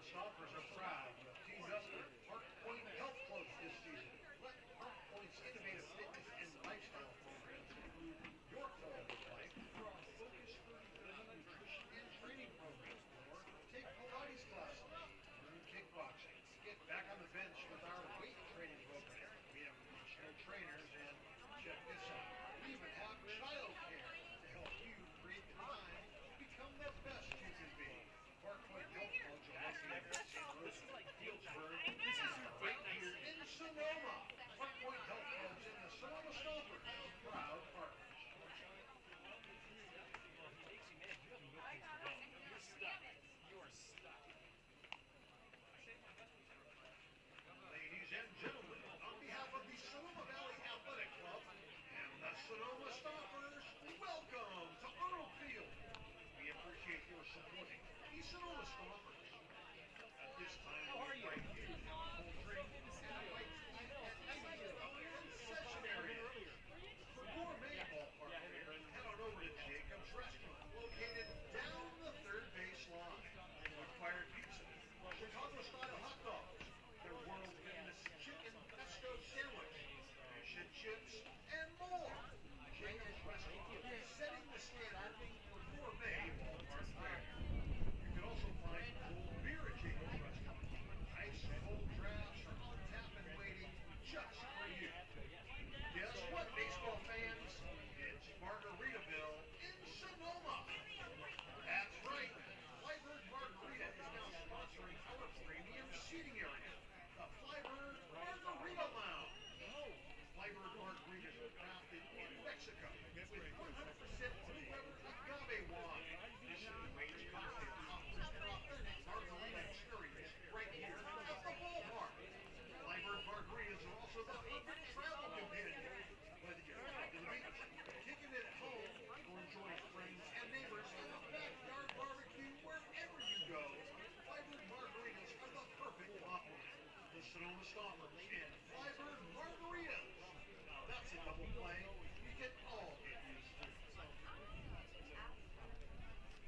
Sonoma Stompers are proud to have teamed up with Park Point Health Club this season. Let Park Point's innovative fitness and lifestyle programs improve your quality of life through our focused nutrition and training programs. Or take Pilates classes, learn kickboxing, get back on the bench with our weight training program. We have professional trainers, and check this out, we even have child care to help you create the time to become the best you can be. Park Point Health Clubs are located in St. Louis, Galesburg, and right here in Sonoma. Park Point Health Clubs and the Sonoma Stompers, proud partners. Ladies and gentlemen, on behalf of the Sonoma Valley Athletic Club and the Sonoma Stompers, welcome to Arnold Field. We appreciate your supporting the Sonoma Stompers. At this time, we invite you to have a cold drink and a bite to eat at any of the concession areas. For gourmet ballpark fare, head on over to Jacob's Restaurant, located down the third base line. Wood-fired pizza, Chicago-style hot dogs, their world-famous chicken pesto sandwich, fish and chips, and more. Jacob's Restaurant is setting the standard for gourmet ballpark fare. You can also find cold beer at Jacob's Restaurant. Ice cold drafts are on tap and waiting just for you. Guess what, baseball fans? It's Margaritaville in Sonoma. That's right. Flybird Margarita is now sponsoring our premium seating area, the Flybird Margarita Lounge. Flybird Margaritas are crafted in Mexico with 100% blue river agave wine. This range cocktail offers an authentic margarita experience right here at the ballpark. Flybird Margaritas are also the perfect travel companion. Whether you're out to the beach, kicking it at home, or enjoying friends and neighbors in a backyard barbecue wherever you go, Flybird Margaritas are the perfect complement. The Sonoma Stompers and Flybird Margaritas. Now that's a double play you can all get used to.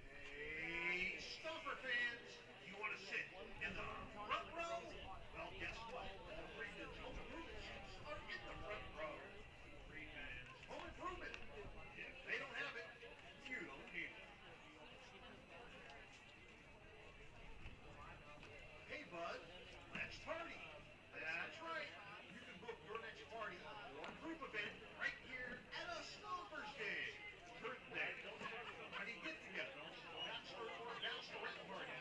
Hey, Stomper fans, you want to sit in the front row? Well, guess what? The Freeman's Home Improvement seats are in the front row. Freeman's Home Improvement. If they don't have it, you don't need it. Hey, bud, let's party. That's right. You can book your next party or group event right here at a Stompers Day. Birthday, company get-together, bachelor or bachelorette parties,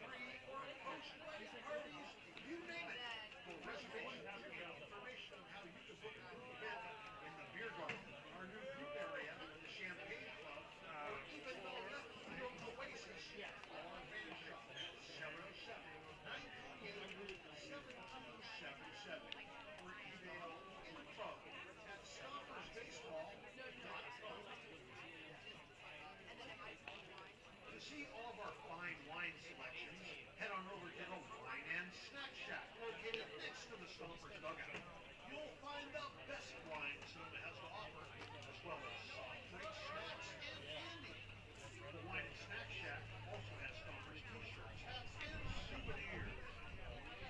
pre or post-wedding parties, you name it. For reservations and information on how you can book a group event in the beer garden, our new group area, the Champagne Club, or even the left field Oasis, or our van shop at 707-938-7277 or email info@stompersbaseball.com. To see all of our fine wine selections, head on over to the Wine and Snack Shack located next to the Stompers dugout. You'll find the best wine Sonoma has to offer, as well as soft drinks, snacks, and candy. The Wine and Snack Shack also has Stompers t-shirts, hats, and souvenirs.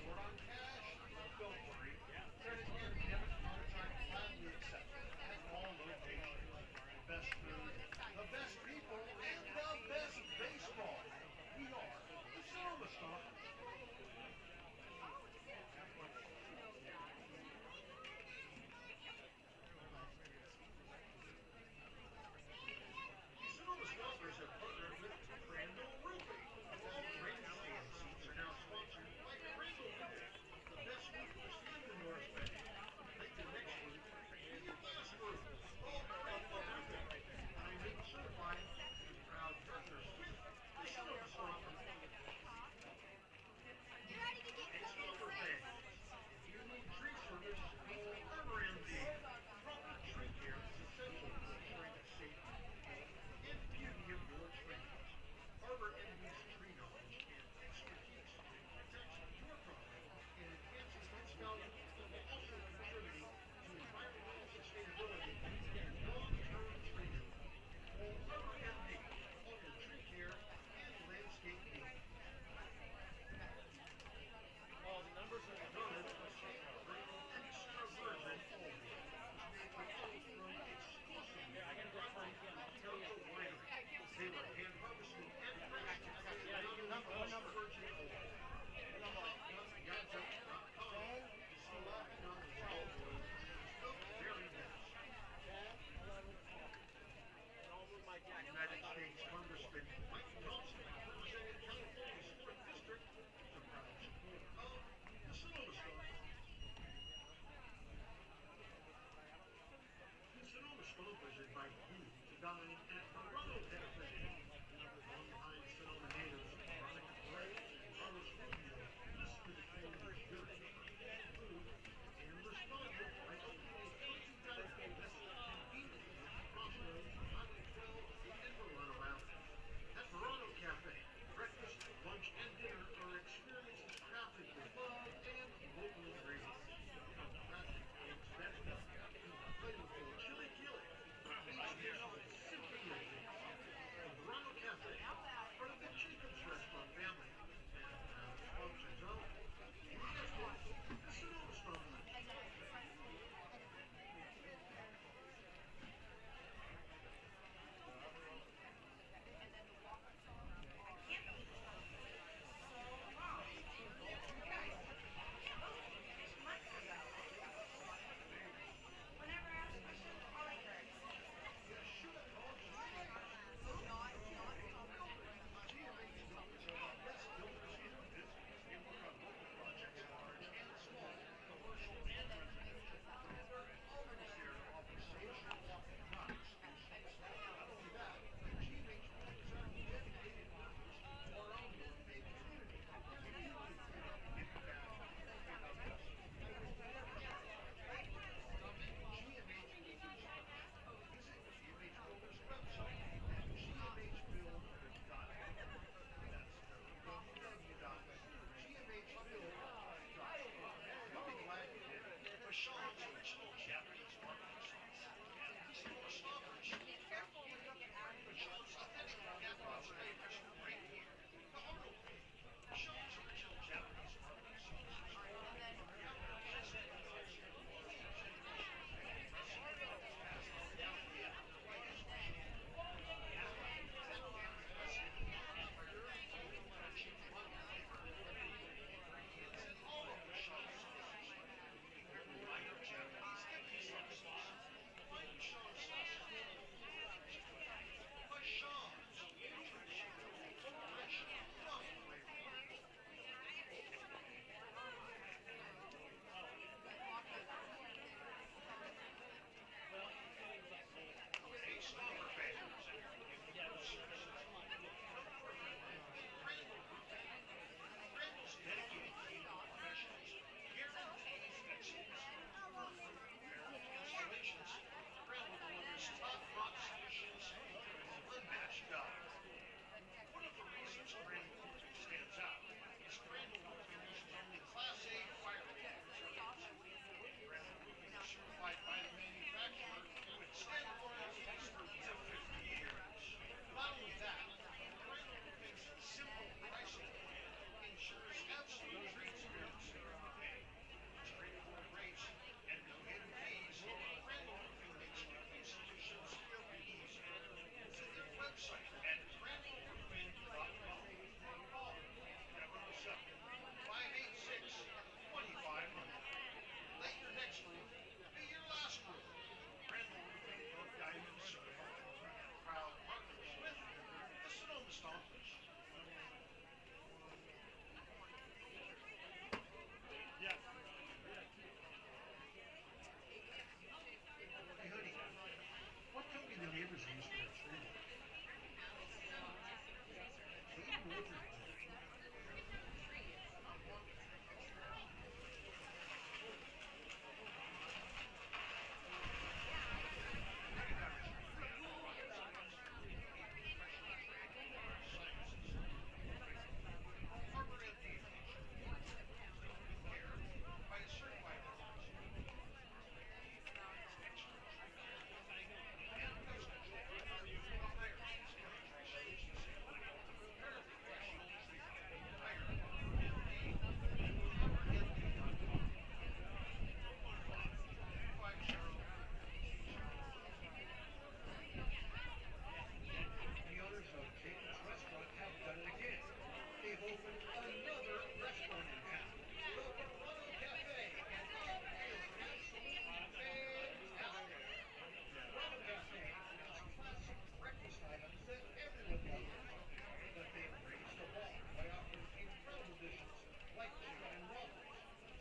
Short on cash? Don't worry. Credit and debit cards are gladly accepted at all locations. The best food, the best people, and the best baseball. We are the Sonoma Stompers. Stompers invite you to dine at Toronto Cafe. Longtime Sonoma natives Veronica and Carlos Rubio listen to the community's good food and responded by opening a 20,000 investment convenience at the crossroads of Highway 12 and Verano Valley. At Verano Cafe, breakfast, lunch, and dinner are experiences crafted with love and local ingredients. From classic eggs Benedict to flavorful chili chili, each dish is simply amazing. The Verano Cafe, part of the Jacobs Restaurant family, and proud sponsors of, you guessed it, the Sonoma Stompers. Sean's original Japanese barbecue sauce, and the Sonoma Stompers. But Sean's authentic Japanese flavors right here. The Arnold Pig. Sean's original Japanese barbecue sauce.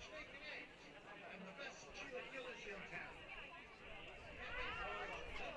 Steak and eggs, and the best chilaquiles in town. Cafe Royal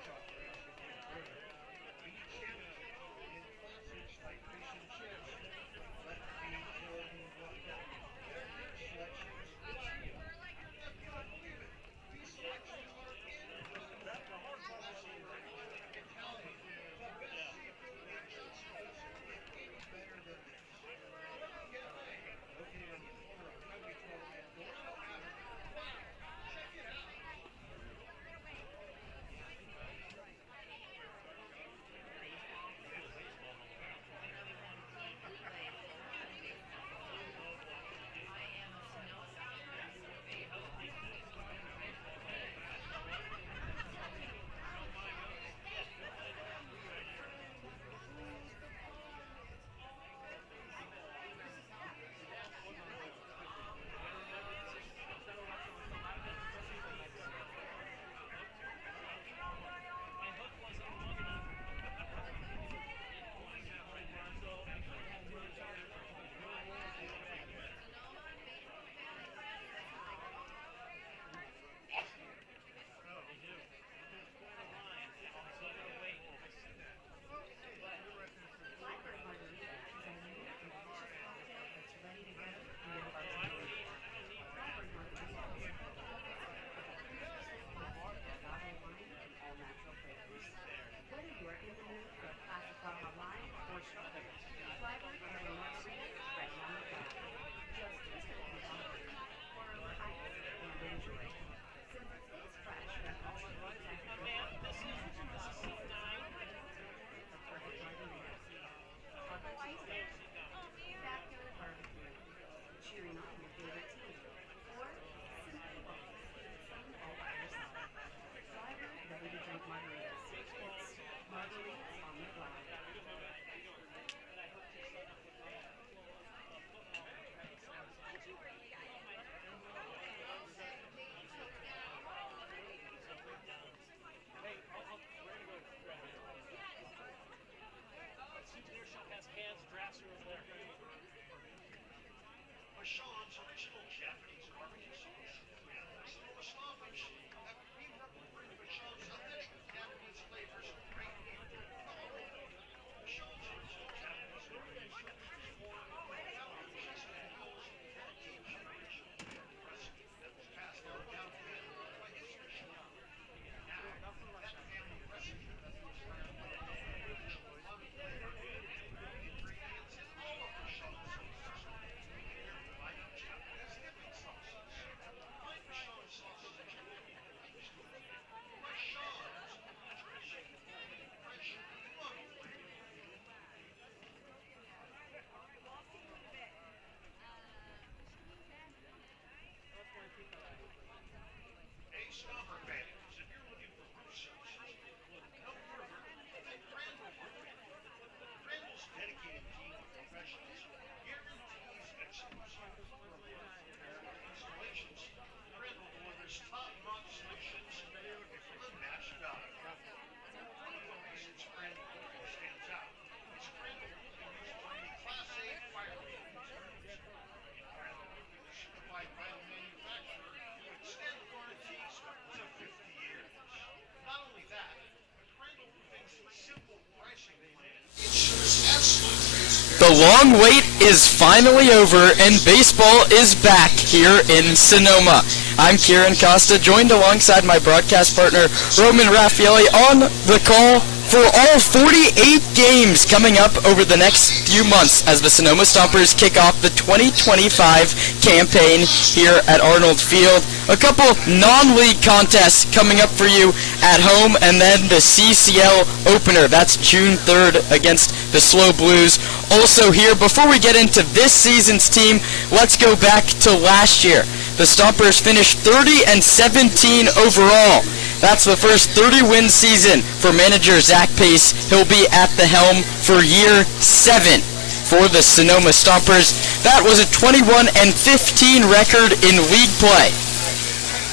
long wait is finally over and baseball is back here in Sonoma. I'm Kieran Costa, joined alongside my broadcast partner Roman Raffaelli on the call for all 48 games coming up over the next few months as the Sonoma Stompers kick off the 2025 campaign here at Arnold Field. A couple non-league contests coming up for you at home, and then the CCL opener. That's June 3rd against the Slow Blues. Also here, before we get into this season's team, let's go back to last year. The Stompers finished 30-17 overall. That's the first 30-win season for manager Zach Pace. He'll be at the helm for year 7 for the Sonoma Stompers. That was a 21-15 record in league play.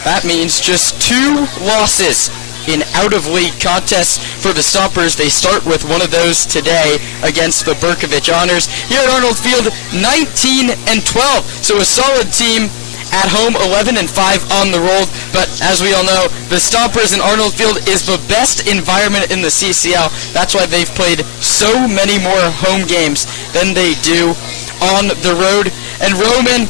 That means just 2 losses in out-of-league contests for the Stompers. They start with one of those today against the Bercovich Honors. Here at Arnold Field, 19-12. So a solid team. At home, 11-5 on the road, but as we all know, the Stompers in Arnold Field is the best environment in the CCL. That's why they've played so many more home games than they do on the road. And Roman,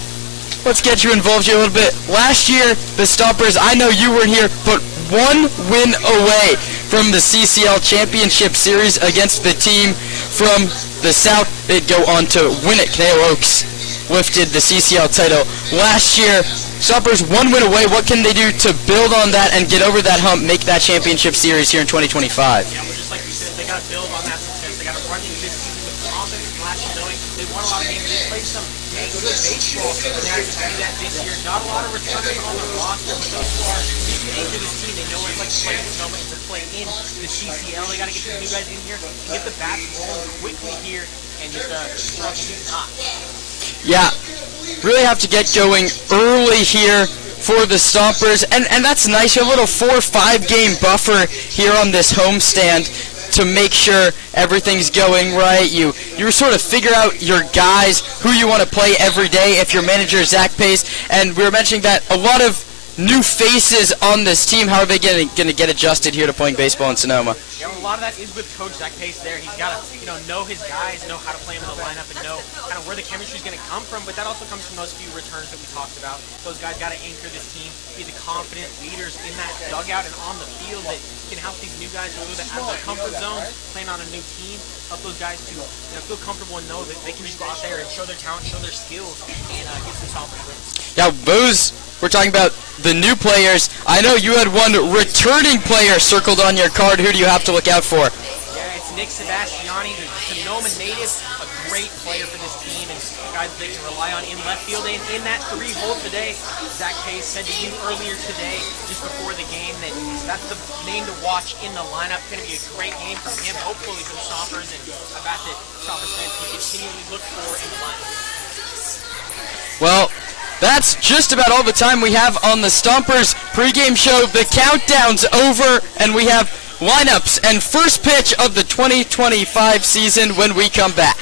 let's get you involved here a little bit. Last year, the Stompers, I know you weren't here, but 1 win away from the CCL Championship Series against the team from the South. They'd go on to win it. Canal Oaks lifted the CCL title last year. Stompers 1 win away. What can they do to build on that and get over that hump, make that championship series here in 2025? Yeah, well, just like you said, they got to build on that success. They got to run into this season with confidence. Last year, knowing they won a lot of games, they played some good baseball. And they have to do that this year. Not a lot of returners on their roster, but those who are anchor this team, they know what it's like to play in Sonoma and to play in the CCL. They got to get some new guys in here, get the bats rolling quickly here, and just throw out the knot. Yeah, really have to get going early here for the Stompers, and that's nice. You have a little 4 or 5 game buffer here on this homestand to make sure everything's going right. You sort of figure out your guys, who you want to play every day if your manager Zach Pace. And we were mentioning that a lot of new faces on this team. How are they going to get adjusted here to playing baseball in Sonoma? Yeah, well, a lot of that is with Coach Zach Pace there. He's got to, know his guys, know how to play them in the lineup, and know kind of where the chemistry is going to come from. But that also comes from those few returns that we talked about. Those guys got to anchor this team, be the confident leaders in that dugout and on the field that can help these new guys move out of their comfort zones, playing on a new team, help those guys to feel comfortable and know that they can just go out there and show their talent, show their skills, and get some solid wins. Yeah, those, we're talking about the new players. I know you had one returning player circled on your card. Who do you have to look out for? Yeah, it's Nick Sebastiani, the Sonoma native, a great player for this team, and guys they can rely on in left field. And in that 3-hole today, Zach Pace said to you earlier today, just before the game, that that's the name to watch in the lineup. It's going to be a great game for him, hopefully for the Stompers, and a bat that Stompers fans can continually look for in the lineup. Well, that's just about all the time we have on the Stompers pregame show. The countdown's over, and we have lineups and first pitch of the 2025 season when we come back.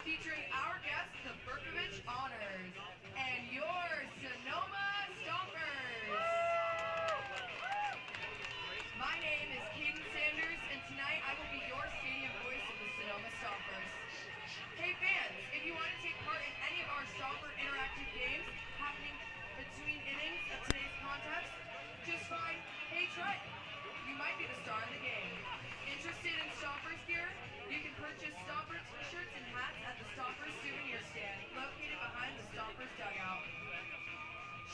Featuring our guests, the Bercovich Honors, and your Sonoma Stompers. My name is Kaden Sanders, and tonight I will be your stadium voice of the Sonoma Stompers. Hey fans, if you want to take part in any of our Stomper interactive games happening between innings of today's contest, just find Hey Trey. You might be the star of the game. Interested in Stompers gear? You can purchase Stomper t-shirts and hats at the Stompers souvenir stand, located behind the Stompers dugout.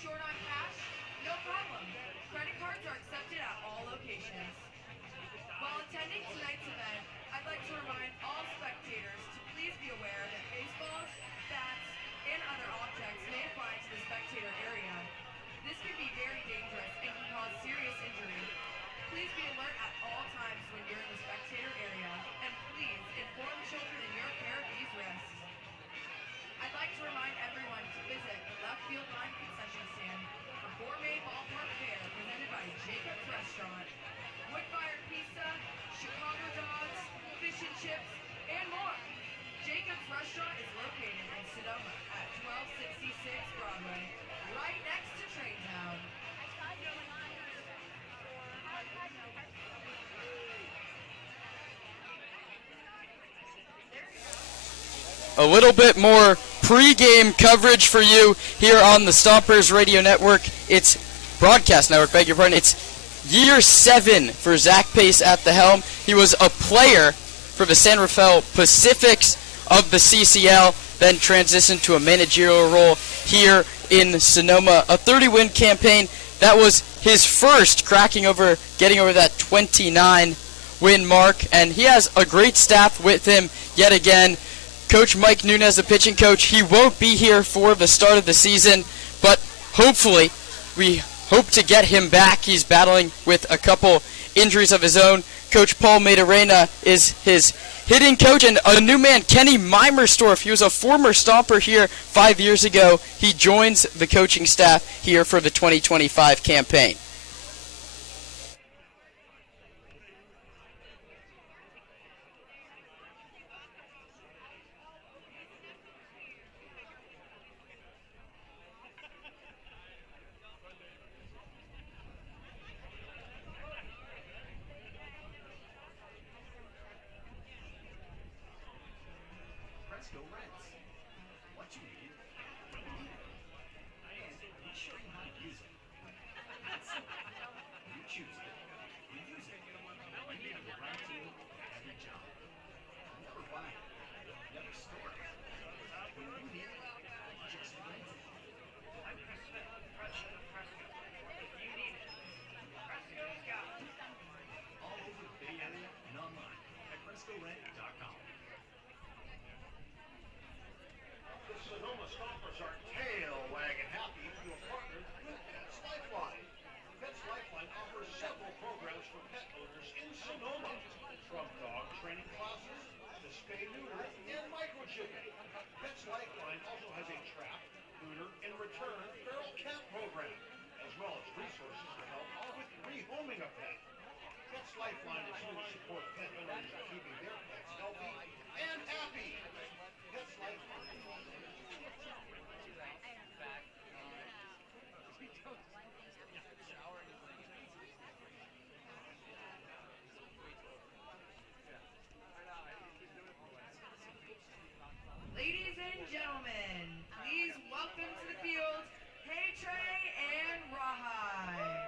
Short on cash? No problem. Credit cards are accepted at all locations. While attending tonight's event, I'd like to remind all spectators to please be aware that baseballs, bats, and other objects may fly to the spectator area. This can be very dangerous and can cause serious injury. Please be alert at all times when you're in the spectator area, and please inform children in your care of these risks. I'd like to remind everyone to visit the left Jacob's Restaurant. Wood-fired pizza, Chicago dogs, fish and chips, and more. Jacob's Restaurant is located in Sonoma at 1266 Broadway, right next to Traintown. A little bit more pregame coverage for you here on the Stompers Radio Network. It's broadcast network, beg your pardon. It's year 7 for Zach Pace at the helm. He was a player for the San Rafael Pacifics of the CCL, then transitioned to a managerial role here in Sonoma. A 30-win campaign. That was his first, getting over that 29-win mark, and he has a great staff with him yet again. Coach Mike Nunez, the pitching coach, he won't be here for the start of the season, but hopefully we hope to get him back. He's battling with a couple injuries of his own. Coach Paul Maidorena is his hitting coach, and a new man, Kenny Mimerstorff. He was a former Stomper here 5 years ago. He joins the coaching staff here for the 2025 campaign. Fresco Rents. What you need, when you need it. And we show you how to use it. It's simple. You choose it, you use it. You have the right tool for every job. Never buy it, never store it. When you need it, just rent it. All over the Bay Area and online at FrescoRent.com. The Sonoma Stompers are tail-wagging happy to have partnered with Pets Lifeline. Pets Lifeline offers several programs for pet owners in Sonoma, from dog training classes to spay-neuter and microchipping. Pets Lifeline also has a trap, neuter, and return feral cat program, as well as resources to help with rehoming a pet. Pets Lifeline is here to support pet owners in keeping their pets healthy and happy. Pets Lifeline. Ladies and gentlemen, please welcome to the field, Hey Trey and Rawhide.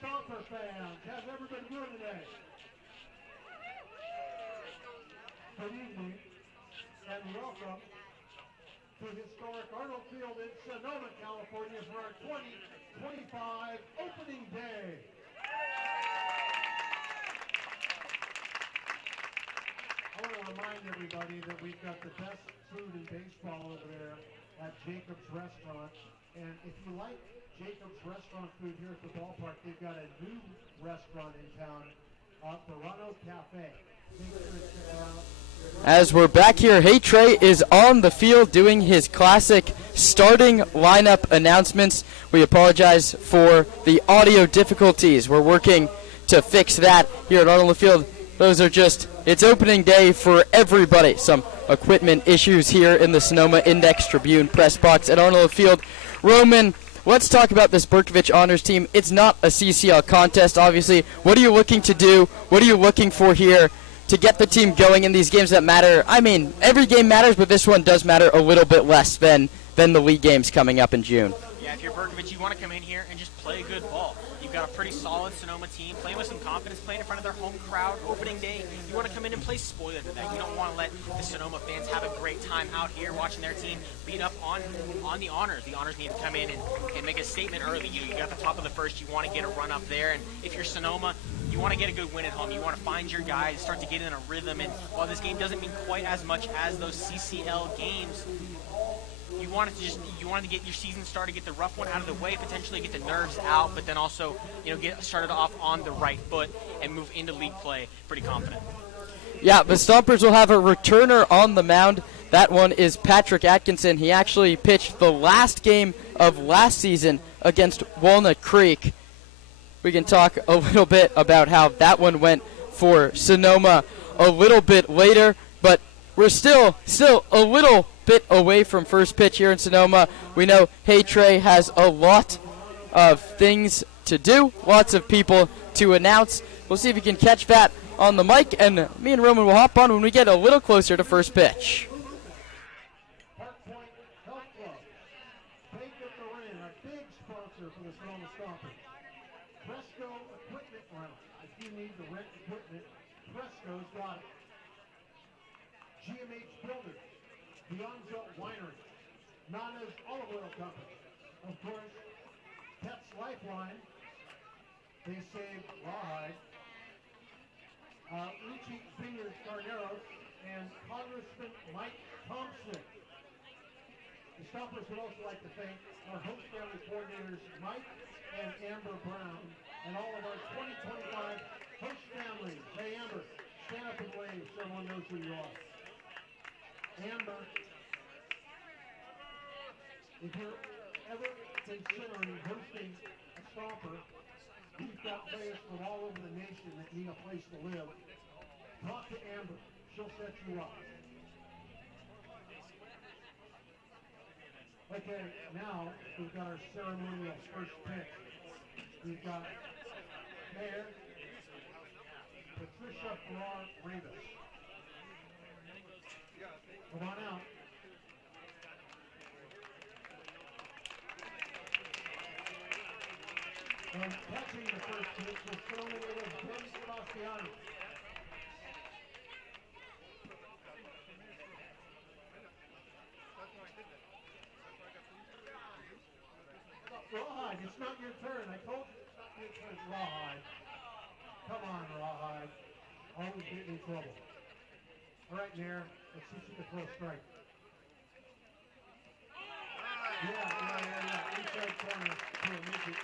Stomper fans, how's everybody doing today? Good evening, and welcome to historic Arnold Field in Sonoma, California for our 2025 opening day. I want to remind everybody that we've got the best food in baseball over there at Jacob's Restaurant, and if you like Jacob's Restaurant food here at the ballpark, they've got a new restaurant in town, Toronto Cafe. Make sure to check it out. As we're back here, Hey Trey is on the field doing his classic starting lineup announcements. We apologize for the audio difficulties. We're working to fix that here at Arnold Field. Those are just, it's opening day for everybody. Some equipment issues here in the Sonoma Index Tribune press box at Arnold Field. Roman, let's talk about this Bercovich Honors team. It's not a CCL contest, obviously. What are you looking to do? What are you looking for here to get the team going in these games that matter? I mean, every game matters, but this one does matter a little bit less than the league games coming up in June. Yeah, if you're Bercovich, you want to come in here and just play a good ball. You've got a pretty solid Sonoma team, playing with some confidence, playing in front of their home crowd, opening day. You want to come in and play spoiler to that. You don't want to let the Sonoma fans have a great time out here watching their team beat up on the Honors. The Honors need to come in and make a statement early. You got the top of the first, you want to get a run up there, and if you're Sonoma, you want to get a good win at home. You want to find your guys, start to get in a rhythm, and while this game doesn't mean quite as much as those CCL games, you want to get your season started, get the rough one out of the way, potentially get the nerves out, but then also, get started off on the right foot and move into league play pretty confident. Yeah, the Stompers will have a returner on the mound. That one is Patrick Atkinson. He actually pitched the last game of last season against Walnut Creek. We can talk a little bit about how that one went for Sonoma a little bit later, but we're still a little bit away from first pitch here in Sonoma. We know Hey Trey has a lot of things to do, lots of people to announce. We'll see if you can catch that on the mic, and me and Roman will hop on when we get a little closer to first pitch. Nana's Olive Oil Company. Of course, Pets Lifeline. They saved Rawhide. Uchi Fingers Carneros and Congressman Mike Thompson. The Stompers would also like to thank our host family coordinators Mike and Amber Brown and all of our 2025 host families. Hey Amber, stand up and wave so everyone knows who you are. Amber, if you're ever considering hosting a Stomper, we've got players from all over the nation that need a place to live. Talk to Amber. She'll set you up. Okay, now we've got our ceremonial first pick. We've got Mayor Patricia Farrar-Rivas. Come on out. And catching the first pitch was thrown away with Ben Sebastiani. Rawhide, it's not your turn. I told you it's not your turn, Rawhide. Come on, Rawhide. Always getting in trouble. All right, Nair, let's see if you can throw a strike. Yeah. Inside corner to a midget.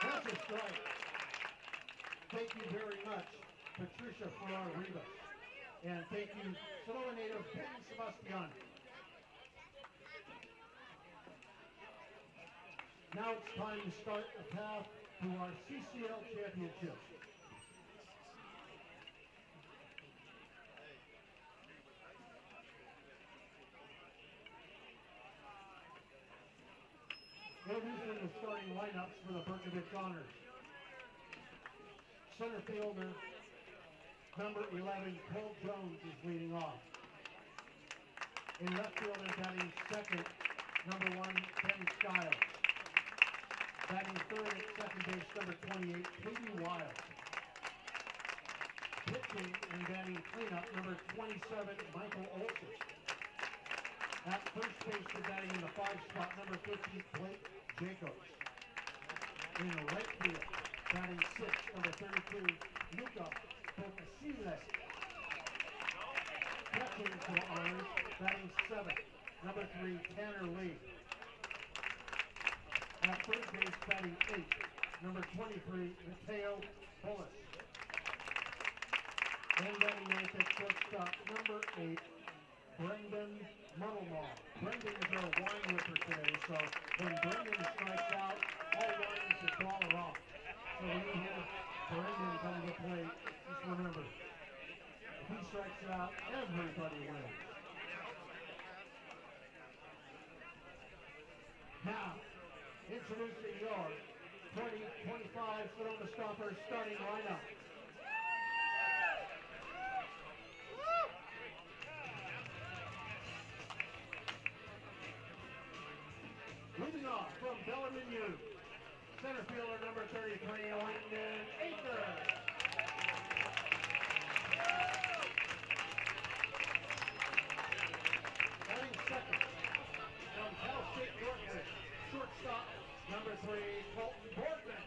That's a strike. Thank you very much, Patricia Farrar-Rivas. And thank you, Sonoma native Ben Sebastiani. Now it's time to start the path to our CCL championship. Introducing the starting lineups for the Bercovich Honors. Center fielder, number 11, Cole Jones is leading off. In left fielder, batting second, number 1, Ben Stiles. Batting third at second base, number 28, Katie Wild. Pitching and batting cleanup, number 27, Michael Olson. At first base, and batting in the 5 spot, number 15, Blake Jacobs. In the right field, batting 6, number 32, Luca Bocasile. Catching for the Honors, batting 7, number 3, Tanner Lee. At third base, batting 8, number 23, Mateo Bullis. Then batting 9th at shortstop, number 8, Brendan Muddlemall. Brendan is our wine whipper today, so when Brendan strikes out, all wines should fall off. So when you hear Brendan come to the plate, just remember, if he strikes out, everybody wins. Now, introducing your 2025 Sonoma Stompers starting lineup. Leading off from Bellarmine. Center fielder number 33, Lyndon Akers. Batting second from Cal State Northridge, shortstop number 3, Colton Boardman.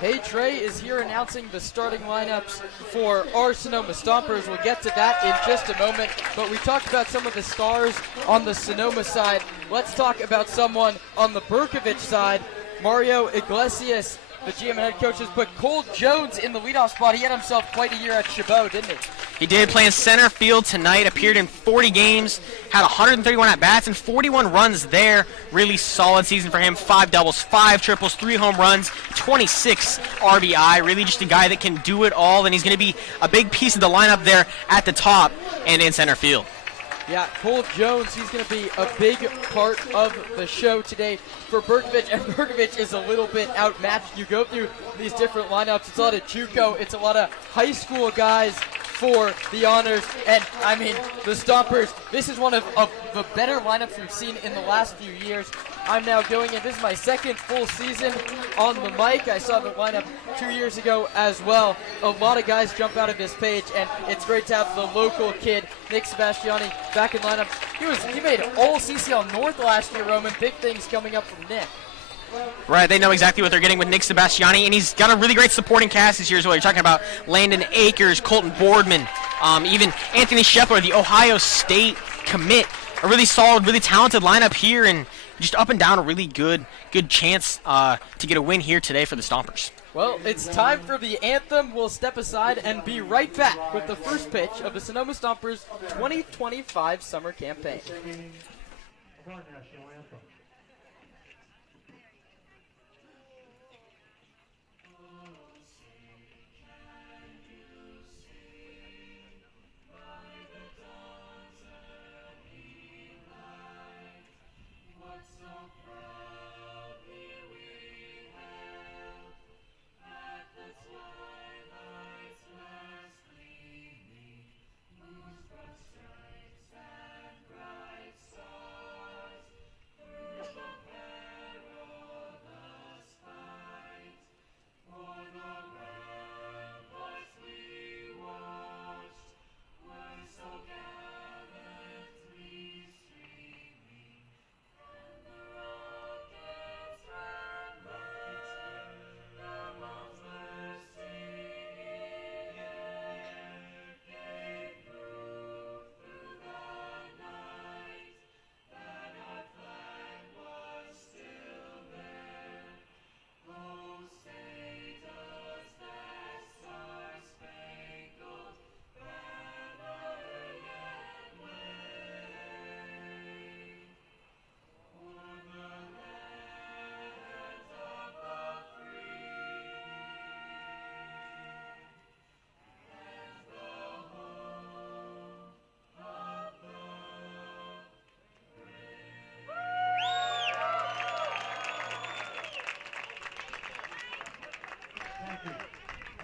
Hey Trey is here announcing the starting lineups for our Sonoma Stompers. We'll get to that in just a moment, but we talked about some of the stars on the Sonoma side. Let's talk about someone on the Bercovich side. Mario Iglesias, the GM and head coaches, put Cole Jones in the leadoff spot. He had himself quite a year at Chabot, didn't he? He did, play in center field tonight, appeared in 40 games, had 131 at-bats and 41 runs there. Really solid season for him. 5 doubles, 5 triples, 3 home runs, 26 RBI. Really just a guy that can do it all, and he's going to be a big piece of the lineup there at the top and in center field. Yeah, Cole Jones, he's going to be a big part of the show today for Bercovich, and Bercovich is a little bit outmatched. You go through these different lineups, it's a lot of JUCO, it's a lot of high school guys for the honors, and I mean, the Stompers, this is one of the better lineups we've seen in the last few years. I'm now going in, this is my second full season on the mic. I saw the lineup 2 years ago as well. A lot of guys jump out of this page, and it's great to have the local kid, Nick Sebastiani, back in lineup. He made all CCL North last year, Roman. Big things coming up from Nick. Right, they know exactly what they're getting with Nick Sebastiani, and he's got a really great supporting cast this year as well. You're talking about Landon Akers, Colton Boardman, even Anthony Scheffler, the Ohio State commit. A really solid, really talented lineup here, and just up and down a really good chance to get a win here today for the Stompers. Well, it's time for the anthem. We'll step aside and be right back with the first pitch of the Sonoma Stompers 2025 summer campaign. Our national anthem.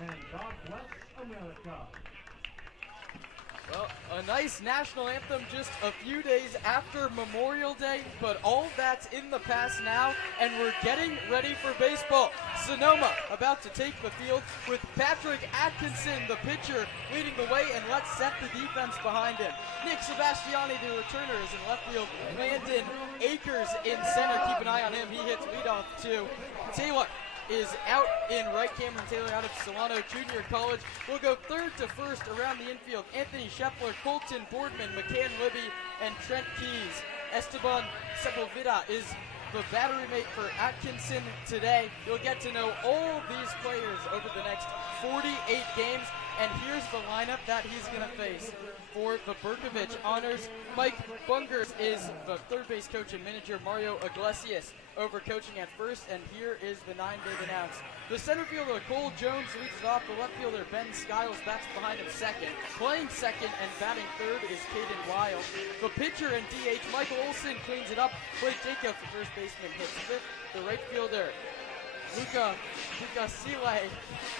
And God bless America. Well, a nice national anthem just a few days after Memorial Day, but all that's in the past now, and we're getting ready for baseball. Sonoma about to take the field with Patrick Atkinson, the pitcher, leading the way, and let's set the defense behind him. Nick Sebastiani, the returner, is in left field. Landon Akers in center. Keep an eye on him. He hits leadoff too. Taylor is out in right. Cameron Taylor out of Solano Junior College. We'll go third to first around the infield. Anthony Scheffler, Colton Boardman, McCann Libby, and Trent Keys. Esteban Sepulveda is the battery mate for Atkinson today. You'll get to know all these players over the next 48 games, and here's the lineup that he's going to face. For the Bercovich honors, Mike Bungers is the third base coach and manager. Mario Iglesias over coaching at first, and here is the 9 they've announced. The center fielder, Cole Jones, leads it off. The left fielder, Ben Skiles, bats behind him second. Playing second and batting third is Caden Wild. The pitcher and DH, Michael Olson, cleans it up. Blake Jacobs, the first baseman, hits fifth. The right fielder, Luca Sile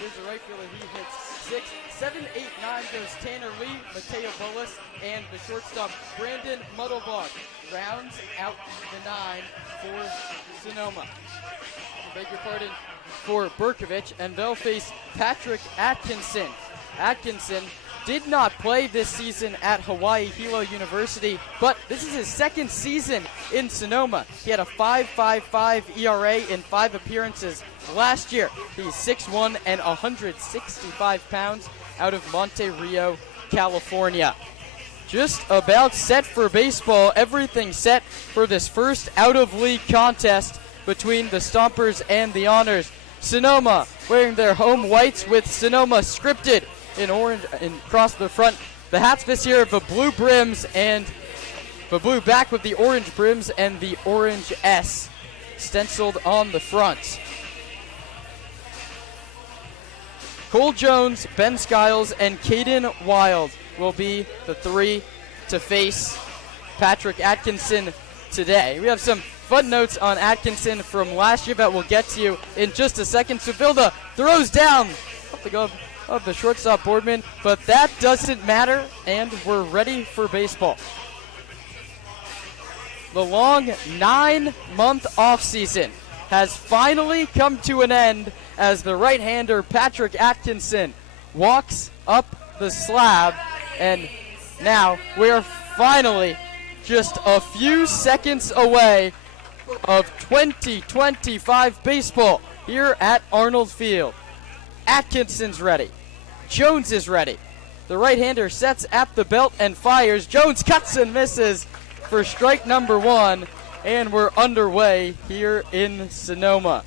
is the right fielder. He hits 6. 7, 8, 9 goes Tanner Lee, Mateo Bolas, and the shortstop Brandon Muddlebaugh rounds out the 9 for Sonoma. I beg your pardon, for Bercovich, and they'll face Patrick Atkinson. Atkinson did not play this season at Hawaii Hilo University, but this is his second season in Sonoma. He had a 5.55 ERA in 5 appearances last year. He's 6'1" and 165 pounds out of Monte Rio, California. Just about set for baseball. Everything set for this first out-of-league contest between the Stompers and the Honors. Sonoma wearing their home whites with Sonoma scripted in orange and across the front. The hats this year have the blue brims and the blue back with the orange brims and the orange S stenciled on the front. Cole Jones, Ben Skiles, and Caden Wild will be the 3 to face Patrick Atkinson today. We have some fun notes on Atkinson from last year that we'll get to you in just a second. Sevilda throws down off the glove of the shortstop Boardman, but that doesn't matter, and we're ready for baseball. The long 9-month offseason has finally come to an end as the right-hander Patrick Atkinson walks up the slab, and now we're finally just a few seconds away of 2025 baseball here at Arnold Field. Atkinson's ready. Jones is ready. The right-hander sets at the belt and fires. Jones cuts and misses for strike number 1, and we're underway here in Sonoma.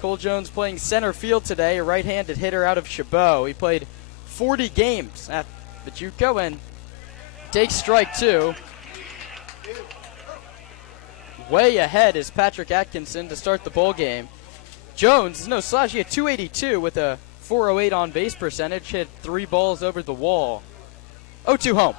Cole Jones playing center field today, a right-handed hitter out of Chabot. He played 40 games at the JUCO and takes strike 2. Way ahead is Patrick Atkinson to start the ball game. Jones, no slouch, he had 282 with a 408 on base percentage, hit 3 balls over the wall. 0-2 home.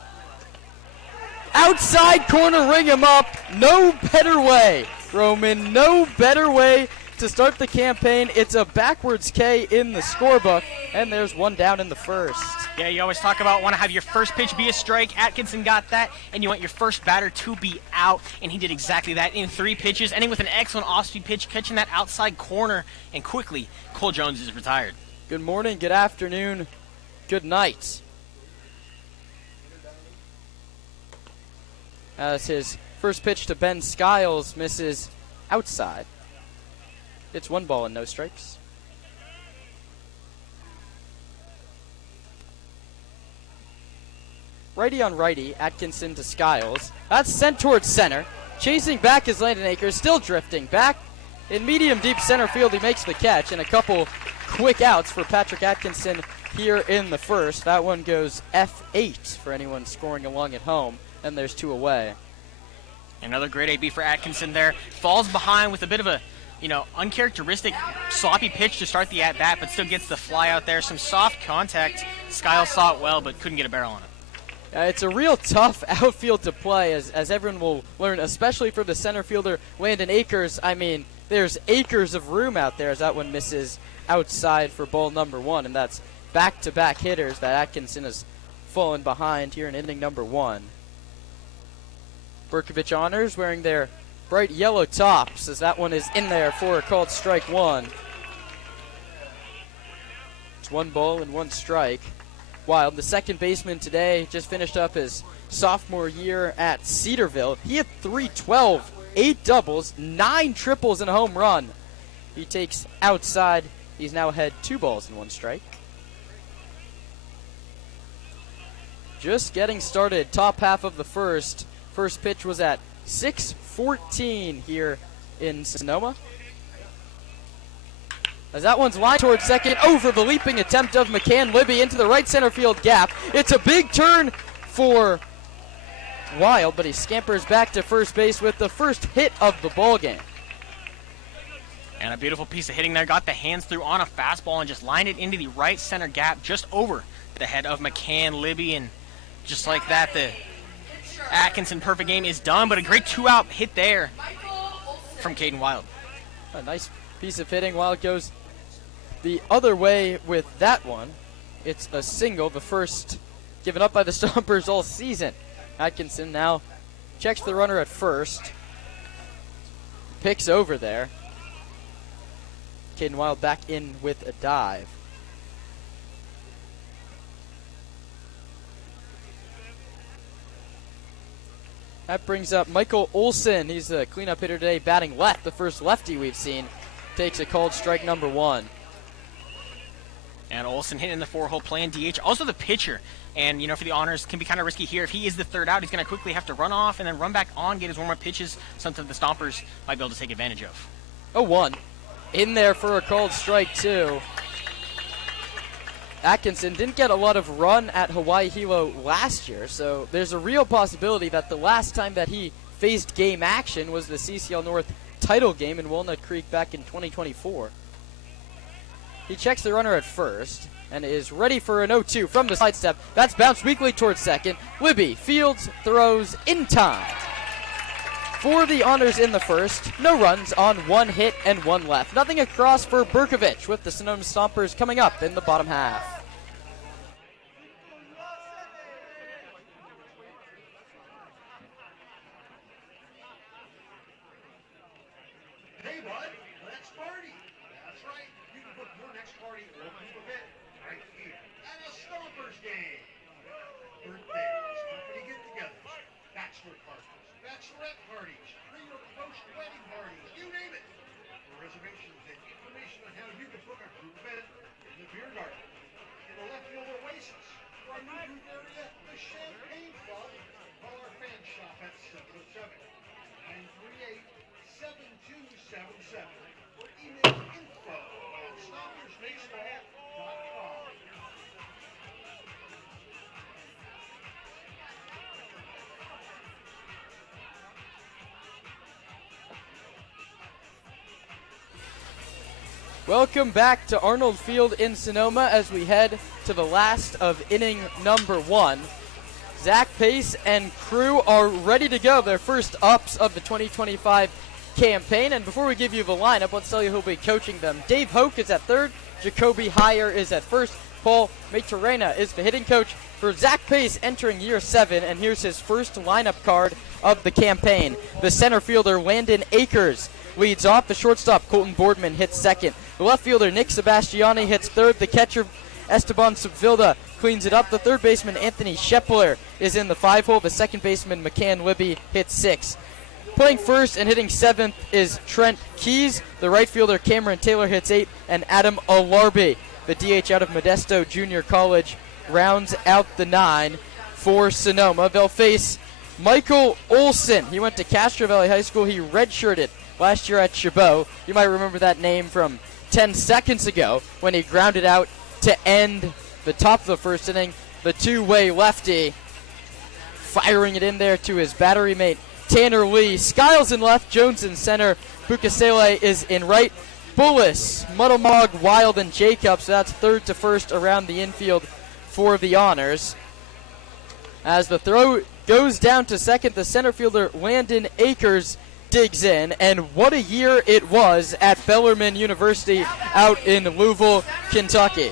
Outside corner, ring him up. No better way, Roman, no better way to start the campaign. It's a backwards K in the scorebook, and there's one down in the first. Yeah, you always talk about want to have your first pitch be a strike. Atkinson got that, and you want your first batter to be out, and he did exactly that in 3 pitches, ending with an excellent off-speed pitch, catching that outside corner, and quickly, Cole Jones is retired. Good morning, good afternoon, good night. As his first pitch to Ben Skiles misses outside. It's 1 ball and no strikes. Righty on righty, Atkinson to Skiles. That's sent towards center. Chasing back is Landon Akers, still drifting back. In medium deep center field, he makes the catch, and a couple quick outs for Patrick Atkinson here in the first. That one goes F8 for anyone scoring along at home, and there's 2 away. Another great AB for Atkinson there. Falls behind with a bit of a, uncharacteristic sloppy pitch to start the at-bat, but still gets the fly out there. Some soft contact. Skiles saw it well, but couldn't get a barrel on it. It's a real tough outfield to play, as everyone will learn, especially for the center fielder, Landon Akers. I mean, there's acres of room out there as that one misses outside for ball number 1, and that's back-to-back hitters that Atkinson has fallen behind here in inning number 1. Bercovich Honors wearing their bright yellow tops as that one is in there for a called strike 1. It's 1 ball and 1 strike. Wild, the second baseman today, just finished up his sophomore year at Cedarville. He had 312, 8 doubles, 9 triples, and a home run. He takes outside. He's now ahead 2 balls and 1 strike. Just getting started, top half of the first. First pitch was at 6:14 here in Sonoma. As that one's lined towards second, over the leaping attempt of McCann Libby into the right center field gap. It's a big turn for Wild, but he scampers back to first base with the first hit of the ball game. And a beautiful piece of hitting there. Got the hands through on a fastball and just lined it into the right center gap just over the head of McCann Libby. And just like that, the Atkinson perfect game is done, but a great 2-out hit there from Caden Wild. A nice piece of hitting. While it goes the other way with that one, it's a single, the first given up by the Stompers all season. Atkinson now checks the runner at first. Picks over there. Caden Wild back in with a dive. That brings up Michael Olson. He's the cleanup hitter today, batting left, the first lefty we've seen. Takes a called strike number 1. And Olson hitting the 4-hole playing DH. Also the pitcher. And, for the Honors, can be kind of risky here. If he is the third out, he's going to quickly have to run off and then run back on, get his warm-up pitches, something the Stompers might be able to take advantage of. 0-1. In there for a called strike, too. Atkinson didn't get a lot of run at Hawaii Hilo last year, so there's a real possibility that the last time that he faced game action was the CCL North title game in Walnut Creek back in 2024. He checks the runner at first and is ready for an 0-2 from the sidestep. That's bounced weakly towards second. Libby fields, throws in time. For the Honors in the first, no runs on 1 hit and 1 left. Nothing across for Bercovich with the Sonoma Stompers coming up in the bottom half. Hey, bud, let's party. That's right. You can book your next party or group event right here at a Stompers game. Birthdays, company get-togethers, bachelor parties, bachelorette parties, pre- or post-wedding parties, you name it. For reservations and information on how you can book a group event in the beer garden, in the left field oasis, or our new group area, the Champagne Club, call our fan shop at 707-938-7277 or email info@stompersbaseball.com. Welcome back to Arnold Field in Sonoma as we head to the last of inning number 1. Zach Pace and crew are ready to go. Their first ups of the 2025 campaign. And before we give you the lineup, let's tell you who'll be coaching them. Dave Hoke is at third. Jacoby Heyer is at first. Paul Maturena is the hitting coach for Zach Pace entering year 7. And here's his first lineup card of the campaign. The center fielder, Landon Akers, leads off. The shortstop, Colton Boardman, hits second. The left fielder, Nick Sebastiani, hits third. The catcher, Esteban Subvilda, cleans it up. The third baseman, Anthony Shepler, is in the 5-hole. The second baseman, McCann Libby, hits 6. Playing first and hitting 7th is Trent Keys. The right fielder, Cameron Taylor, hits 8. And Adam Alarbi, the DH out of Modesto Junior College, rounds out the 9 for Sonoma. They'll face Michael Olson. He went to Castro Valley High School. He redshirted last year at Chabot. You might remember that name from 10 seconds ago when he grounded out to end the top of the first inning. The two-way lefty firing it in there to his battery mate Tanner Lee. Skiles in left, Jones in center, Bukasele is in right. Bullis, Muddlemog, Wild, and Jacobs. That's third to first around the infield for the Honors. As the throw goes down to second, the center fielder Landon Akers digs in, and what a year it was at Bellarmine University out in Louisville, Kentucky.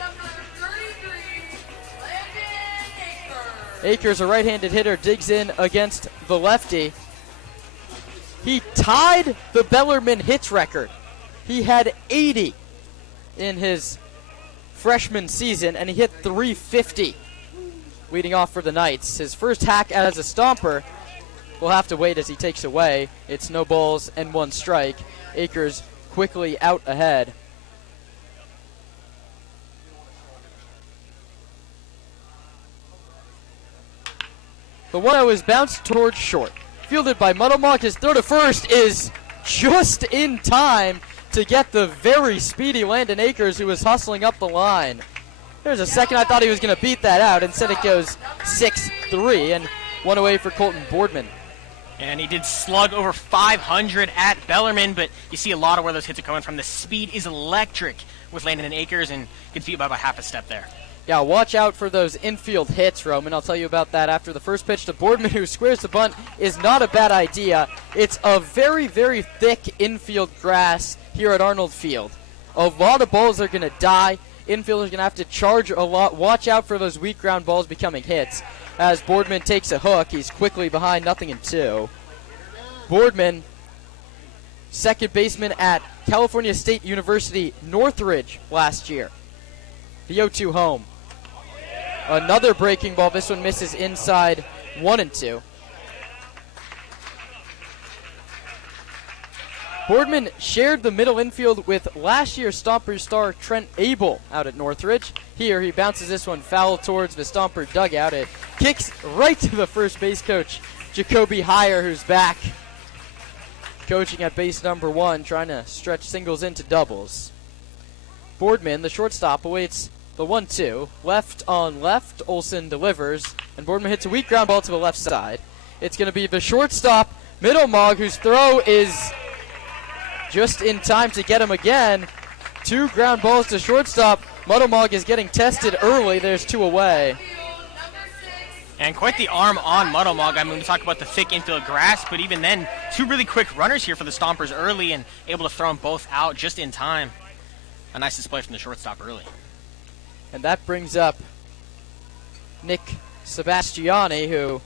Akers, a right-handed hitter, digs in against the lefty. He tied the Bellarmine hits record. He had 80 in his freshman season, and he hit 350 leading off for the Knights. His first hack as a Stomper. We'll have to wait as he takes away. It's no balls and 1 strike. Akers quickly out ahead. The 1-0 is bounced towards short. Fielded by Muddlemog. His throw to first is just in time to get the very speedy Landon Akers, who was hustling up the line. There's a second I thought he was going to beat that out. Instead it goes 6-3 and 1 away for Colton Boardman. And he did slug over 500 at Bellarmine, but you see a lot of where those hits are coming from. The speed is electric with Landon and Akers, and gets beat by about half a step there. Yeah, watch out for those infield hits, Roman. I'll tell you about that after the first pitch to Boardman, who squares the bunt, is not a bad idea. It's a very, very thick infield grass here at Arnold Field. A lot of balls are going to die. Infielders are going to have to charge a lot. Watch out for those weak ground balls becoming hits. As Boardman takes a hook, he's quickly behind 0-2. Boardman, second baseman at California State University Northridge last year. The 0-2 home. Another breaking ball. This one misses inside 1-2. Boardman shared the middle infield with last year's Stompers star Trent Abel out at Northridge. Here he bounces this one foul towards the Stomper dugout. It kicks right to the first base coach, Jacoby Heyer, who's back coaching at base number 1, trying to stretch singles into doubles. Boardman, the shortstop, awaits the 1-2. Left on left, Olsen delivers, and Boardman hits a weak ground ball to the left side. It's going to be the shortstop, Middlemog, whose throw is just in time to get him again. 2 ground balls to shortstop. Middlemog is getting tested early. There's 2 away. And quite the arm on Middlemog. I mean, we talk about the thick infield grass, but even then, 2 really quick runners here for the Stompers early and able to throw them both out just in time. A nice display from the shortstop early. And that brings up Nick Sebastiani, who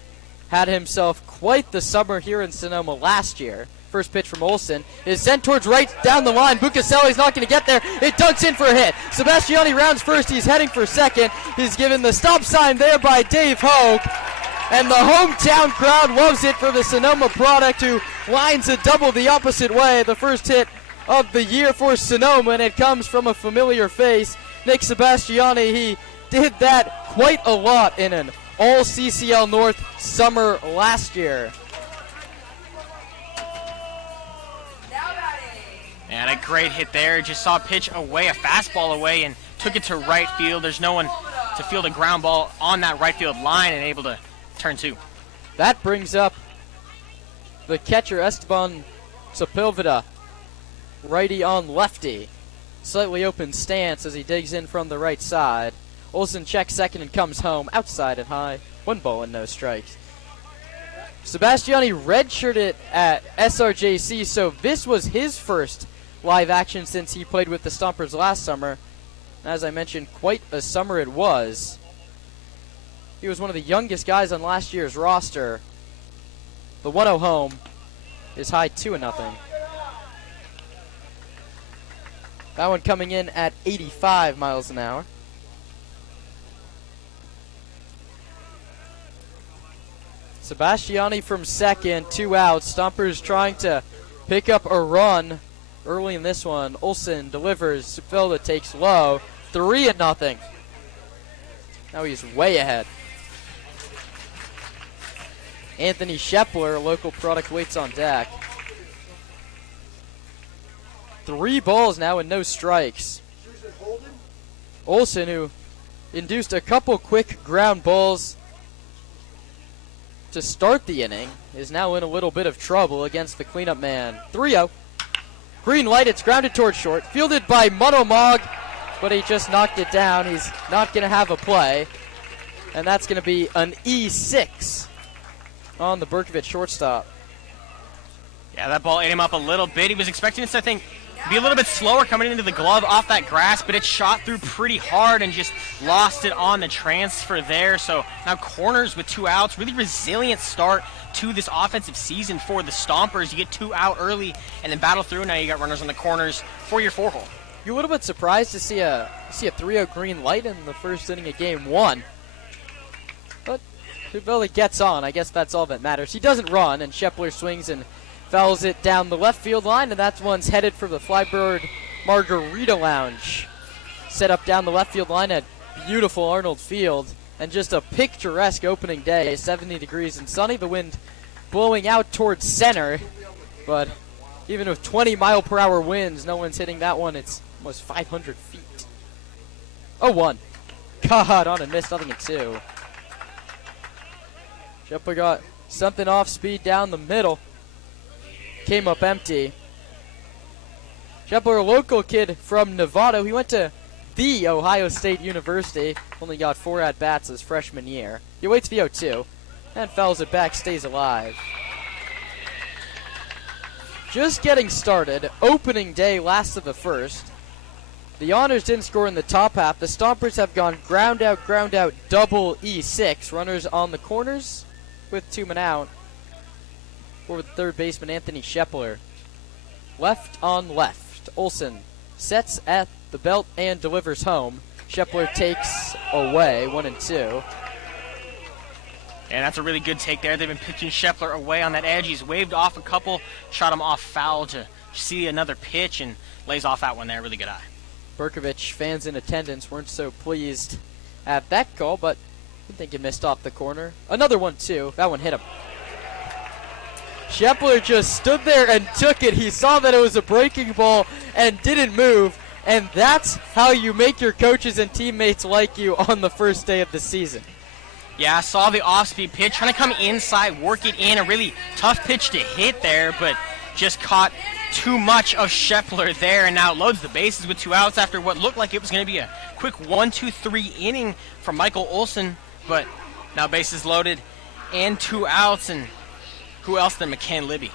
had himself quite the summer here in Sonoma last year. First pitch from Olsen is sent towards right down the line. Bucaselli's not going to get there. It dunks in for a hit. Sebastiani rounds first. He's heading for second. He's given the stop sign there by Dave Hogue. And the hometown crowd loves it for the Sonoma product, who lines a double the opposite way. The first hit of the year for Sonoma, and it comes from a familiar face. Nick Sebastiani, he did that quite a lot in an all-CCL North summer last year. And a great hit there. Just saw a pitch away, a fastball away, and took it to right field. There's no one to field a ground ball on that right field line and able to turn 2. That brings up the catcher, Esteban Sepulveda. Righty on lefty. Slightly open stance as he digs in from the right side. Olsen checks second and comes home. Outside and high. 1 ball and no strikes. Sebastiani redshirted at SRJC, so this was his first live action since he played with the Stompers last summer. As I mentioned, quite a summer it was. He was one of the youngest guys on last year's roster. The 1-0 home is high 2-0. That one coming in at 85 miles an hour. Sebastiani from second, 2 outs. Stompers trying to pick up a run early in this one. Olsen delivers. Sepulveda takes low. 3-0. Now he's way ahead. Anthony Shepler, local product, waits on deck. 3 balls now and no strikes. Olsen, who induced a couple quick ground balls to start the inning, is now in a little bit of trouble against the cleanup man. 3-0. Green light, it's grounded towards short. Fielded by Middlemog, but he just knocked it down. He's not going to have a play. And that's going to be an E6 on the Bercovich shortstop. Yeah, that ball ate him up a little bit. He was expecting it to, I think, be a little bit slower coming into the glove off that grass, but it shot through pretty hard and just lost it on the transfer there. So now corners with 2 outs. Really resilient start to this offensive season for the Stompers. You get 2 out early and then battle through. Now you got runners on the corners for your 4-hole. You're a little bit surprised to see a 3-0 green light in the first inning of game 1. But Sepulveda gets on. I guess that's all that matters. He doesn't run, and Shepler swings and fouls it down the left field line, and that one's headed for the Flybird Margarita Lounge. Set up down the left field line at beautiful Arnold Field, and just a picturesque opening day. 70 degrees and sunny, the wind blowing out towards center, but even with 20-mile-per-hour winds, no one's hitting that one. It's almost 500 feet. 0-1. God, on and missed, 0-2. Shepler got something off speed down the middle. Came up empty. Shepler, a local kid from Nevada. He went to the Ohio State University. Only got 4 at-bats his freshman year. He waits the 0-2 and fouls it back, stays alive. Just getting started. Opening day, last of the first. The Honors didn't score in the top half. The Stompers have gone ground out, double E6. Runners on the corners with 2 men out. For third baseman Anthony Shepler. Left on left. Olsen sets at the belt and delivers home. Shepler takes away, 1-2. And that's a really good take there. They've been pitching Shepler away on that edge. He's waved off a couple, shot him off foul to see another pitch, and lays off that one there. Really good eye. Bercovich fans in attendance weren't so pleased at that call, but I think he missed off the corner. Another one, too. That one hit him. Shepler just stood there and took it. He saw that it was a breaking ball and didn't move, and that's how you make your coaches and teammates like you on the first day of the season. Yeah, I saw the off-speed pitch, trying to come inside, work it in. A really tough pitch to hit there, but just caught too much of Shepler there, and now loads the bases with 2 outs after what looked like it was going to be a quick 1-2-3 inning from Michael Olsen, but now bases loaded and 2 outs, and who else than McCann Libby?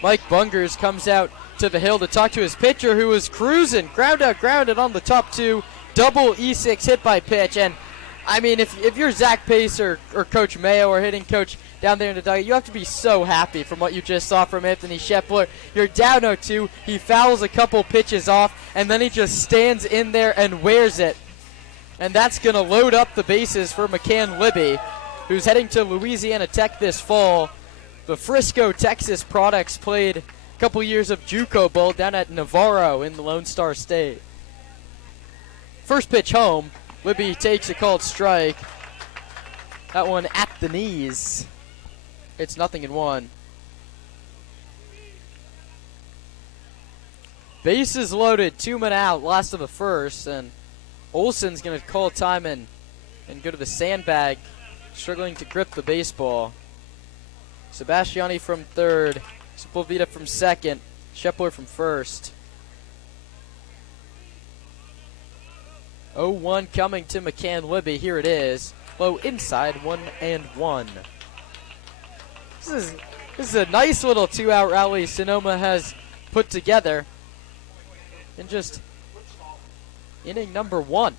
Mike Bungers comes out to the hill to talk to his pitcher, who was cruising, grounded on the top 2, double E6 hit by pitch, and I mean, if you're Zach Pace or Coach Mayo or hitting coach down there in the dugout, you have to be so happy from what you just saw from Anthony Shepler. You're down 0-2. He fouls a couple pitches off, and then he just stands in there and wears it. And that's going to load up the bases for McCann Libby, who's heading to Louisiana Tech this fall. The Frisco, Texas products played a couple years of JUCO Bowl down at Navarro in the Lone Star State. First pitch home. Libby takes a called strike. That one at the knees. It's 0-1. Bases loaded, 2 men out, last of the first, and Olsen's going to call time and go to the sandbag, struggling to grip the baseball. Sebastiani from third, Sepulveda from second, Shepler from first. 0-1 coming to McCann Libby. Here it is. Low inside, 1-1. This is a nice little 2-out rally Sonoma has put together in just inning number 1.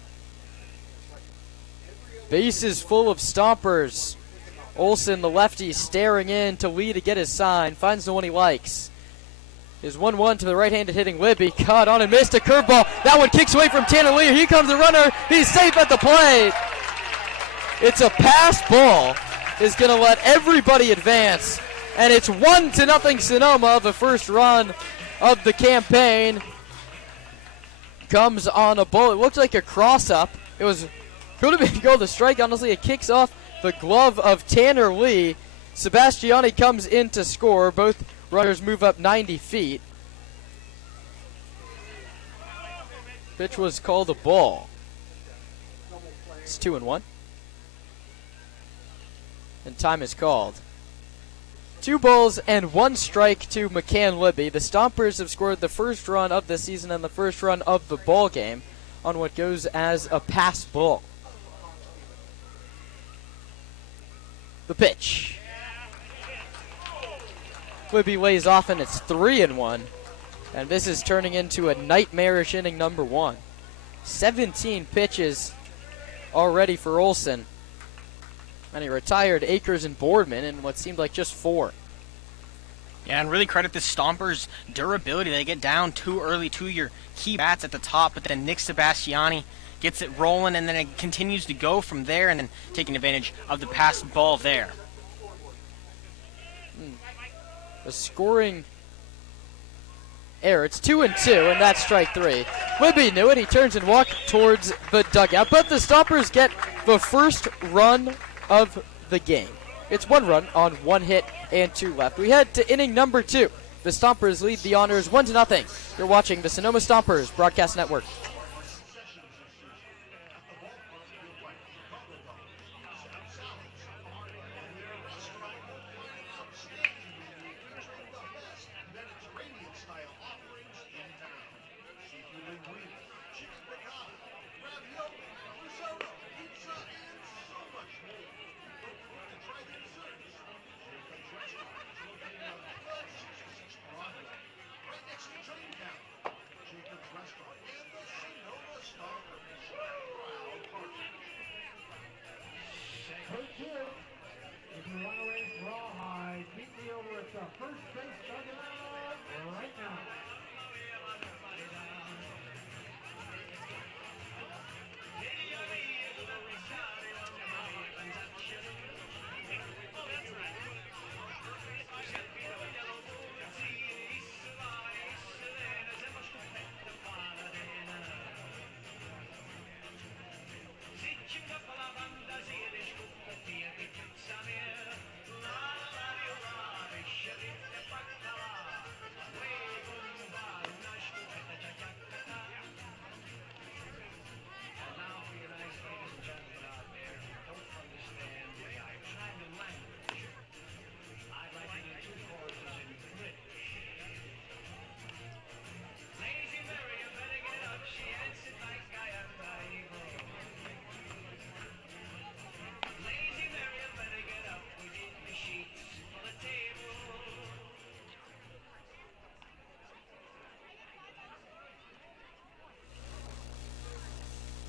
Bases full of Stompers. Olsen, the lefty, staring in to Lee to get his sign. Finds the one he likes. Is 1-1 to the right-handed hitting Libby. Caught on and missed a curveball. That one kicks away from Tanner Lee. Here comes the runner. He's safe at the plate. It's a pass ball. Is going to let everybody advance. And it's 1-0 Sonoma. The first run of the campaign comes on a ball. It looked like a cross-up. It was could have been goal to strike. Honestly, it kicks off the glove of Tanner Lee. Sebastiani comes in to score. Both runners move up 90 feet. Pitch was called a ball. It's 2-1. And time is called. 2 balls and 1 strike to McCann Libby. The Stompers have scored the first run of the season and the first run of the ball game on what goes as a pass ball. The pitch. Libby lays off, and it's 3-1. And this is turning into a nightmarish inning number 1. 17 pitches already for Olsen. And he retired Akers and Boardman in what seemed like just 4. Yeah, and really credit the Stompers' durability. They get down too early to your key bats at the top, but then Nick Sebastiani gets it rolling, and then it continues to go from there, and then taking advantage of the pass ball there. A scoring error. It's 2-2, and that's strike 3. Libby knew it. He turns and walks towards the dugout, but the Stompers get the first run of the game. It's 1 run on 1 hit and 2 left. We head to inning number 2. The Stompers lead the Honors 1-0. You're watching the Sonoma Stompers Broadcast Network.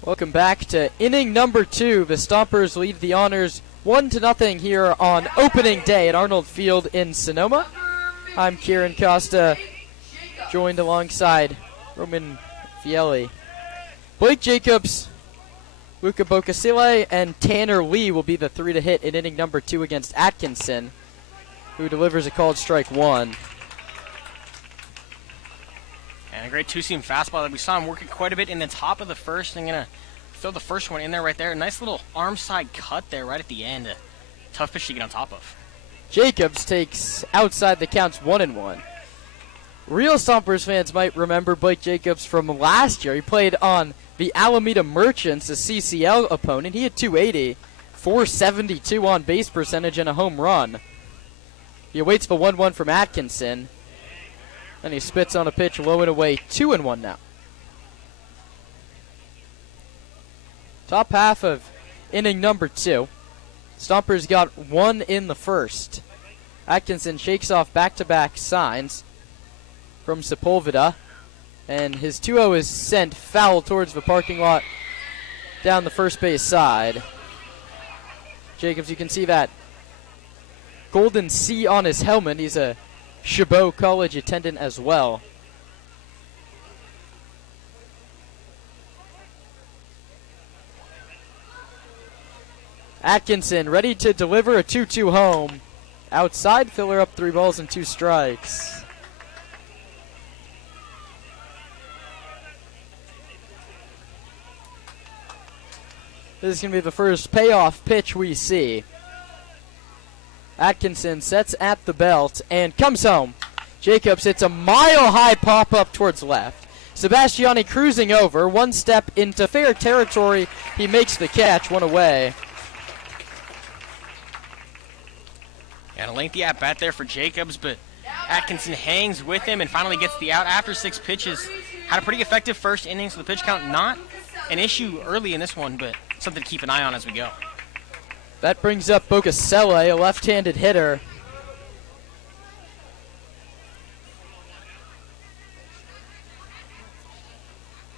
Welcome back to inning number 2. The Stompers lead the Honors 1-0 here on opening day at Arnold Field in Sonoma. I'm Kieran Costa, joined alongside Roman Fieli. Blake Jacobs, Luca Bocasile, and Tanner Lee will be the 3 to hit in inning number 2 against Atkinson, who delivers a called strike 1. And a great two-seam fastball that we saw him working quite a bit in the top of the first. I'm going to throw the first one in there right there. A nice little arm side cut there right at the end. A tough pitch to get on top of. Jacobs takes outside the counts 1-1. Real Stompers fans might remember Blake Jacobs from last year. He played on the Alameda Merchants, a CCL opponent. He had 280, 472 on base percentage, and a home run. He awaits the 1-1 from Atkinson. And he spits on a pitch low and away, 2-1 now. Top half of inning number 2. Stompers got 1 in the first. Atkinson shakes off back-to-back signs from Sepulveda. And his 2-0 is sent foul towards the parking lot down the first base side. Jacobs, you can see that golden C on his helmet. He's a Chabot College attendant as well. Atkinson ready to deliver a 2-2 home. Outside, filler up 3 balls and 2 strikes. This is going to be the first payoff pitch we see. Atkinson sets at the belt and comes home. Jacobs hits a mile-high pop-up towards left. Sebastiani cruising over, 1 step into fair territory. He makes the catch, 1 away. And a lengthy at-bat there for Jacobs, but Atkinson hangs with him and finally gets the out after 6 pitches. Had a pretty effective first inning, so the pitch count not an issue early in this one, but something to keep an eye on as we go. That brings up Bocasile, a left-handed hitter.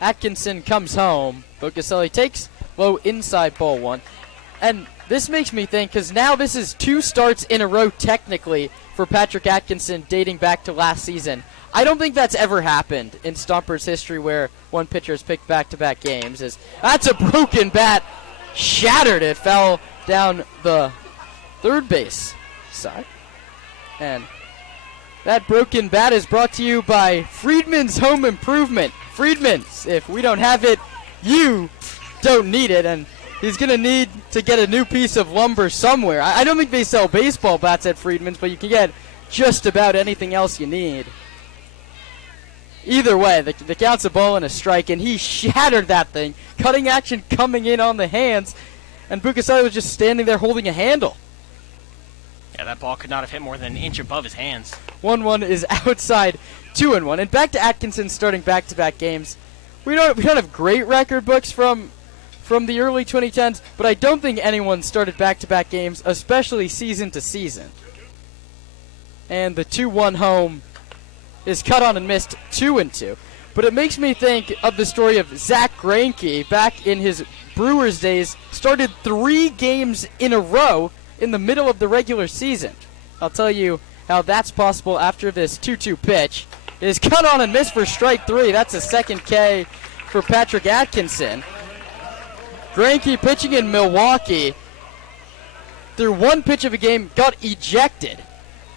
Atkinson comes home. Bocasile takes low inside ball 1. And this makes me think, because now this is 2 starts in a row technically for Patrick Atkinson dating back to last season. I don't think that's ever happened in Stompers history where one pitcher has picked back-to-back games. That's a broken bat. Shattered it. Fell down the third base side. And that broken bat is brought to you by Friedman's Home Improvement. Friedman's, if we don't have it, you don't need it. And he's going to need to get a new piece of lumber somewhere. I don't think they sell baseball bats at Friedman's, but you can get just about anything else you need. Either way, the count's a ball and a strike, and he shattered that thing. Cutting action coming in on the hands, and Bocasile was just standing there holding a handle. Yeah, that ball could not have hit more than an inch above his hands. 1-1 is outside, 2-1. And back to Atkinson starting back-to-back games. We don't have great record books from the early 2010s, but I don't think anyone started back-to-back games, especially season to season. And the 2-1 home is cut on and missed 2-2. But it makes me think of the story of Zach Greinke back in his Brewers days. Started 3 games in a row in the middle of the regular season. I'll tell you how that's possible after this 2-2 pitch. It is cut on and missed for strike 3. That's a second K for Patrick Atkinson. Greinke pitching in Milwaukee. Through 1 pitch of a game, got ejected.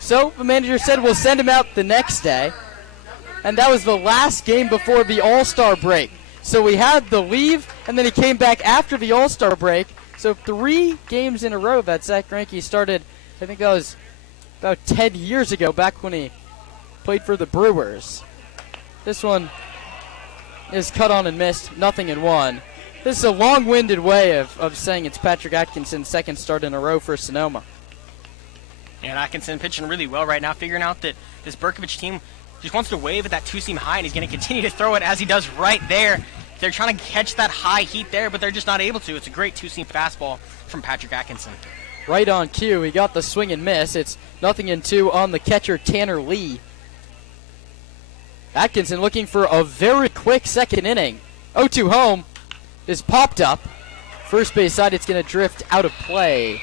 So the manager said we'll send him out the next day. And that was the last game before the All-Star break. So we had the leave, and then he came back after the All-Star break. So 3 games in a row that Zach Greinke started, I think that was about 10 years ago, back when he played for the Brewers. This one is cut on and missed, 0-1. This is a long-winded way of saying it's Patrick Atkinson's second start in a row for Sonoma. And Atkinson pitching really well right now, figuring out that this Bercovich team just wants to wave at that 2-seam high, and he's going to continue to throw it as he does right there. They're trying to catch that high heat there, but they're just not able to. It's a great 2-seam fastball from Patrick Atkinson. Right on cue. He got the swing and miss. It's 0-2 on the catcher, Tanner Lee. Atkinson looking for a very quick second inning. 0-2 home is popped up. First base side, it's going to drift out of play.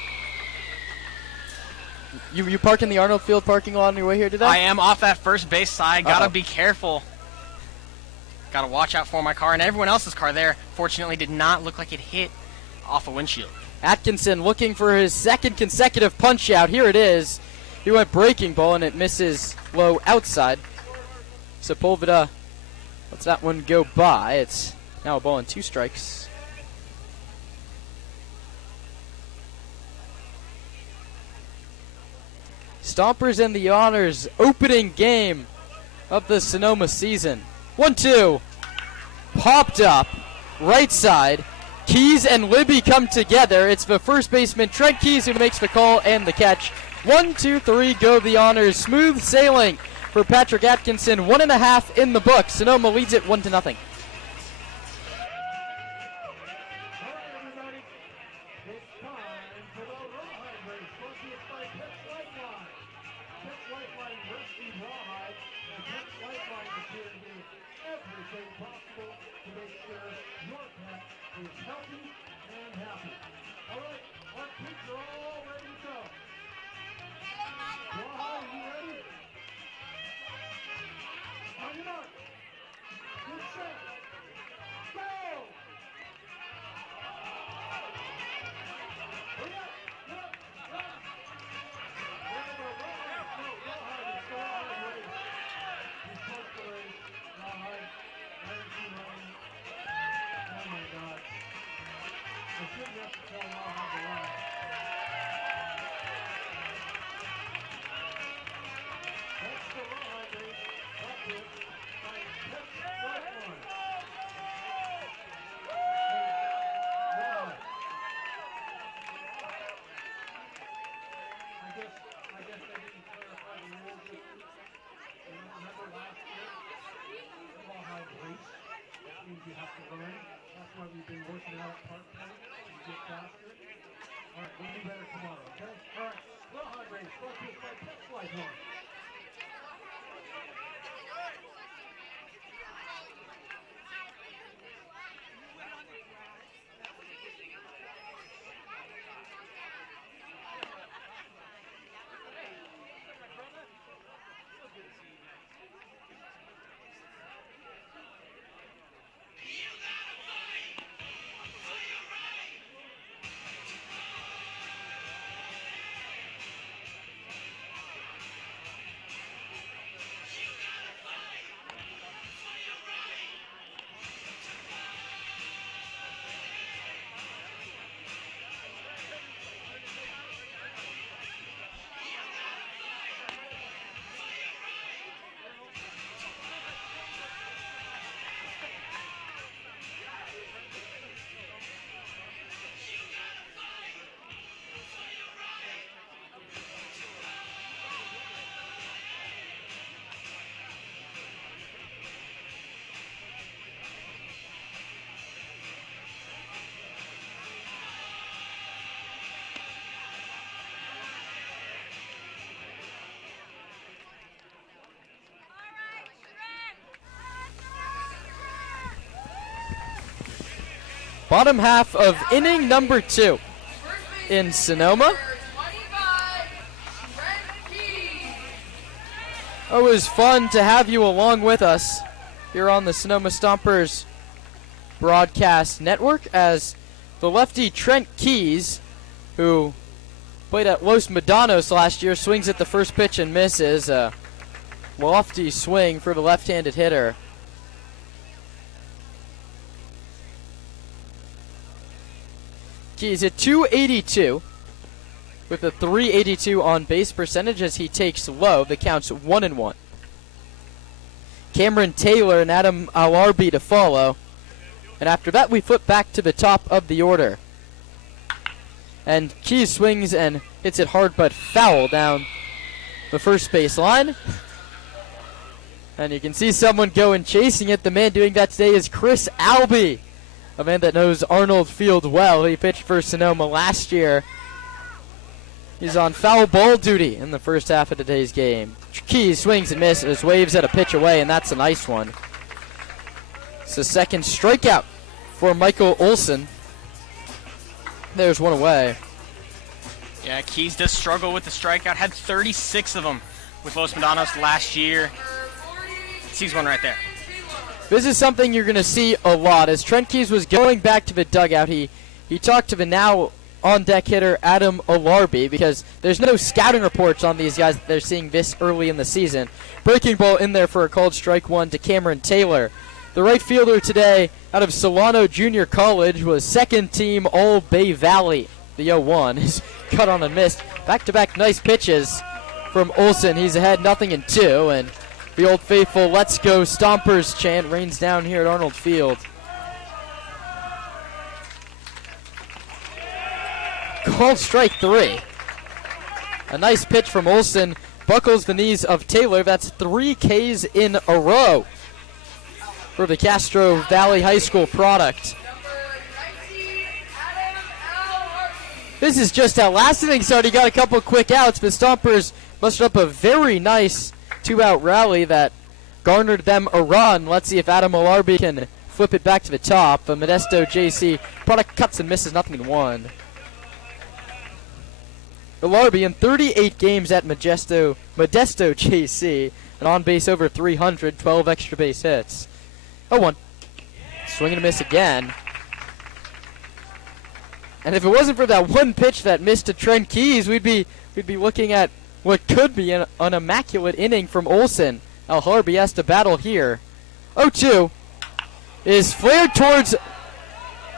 You park in the Arnold Field parking lot on your way here today? I am off that first base side. Gotta Uh-oh. be careful. Gotta watch out for my car and everyone else's car there. Fortunately, did not look like it hit off a windshield. Atkinson looking for his second consecutive punch out. Here it is. He went breaking ball and it misses low outside. Sepulveda lets that one go by. It's now a ball and 2 strikes. Stompers and the Honors opening game of the Sonoma season. 1-2. Popped up. Right side. Keys and Libby come together. It's the first baseman, Trent Keys, who makes the call and the catch. 1, 2, 3, go the Honors. Smooth sailing for Patrick Atkinson. 1.5 in the book. Sonoma leads it 1-0. All right, everybody. It's time for the Rawhide race. Brought to you by Pitch Lifeline. Pitch Lifeline Rescue Rawhide. And Pitch Lifeline is here to do everything possible to make sure your pet is healthy and happy. All right, our kids are all ready to go. Rawhide, are you ready? On your mark. Get set. Go! Hurry up! Run! Run! No, Rawhide, it's the Rawhide race. He's supposed to race. Rawhide, why is he running? Oh my God. I shouldn't have to tell Rawhide to run. That's the Rawhide race. Up here by Pitch Lifeline. Rawhide. I guess they didn't clarify the rules with you. Remember last year? Rawhide race. That means you have to run. That's why we've been working out at Park Point to get faster. All right, we'll do better tomorrow, okay? All right, Rawhide race. Brought to us by Pitch Lifeline. Bottom half of inning number 2 in Sonoma. It was fun to have you along with us here on the Sonoma Stompers broadcast network as the lefty Trent Keys, who played at Los Medanos last year, swings at the first pitch and misses. A lofty swing for the left-handed hitter. Keys at 282 with a 382 on base percentage as he takes low. The count's 1-1. Cameron Taylor and Adam Alarbi to follow. And after that, we flip back to the top of the order. And Keys swings and hits it hard but foul down the first base line. And you can see someone going chasing it. The man doing that today is Chris Albee, a man that knows Arnold Field well. He pitched for Sonoma last year. He's on foul ball duty in the first half of today's game. Keys swings and misses, waves at a pitch away, and that's a nice one. It's the second strikeout for Michael Olson. There's one away. Yeah, Keys does struggle with the strikeout. Had 36 of them with Los Medanos last year. Sees one right there. This is something you're going to see a lot. As Trent Keys was going back to the dugout, he talked to the now on-deck hitter Adam Alarbi, because there's no scouting reports on these guys that they're seeing this early in the season. Breaking ball in there for a called strike one to Cameron Taylor. The right fielder today out of Solano Junior College was second team All Bay Valley. The 0-1 is cut on and missed. Back-to-back nice pitches from Olson. He's ahead 0-2, and the Old Faithful Let's Go Stompers chant rains down here at Arnold Field. Called strike 3. A nice pitch from Olson buckles the knees of Taylor. That's 3 Ks in a row for the Castro Valley High School product. This is just how last inning started. He got a couple quick outs, but Stompers mustered up a very nice 2-out rally that garnered them a run. Let's see if Adam Alarbi can flip it back to the top. The Modesto JC product cuts and misses 0-1. Alarbi in 38 games at Modesto JC, an on-base over 300, 12 extra base hits. 0-1. Swing and a miss again. And if it wasn't for that one pitch that missed to Trent Keys, we'd be looking at what could be an immaculate inning from Olson. Alarbi has to battle here. 0-2 is flared towards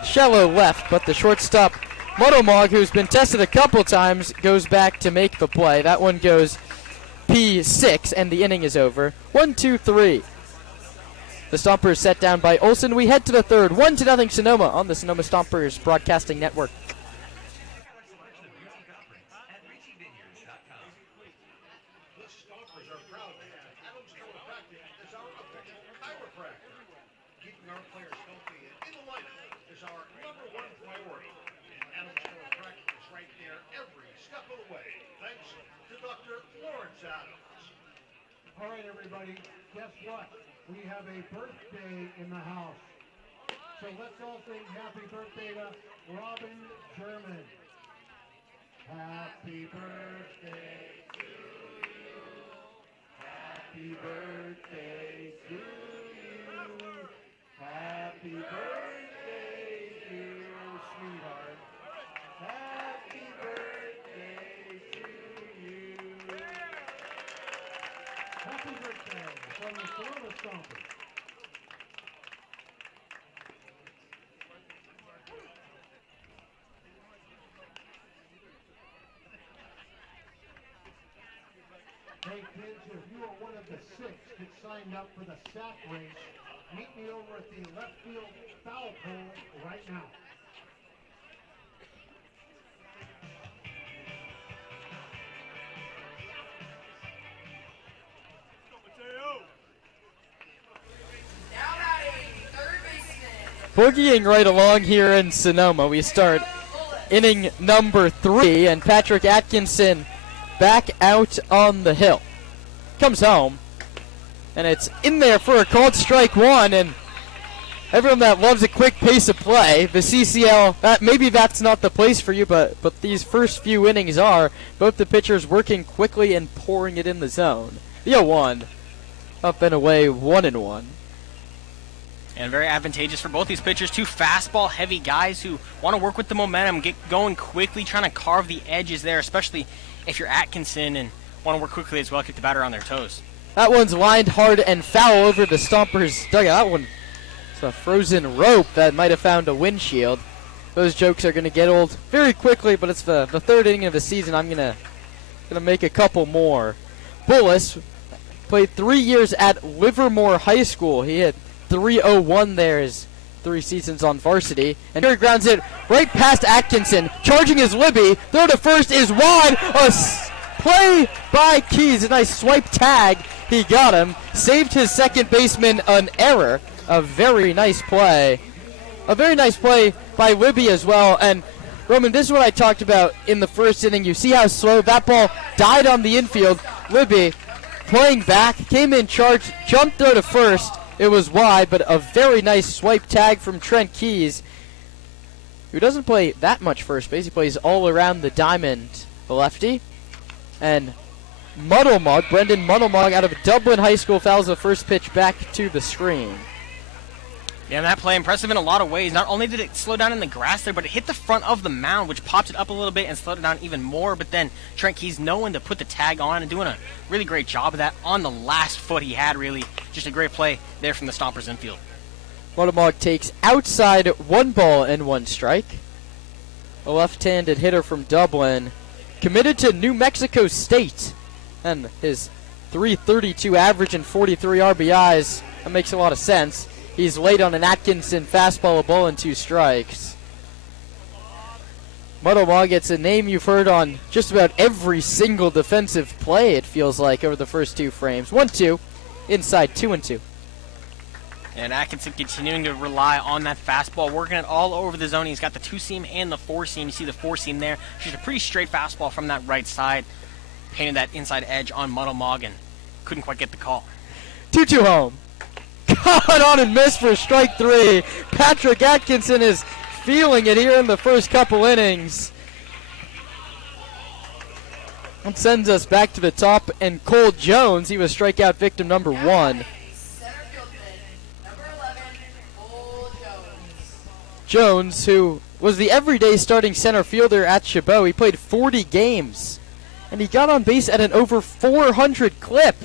shallow left, but the shortstop Motomog, who's been tested a couple times, goes back to make the play. That one goes P6, and the inning is over. 1-2-3. The Stompers set down by Olson. We head to the third. 1-0 Sonoma on the Sonoma Stompers Broadcasting Network. All right, everybody, guess what? We have a birthday in the house. So let's all sing happy birthday to Robin German. Happy birthday to you. Happy birthday to you. Happy birthday, dear sweetheart. Happy birthday to you. Happy birthday from the Sonoma Stompers. Hey kids, if you are one of the 6 that signed up for the sack race, meet me over at the left field foul pole right now. Boogieing right along here in Sonoma. We start inning number 3, and Patrick Atkinson back out on the hill. Comes home, and it's in there for a called strike 1, and everyone that loves a quick pace of play, the CCL, maybe that's not the place for you, but these first few innings are. Both the pitchers working quickly and pouring it in the zone. The 0-1, up and away, 1-1. And very advantageous for both these pitchers. 2 fastball-heavy guys who want to work with the momentum, get going quickly, trying to carve the edges there, especially if you're Atkinson and want to work quickly as well, keep the batter on their toes. That one's lined hard and foul over the Stompers' dugout. That one is a frozen rope that might have found a windshield. Those jokes are going to get old very quickly, but it's the third inning of the season. I'm gonna make a couple more. Bullis played 3 years at Livermore High School. He had 301 there, his 3 seasons on varsity. And here he grounds it right past Atkinson. Charging his Libby. Throw to first is wide. A play by Keys. A nice swipe tag. He got him. Saved his second baseman an error. A very nice play. A very nice play by Libby as well. And Roman, this is what I talked about in the first inning. You see how slow that ball died on the infield. Libby playing back, came in charged, jumped throw to first, It was wide, but a very nice swipe tag from Trent Keys, who doesn't play that much first base. He plays all around the diamond, the lefty. And Muddlemug, Brendan Muddlemug out of Dublin High School, fouls the first pitch back to the screen. Yeah, and that play impressive in a lot of ways. Not only did it slow down in the grass there, but it hit the front of the mound, which popped it up a little bit and slowed it down even more. But then Trent Keys knowing to put the tag on and doing a really great job of that on the last foot he had, really. Just a great play there from the Stompers infield. Muddlemug takes outside 1 ball and 1 strike. A left-handed hitter from Dublin, committed to New Mexico State. And his .332 average and 43 RBIs, that makes a lot of sense. He's late on an Atkinson fastball, a ball and 2 strikes. Muddlemug, it's a name you've heard on just about every single defensive play, it feels like, over the first 2 frames. 1-2, inside 2-2. And Atkinson continuing to rely on that fastball, working it all over the zone. He's got the 2-seam and the 4-seam. You see the 4-seam there. Just a pretty straight fastball from that right side. Painted that inside edge on Muddlemug and couldn't quite get the call. 2-2 home. Caught on and missed for strike 3. Patrick Atkinson is feeling it here in the first couple innings. That sends us back to the top, and Cole Jones, he was strikeout victim number 1. Center fieldman, number 11, Cole Jones. Jones, who was the everyday starting center fielder at Chabot, he played 40 games, and he got on base at an over 400 clip.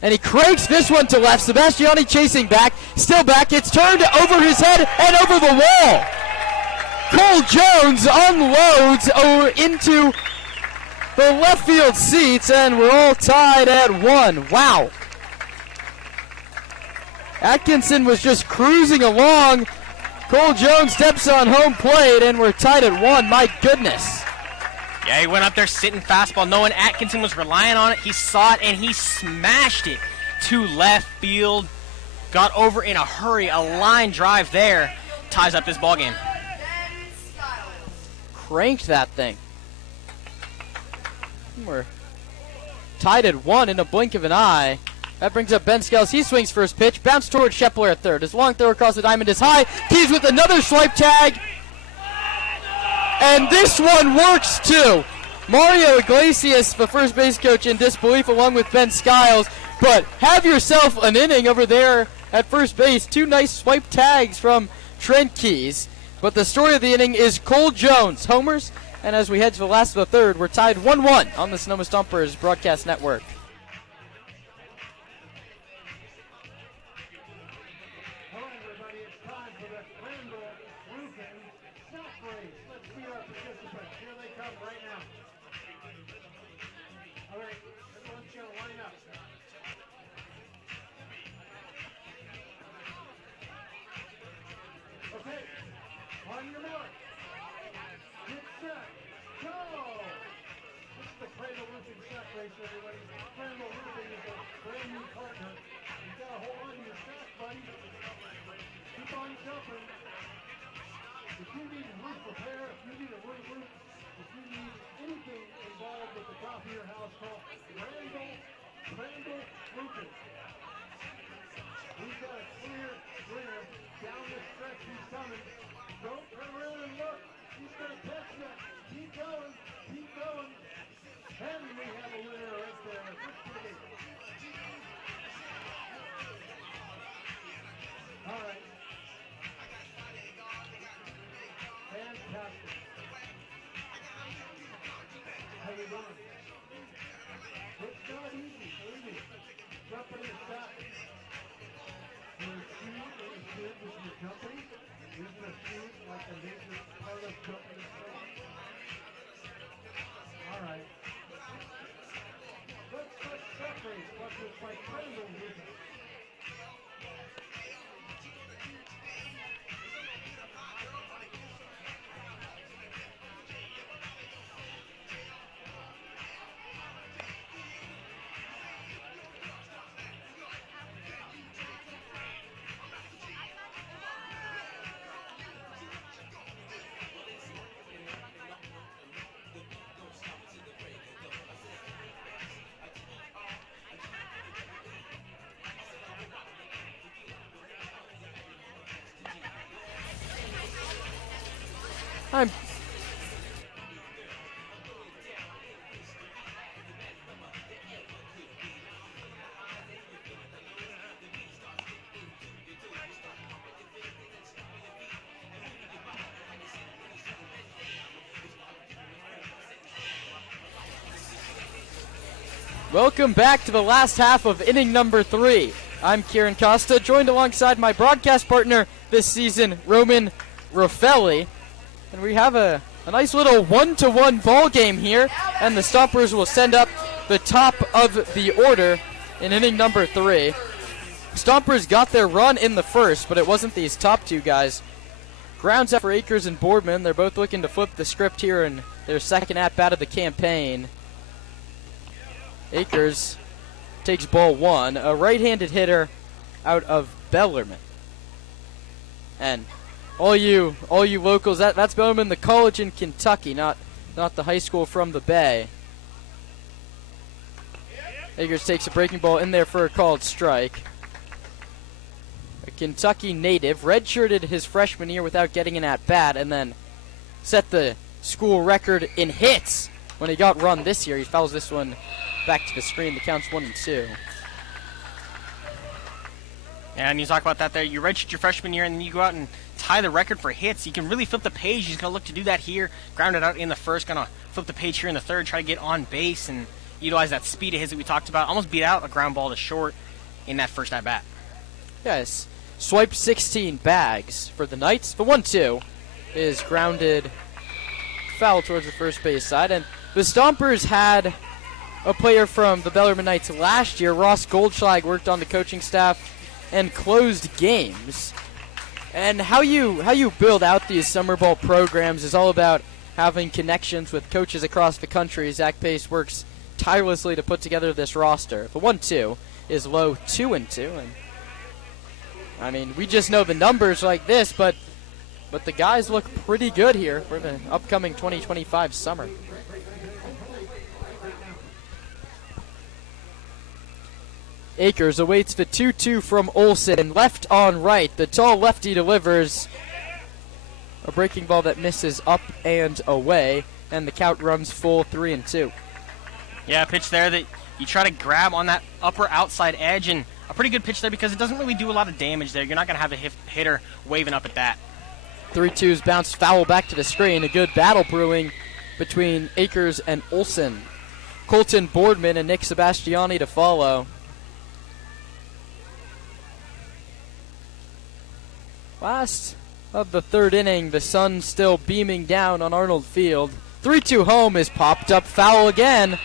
And he cranks this one to left. Sebastiani chasing back, still back. It's turned over his head and over the wall. Cole Jones unloads into the left field seats, and we're all tied at 1. Wow. Atkinson was just cruising along. Cole Jones steps on home plate, and we're tied at 1. My goodness. Yeah, he went up there sitting fastball, knowing Atkinson was relying on it. He saw it, and he smashed it to left field. Got over in a hurry. A line drive there ties up this ballgame. Cranked that thing. We're tied at 1 in a blink of an eye. That brings up Ben Scales. He swings first pitch. Bounce towards Shepler at third. His long throw across the diamond is high. Keys with another swipe tag. And this one works too. Mario Iglesias, the first base coach, in disbelief along with Ben Skiles. But have yourself an inning over there at first base. 2 nice swipe tags from Trent Keys. But the story of the inning is Cole Jones homers. And as we head to the last of the third, we're tied 1-1 on the Sonoma Stompers broadcast network. I'm Welcome back to the last half of inning number 3. I'm Kieran Costa, joined alongside my broadcast partner this season, Roman Raffelli. And we have a nice little 1-1 ball game here, and the Stompers will send up the top of the order in inning number 3. Stompers got their run in the first, but it wasn't these top two guys. Grounds out for Akers and Boardman. They're both looking to flip the script here in their second at-bat of the campaign. Akers takes ball 1, a right-handed hitter out of Bellarmine. And all you locals, that's Bellarmine, the college in Kentucky, not the high school from the Bay. Akers takes a breaking ball in there for a called strike. A Kentucky native, redshirted his freshman year without getting an at-bat, and then set the school record in hits when he got run this year. He fouls this one back to the screen. The count's 1-2. Yeah, and you talk about that there. You redshirt your freshman year, and then you go out and tie the record for hits. You can really flip the page. He's going to look to do that here. Ground it out in the first. Going to flip the page here in the third. Try to get on base and utilize that speed of his that we talked about. Almost beat out a ground ball to short in that first at-bat. Yes. Swiped 16 bags for the Knights. The 1-2 is grounded foul towards the first base side. And the Stompers had a player from the Bellarmine Knights last year. Ross Goldschlag worked on the coaching staff and closed games. And how you build out these summer ball programs is all about having connections with coaches across the country. Zach Pace works tirelessly to put together this roster. The 1-2 is low, 2-2, and I mean, we just know the numbers like this, but the guys look pretty good here for the upcoming 2025 summer. Akers awaits the 2-2 from Olsen. Left on right. The tall lefty delivers a breaking ball that misses up and away, and the count runs full 3-2. Yeah, a pitch there that you try to grab on that upper outside edge, and a pretty good pitch there because it doesn't really do a lot of damage there. You're not going to have a hitter waving up at that. 3-2's bounced foul back to the screen. A good battle brewing between Akers and Olsen. Colton Boardman and Nick Sebastiani to follow. Last of the third inning, the sun still beaming down on Arnold Field. 3-2 home is popped up, foul again.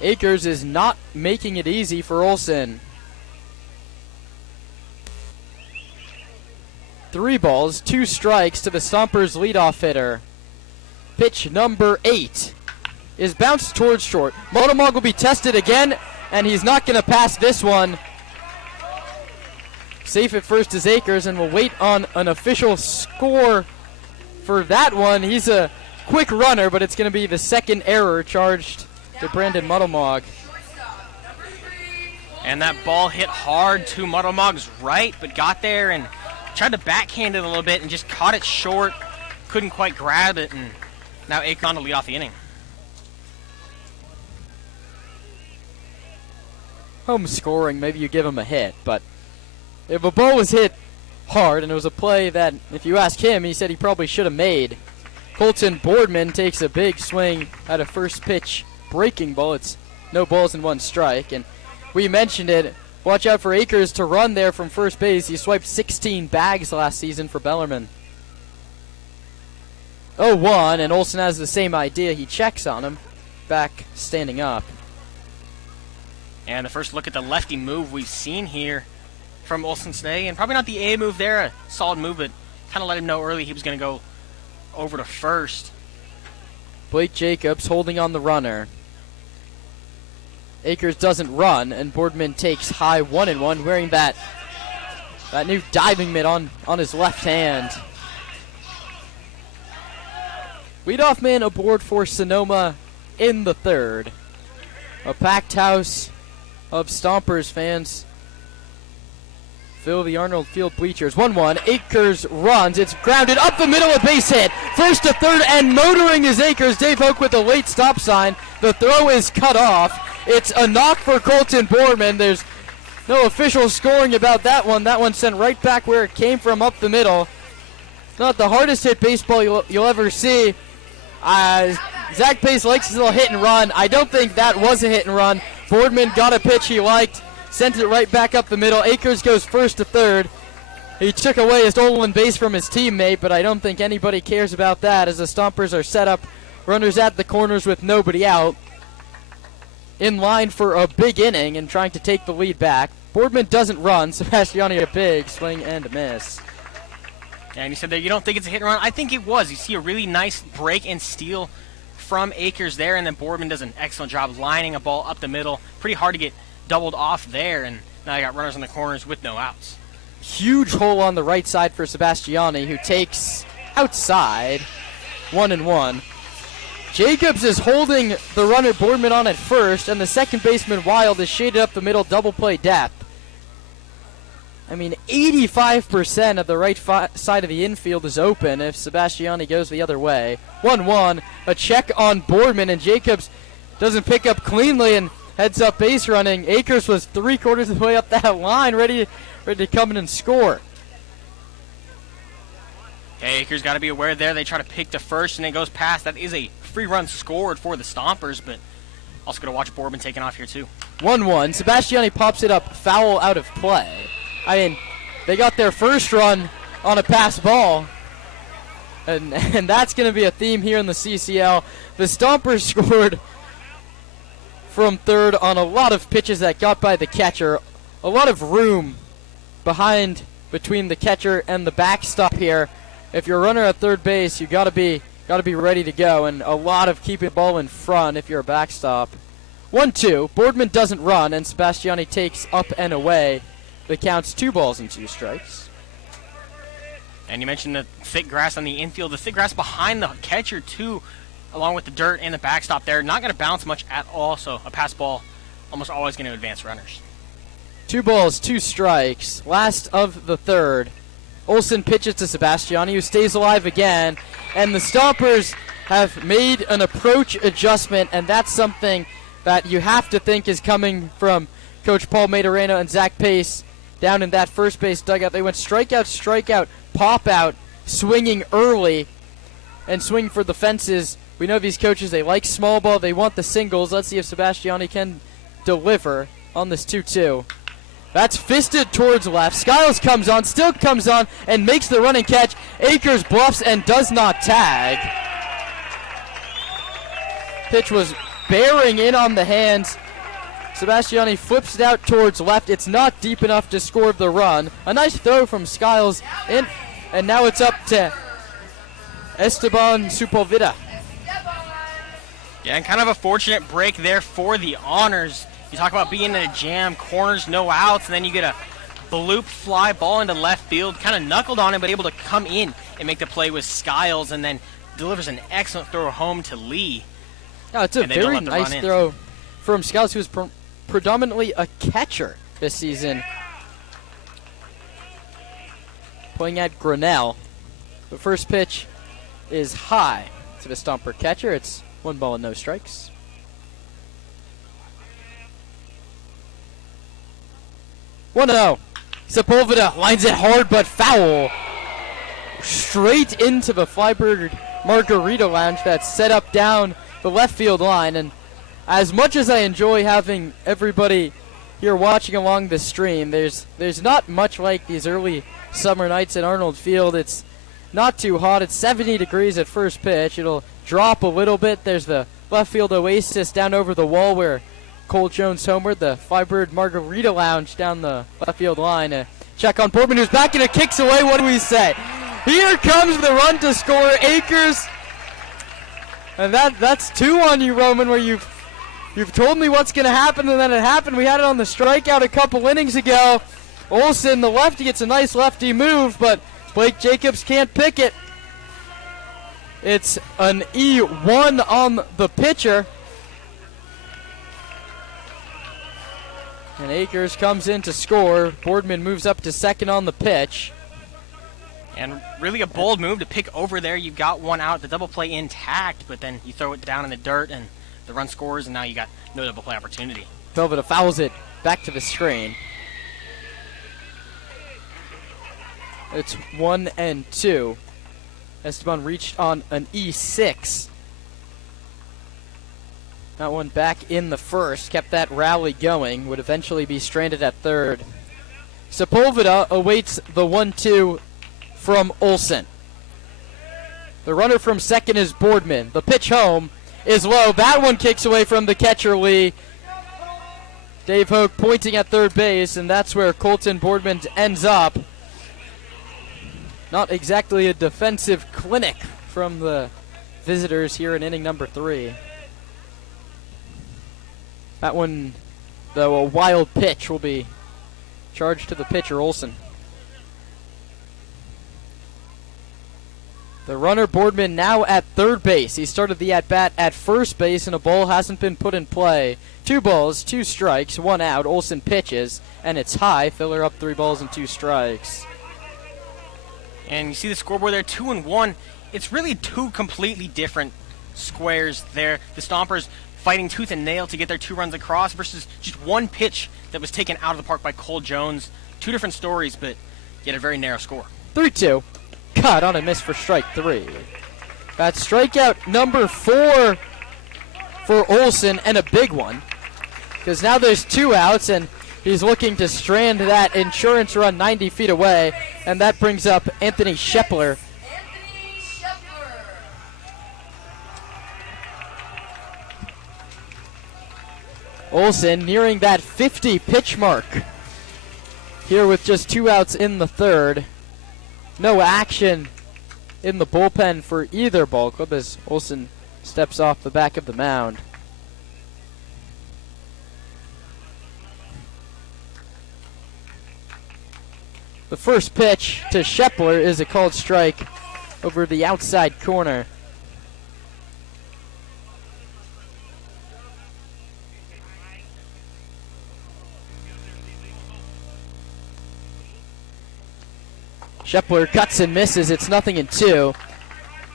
Akers is not making it easy for Olsen. 3 balls, 2 strikes to the Stompers' leadoff hitter. Pitch number 8 is bounced towards short. Motomog will be tested again, and he's not going to pass this one. Safe at first is Akers, and we'll wait on an official score for that one. He's a quick runner, but it's going to be the second error charged to Brandon Muddlemog. And that ball hit hard to Muddlemog's right, but got there and tried to backhand it a little bit and just caught it short. Couldn't quite grab it, and now Akon to lead off the inning. Home scoring, maybe you give him a hit, but if a ball was hit hard and it was a play that, if you ask him, he said he probably should have made. Colton Boardman takes a big swing at a first pitch breaking ball. It's no balls and 1 strike, and we mentioned it. Watch out for Akers to run there from first base. He swiped 16 bags last season for Bellarmine. 0-1, and Olsen has the same idea. He checks on him, back standing up. And the first look at the lefty move we've seen here from Olsen today, and probably not the A move there, a solid move, but kind of let him know early he was going to go over to first. Blake Jacobs holding on the runner. Akers doesn't run, and Boardman takes high 1-1, wearing that new diving mitt on his left hand. Leadoff man aboard for Sonoma in the third. A packed house of Stompers fans fill the Arnold Field bleachers. 1-1. Akers runs. It's grounded up the middle, a base hit. First to third, and motoring is Akers. Dave Hoke with a late stop sign. The throw is cut off. It's a knock for Colton Boardman. There's no official scoring about that one. That one sent right back where it came from, up the middle. Not the hardest hit baseball you'll ever see. Zach Pace likes his little hit and run. I don't think that was a hit and run. Boardman got a pitch he liked, sent it right back up the middle. Akers goes first to third. He took away a stolen base from his teammate, but I don't think anybody cares about that as the Stompers are set up, runners at the corners with nobody out, in line for a big inning and trying to take the lead back. Boardman doesn't run. Sebastiani a big swing and a miss. Yeah, and you said that you don't think it's a hit and run. I think it was. You see a really nice break and steal from Akers there, and then Boardman does an excellent job lining a ball up the middle. Pretty hard to get doubled off there, and now you got runners in the corners with no outs. Huge hole on the right side for Sebastiani, who takes outside 1-1. Jacobs is holding the runner Boardman on at first, and the second baseman Wild is shaded up the middle, double play depth. I mean, 85% of the right side of the infield is open if Sebastiani goes the other way. 1-1, a check on Boardman, and Jacobs doesn't pick up cleanly and heads up base running. Akers was 3/4 of the way up that line, ready to come in and score. Okay, Akers got to be aware there. They try to pick to first, and it goes past. That is a free run scored for the Stompers, but also going to watch Boardman taking off here too. 1-1, Sebastiani pops it up, foul out of play. I mean, they got their first run on a pass ball, and that's going to be a theme here in the CCL. The Stompers scored from third on a lot of pitches that got by the catcher. A lot of room between the catcher and the backstop here. If you're a runner at third base, you got to be ready to go, and a lot of keeping the ball in front if you're a backstop. 1-2, Boardman doesn't run, and Sebastiani takes up and away. The count's 2 balls and 2 strikes. And you mentioned the thick grass on the infield. The thick grass behind the catcher, too, along with the dirt and the backstop there. Not going to bounce much at all, so a pass ball almost always going to advance runners. 2 balls, 2 strikes. Last of the third. Olsen pitches to Sebastiani, who stays alive again. And the Stompers have made an approach adjustment, and that's something that you have to think is coming from Coach Paul Maidoreno and Zach Pace down in that first base dugout. They went strikeout, pop out, swinging early, and swing for the fences. We know these coaches, they like small ball, they want the singles. Let's see if Sebastiani can deliver on this 2-2. That's fisted towards left. Skiles still comes on, and makes the running catch. Akers bluffs and does not tag. Pitch was bearing in on the hands. Sebastiani flips it out towards left. It's not deep enough to score the run. A nice throw from Skiles in, and now it's up to Esteban Sepulveda. Yeah, and kind of a fortunate break there for the Honors. You talk about being in a jam, corners, no outs, and then you get a bloop fly ball into left field. Kind of knuckled on it, but able to come in and make the play with Skiles, and then delivers an excellent throw home to Lee. Yeah, it's a very nice throw from Skiles, who's predominantly a catcher this season, playing at Grinnell. The first pitch is high to the Stomper catcher. It's 1 ball and no strikes. One-0. Sepulveda lines it hard but foul. Straight into the Flybird Margarita Lounge that's set up down the left field line. And as much as I enjoy having everybody here watching along the stream, there's not much like these early summer nights at Arnold Field. It's not too hot. It's 70 degrees at first pitch. It'll drop a little bit. There's the left field oasis down over the wall where Cole Jones homered. The Flybird Margarita Lounge down the left field line. Check on Boardman, who's back and it kicks away. What do we say? Here comes the run to score. Akers. And that's 2 on you, Roman, where you've told me what's going to happen, and then it happened. We had it on the strikeout a couple innings ago. Olsen, the lefty, gets a nice lefty move, but Blake Jacobs can't pick it. It's an E1 on the pitcher. And Akers comes in to score. Boardman moves up to second on the pitch. And really a bold move to pick over there. You've got one out, the double play intact, but then you throw it down in the dirt and the run scores, and now you got no double play opportunity. Velveta fouls it back to the screen. It's 1-2. Esteban reached on an E6. That one back in the first, kept that rally going, would eventually be stranded at third. Sepulveda awaits the 1-2 from Olsen. The runner from second is Boardman. The pitch home is low. That one kicks away from the catcher, Lee. Dave Hogue pointing at third base, and that's where Colton Boardman ends up. Not exactly a defensive clinic from the visitors here in inning number 3. That one, though, a wild pitch, will be charged to the pitcher, Olsen. The runner, Boardman, now at third base. He started the at-bat at first base, and a ball hasn't been put in play. 2 balls, 2 strikes, 1 out. Olsen pitches, and it's high. Filler up 3 balls and 2 strikes. And you see the scoreboard there, 2-1. It's really 2 completely different squares there. The Stompers fighting tooth and nail to get their 2 runs across versus just 1 pitch that was taken out of the park by Cole Jones. 2 different stories, but yet a very narrow score. 3-2. Cut on a miss for strike 3. That's strikeout number 4 for Olsen, and a big one. Because now there's 2 outs, and he's looking to strand that insurance run 90 feet away. And that brings up Anthony Shepler. Anthony Shepler. Olsen nearing that 50 pitch mark here with just 2 outs in the third. No action in the bullpen for either ball club as Olsen steps off the back of the mound. The first pitch to Shepler is a called strike over the outside corner. Shepler cuts and misses. It's 0-2.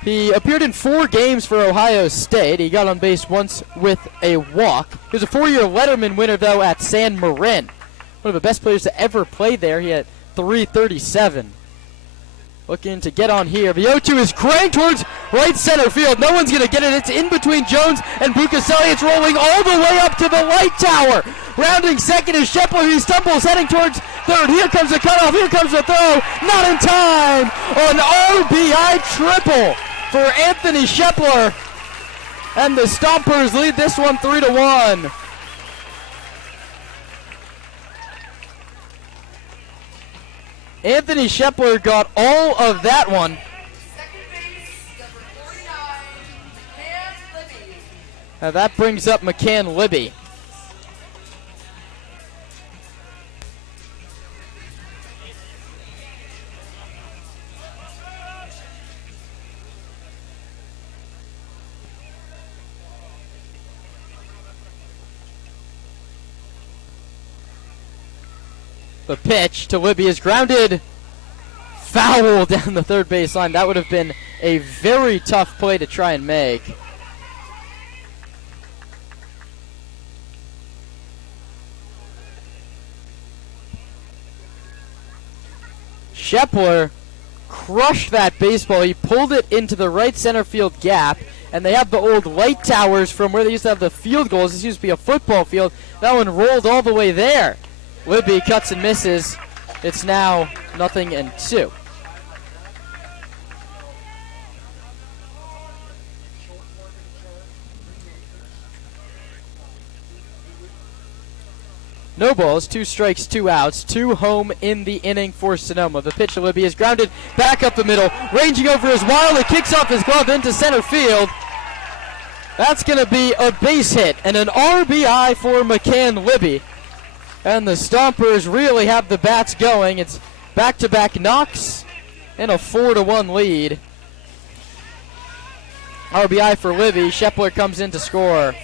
He appeared in 4 games for Ohio State. He got on base once with a walk. He was a 4-year Letterman winner, though, at San Marin. One of the best players to ever play there. He had .337. Looking to get on here. The 0-2 is cranked towards right center field. No one's going to get it. It's in between Jones and Bucaselli. It's rolling all the way up to the light tower. Rounding second is Shepler. He stumbles heading towards third. Here comes the cutoff. Here comes the throw. Not in time. An RBI triple for Anthony Shepler. And the Stompers lead this one 3-1. Anthony Shepler got all of that one. Second base, number 49, McCann Libby. Now that brings up McCann Libby. The pitch to Libby is grounded foul down the third base line. That would have been a very tough play to try and make. Shepler crushed that baseball. He pulled it into the right center field gap, and they have the old light towers from where they used to have the field goals. This used to be a football field. That one rolled all the way there. Libby cuts and misses. It's now 0-2. No balls, 2 strikes, 2 outs, 2 home in the inning for Sonoma. The pitch to Libby is grounded back up the middle, ranging over his wild. It kicks off his glove into center field. That's going to be a base hit and an RBI for McCann Libby. And the Stompers really have the bats going. It's back-to-back knocks and a 4-1 lead. RBI for Libby. Shepler comes in to score. Number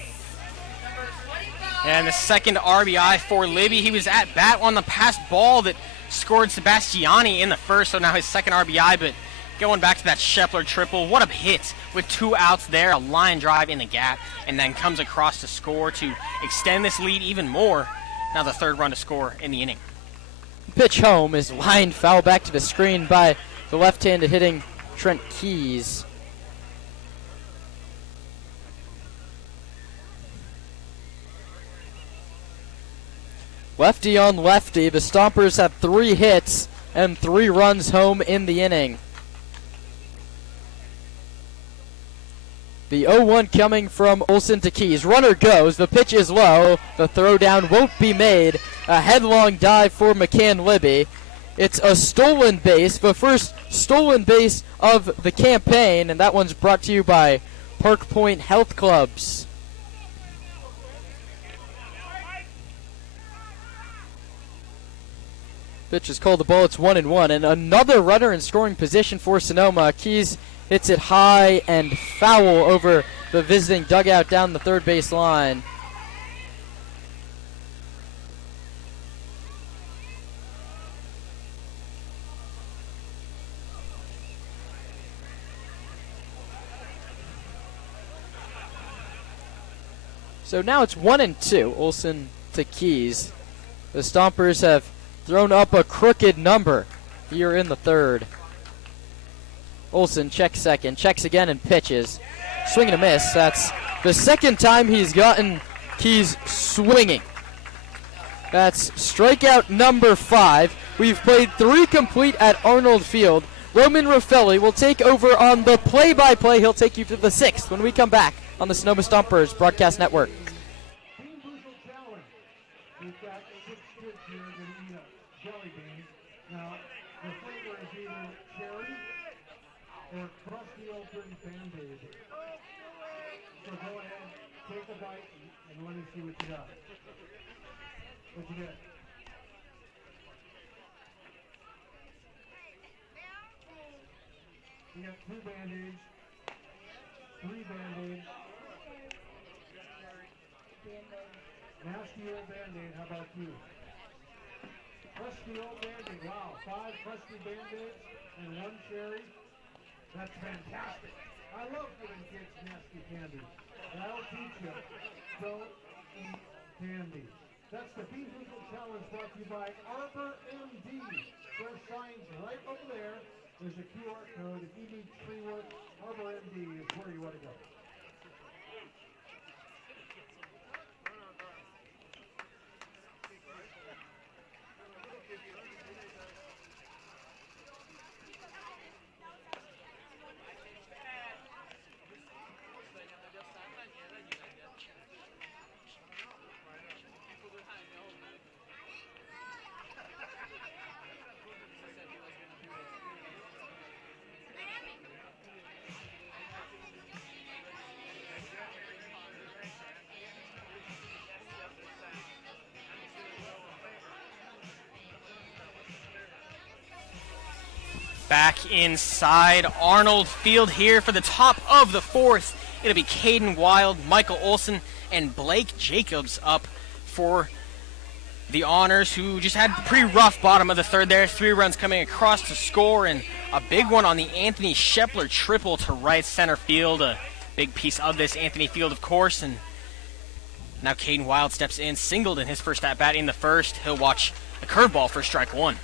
25, And the second RBI for Libby. He was at bat on the passed ball that scored Sebastiani in the first, so now his second RBI, but going back to that Shepler triple, what a hit with 2 outs there, a line drive in the gap, and then comes across to score to extend this lead even more. Now the third run to score in the inning. Pitch home is lined foul back to the screen by the left-handed hitting Trent Keys. Lefty on lefty, the Stompers have 3 hits and 3 runs home in the inning. The 0-1 coming from Olsen to Keys. Runner goes, the pitch is low, the throw down won't be made. A headlong dive for McCann Libby. It's a stolen base, the first stolen base of the campaign, and that one's brought to you by Park Point Health Clubs. Pitch is called the ball, it's 1-1, and another runner in scoring position for Sonoma. Keys hits it high and foul over the visiting dugout down the third base line. So now it's 1-2, Olsen to Keys. The Stompers have thrown up a crooked number here in the third. Olsen checks second, checks again and pitches. Swing and a miss. That's the second time he's gotten Keys swinging. That's strikeout number 5. We've played 3 complete at Arnold Field. Roman Raffelli will take over on the play-by-play. He'll take you to the 6th when we come back on the Sonoma Stompers Broadcast Network. We've got 6 kids here that eat a jelly bean. Now, the flavor is either cherry or crusty open Band-Aid. So go ahead, take a bite, and let me see what you got. What you get? You got 2 Band-Aids, 3 Band-Aids. Nasty old Band-Aid, how about you? Crusty old Band-Aid, wow, 5 crusty Band-Aids and 1 cherry. That's fantastic. I love giving kids nasty candy. That'll teach you, don't eat candy. That's the Bean Boozled Challenge brought to you by Arbor MD. Their signs right over there. There's a QR code. If you need tree work, Arbor MD is where you want to go. Back inside Arnold Field here for the top of the 4th. It'll be Caden Wild, Michael Olsen, and Blake Jacobs up for the honors, who just had a pretty rough bottom of the third there. 3 runs coming across to score, and a big one on the Anthony Shepler triple to right center field. A big piece of this Anthony Field, of course. And now Caden Wild steps in, singled in his first at-bat in the first. He'll watch a curveball for strike 1.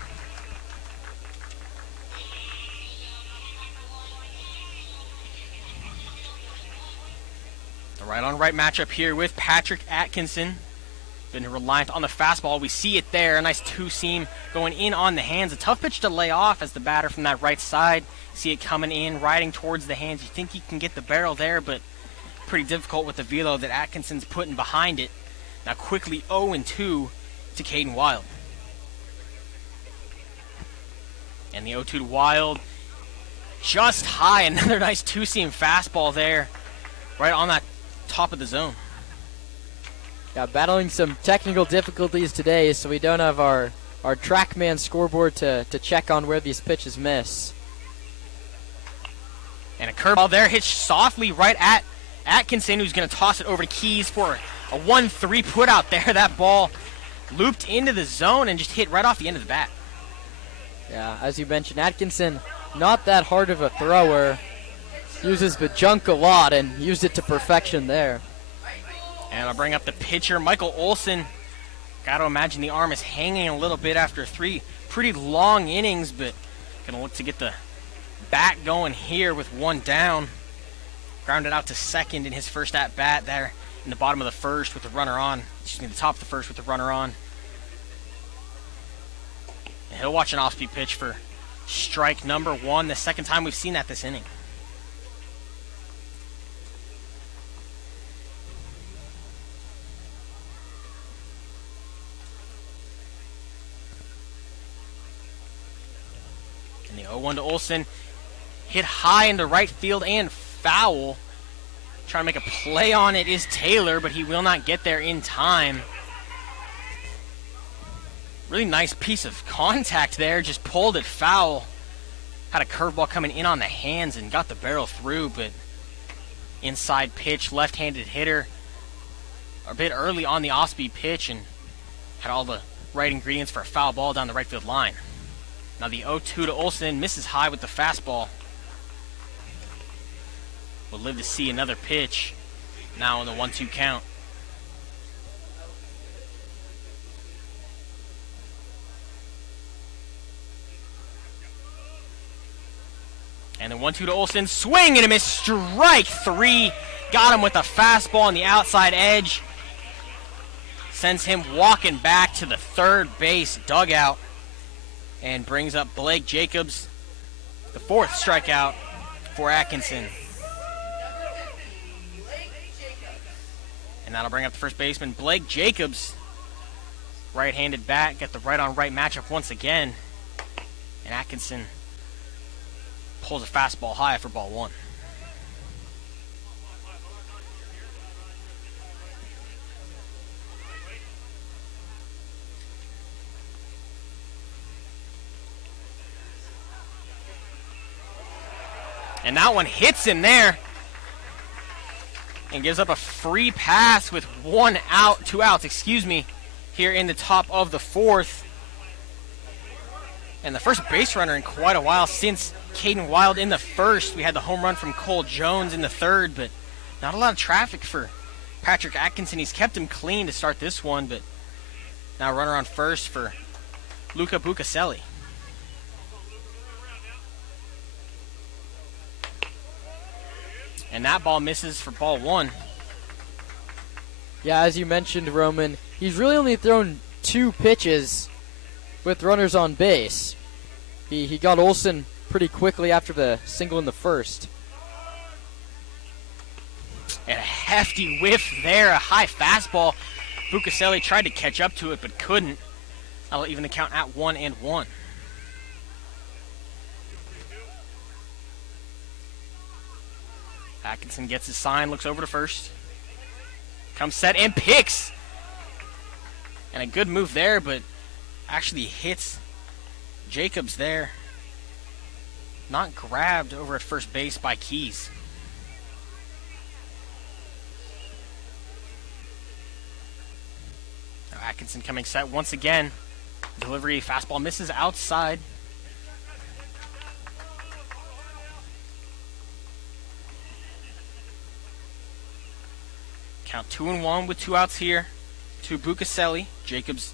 Right-on-right matchup here with Patrick Atkinson. Been reliant on the fastball. We see it there. A nice 2-seam going in on the hands. A tough pitch to lay off as the batter from that right side. See it coming in, riding towards the hands. You think you can get the barrel there, but pretty difficult with the velo that Atkinson's putting behind it. Now quickly 0-2 to Caden Wild. And the 0-2 to Wild. Just high. Another nice 2-seam fastball there. Right on that top of the zone. Yeah, battling some technical difficulties today, so we don't have our TrackMan scoreboard to check on where these pitches miss. And a curveball there, hit softly right at Atkinson, who's going to toss it over to Keys for A 1-3 put out there. That ball looped into the zone and just hit right off the end of the bat. Yeah, as you mentioned, Atkinson, not that hard of a thrower. Uses the junk a lot and used it to perfection there. And I'll bring up the pitcher, Michael Olson. Got to imagine the arm is hanging a little bit after 3 pretty long innings, but going to look to get the bat going here with 1 down. Grounded out to second in his first at-bat there in the bottom of the first with the runner on. The top of the first with the runner on. And he'll watch an off-speed pitch for strike number 1, the second time we've seen that this inning. And the 0-1 to Olson. Hit high into right field and foul. Trying to make a play on it is Taylor, but he will not get there in time. Really nice piece of contact there. Just pulled it foul. Had a curveball coming in on the hands and got the barrel through, but inside pitch, left-handed hitter. A bit early on the off-speed pitch and had all the right ingredients for a foul ball down the right field line. Now the 0-2 to Olson misses high with the fastball. We'll live to see another pitch now in the 1-2 count. And the 1-2 to Olson, swing and a miss, strike 3. Got him with a fastball on the outside edge. Sends him walking back to the third base dugout. And brings up Blake Jacobs, the 4th strikeout for Atkinson. And that'll bring up the first baseman, Blake Jacobs. Right-handed bat, get the right-on-right matchup once again. And Atkinson pulls a fastball high for ball 1. And that one hits him there. And gives up a free pass with 2 outs, here in the top of the 4th. And the first base runner in quite a while since Caden Wild in the first. We had the home run from Cole Jones in the 3rd, but not a lot of traffic for Patrick Atkinson. He's kept him clean to start this one, but now runner on first for Luca Bucaselli. And that ball misses for ball 1. Yeah, as you mentioned, Roman, he's really only thrown 2 pitches with runners on base. He got Olson pretty quickly after the single in the first. And a hefty whiff there, a high fastball. Bucaselli tried to catch up to it, but couldn't. I'll even the count at 1-1. Atkinson gets his sign, looks over to first. Comes set and picks. And a good move there, but actually hits Jacobs there. Not grabbed over at first base by Keys. Now Atkinson coming set once again. Delivery, fastball misses outside. Count 2-1 with 2 outs here to Bucaselli. Jacobs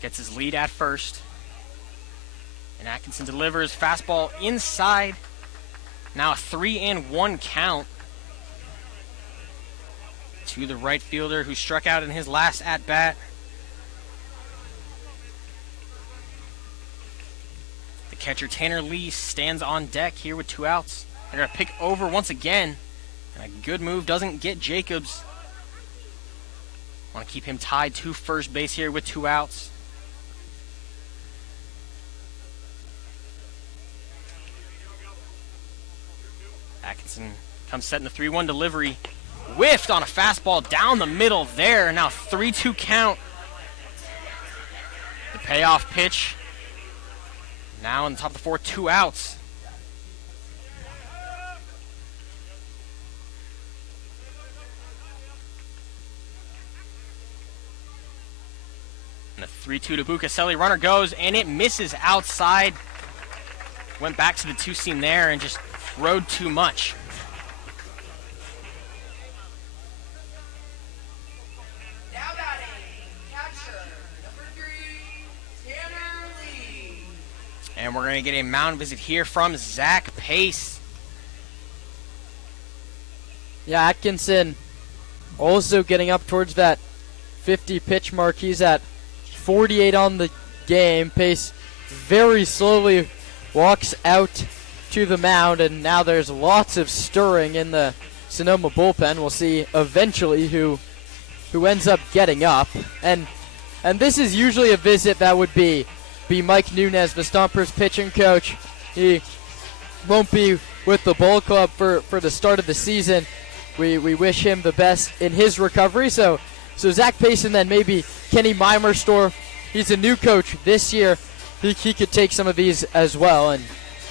gets his lead at first. And Atkinson delivers fastball inside. Now a 3-1 count to the right fielder who struck out in his last at-bat. The catcher Tanner Lee stands on deck here with 2 outs. They're going to pick over once again. And a good move doesn't get Jacobs. Want to keep him tied to first base here with 2 outs. Atkinson comes set in the 3-1 delivery. Whiffed on a fastball down the middle there. Now 3-2 count. The payoff pitch. Now in the top of the 4th, 2 outs. 3-2 to Bercovich. Runner goes, and it misses outside. Went back to the two-seam there and just rode too much. Now batting, catcher, number 3, Tanner Lee. And we're going to get a mound visit here from Zach Pace. Yeah, Atkinson also getting up towards that 50 pitch mark. He's at 48 on the game. Pace very slowly walks out to the mound, and now there's lots of stirring in the Sonoma bullpen. We'll see eventually who ends up getting up. And this is usually a visit that would be Mike Nunez, the Stompers pitching coach. He won't be with the ball club for the start of the season. We wish him the best in his recovery. So Zach Pace and then maybe Kenny Meimerstorff. He's a new coach this year. He could take some of these as well. And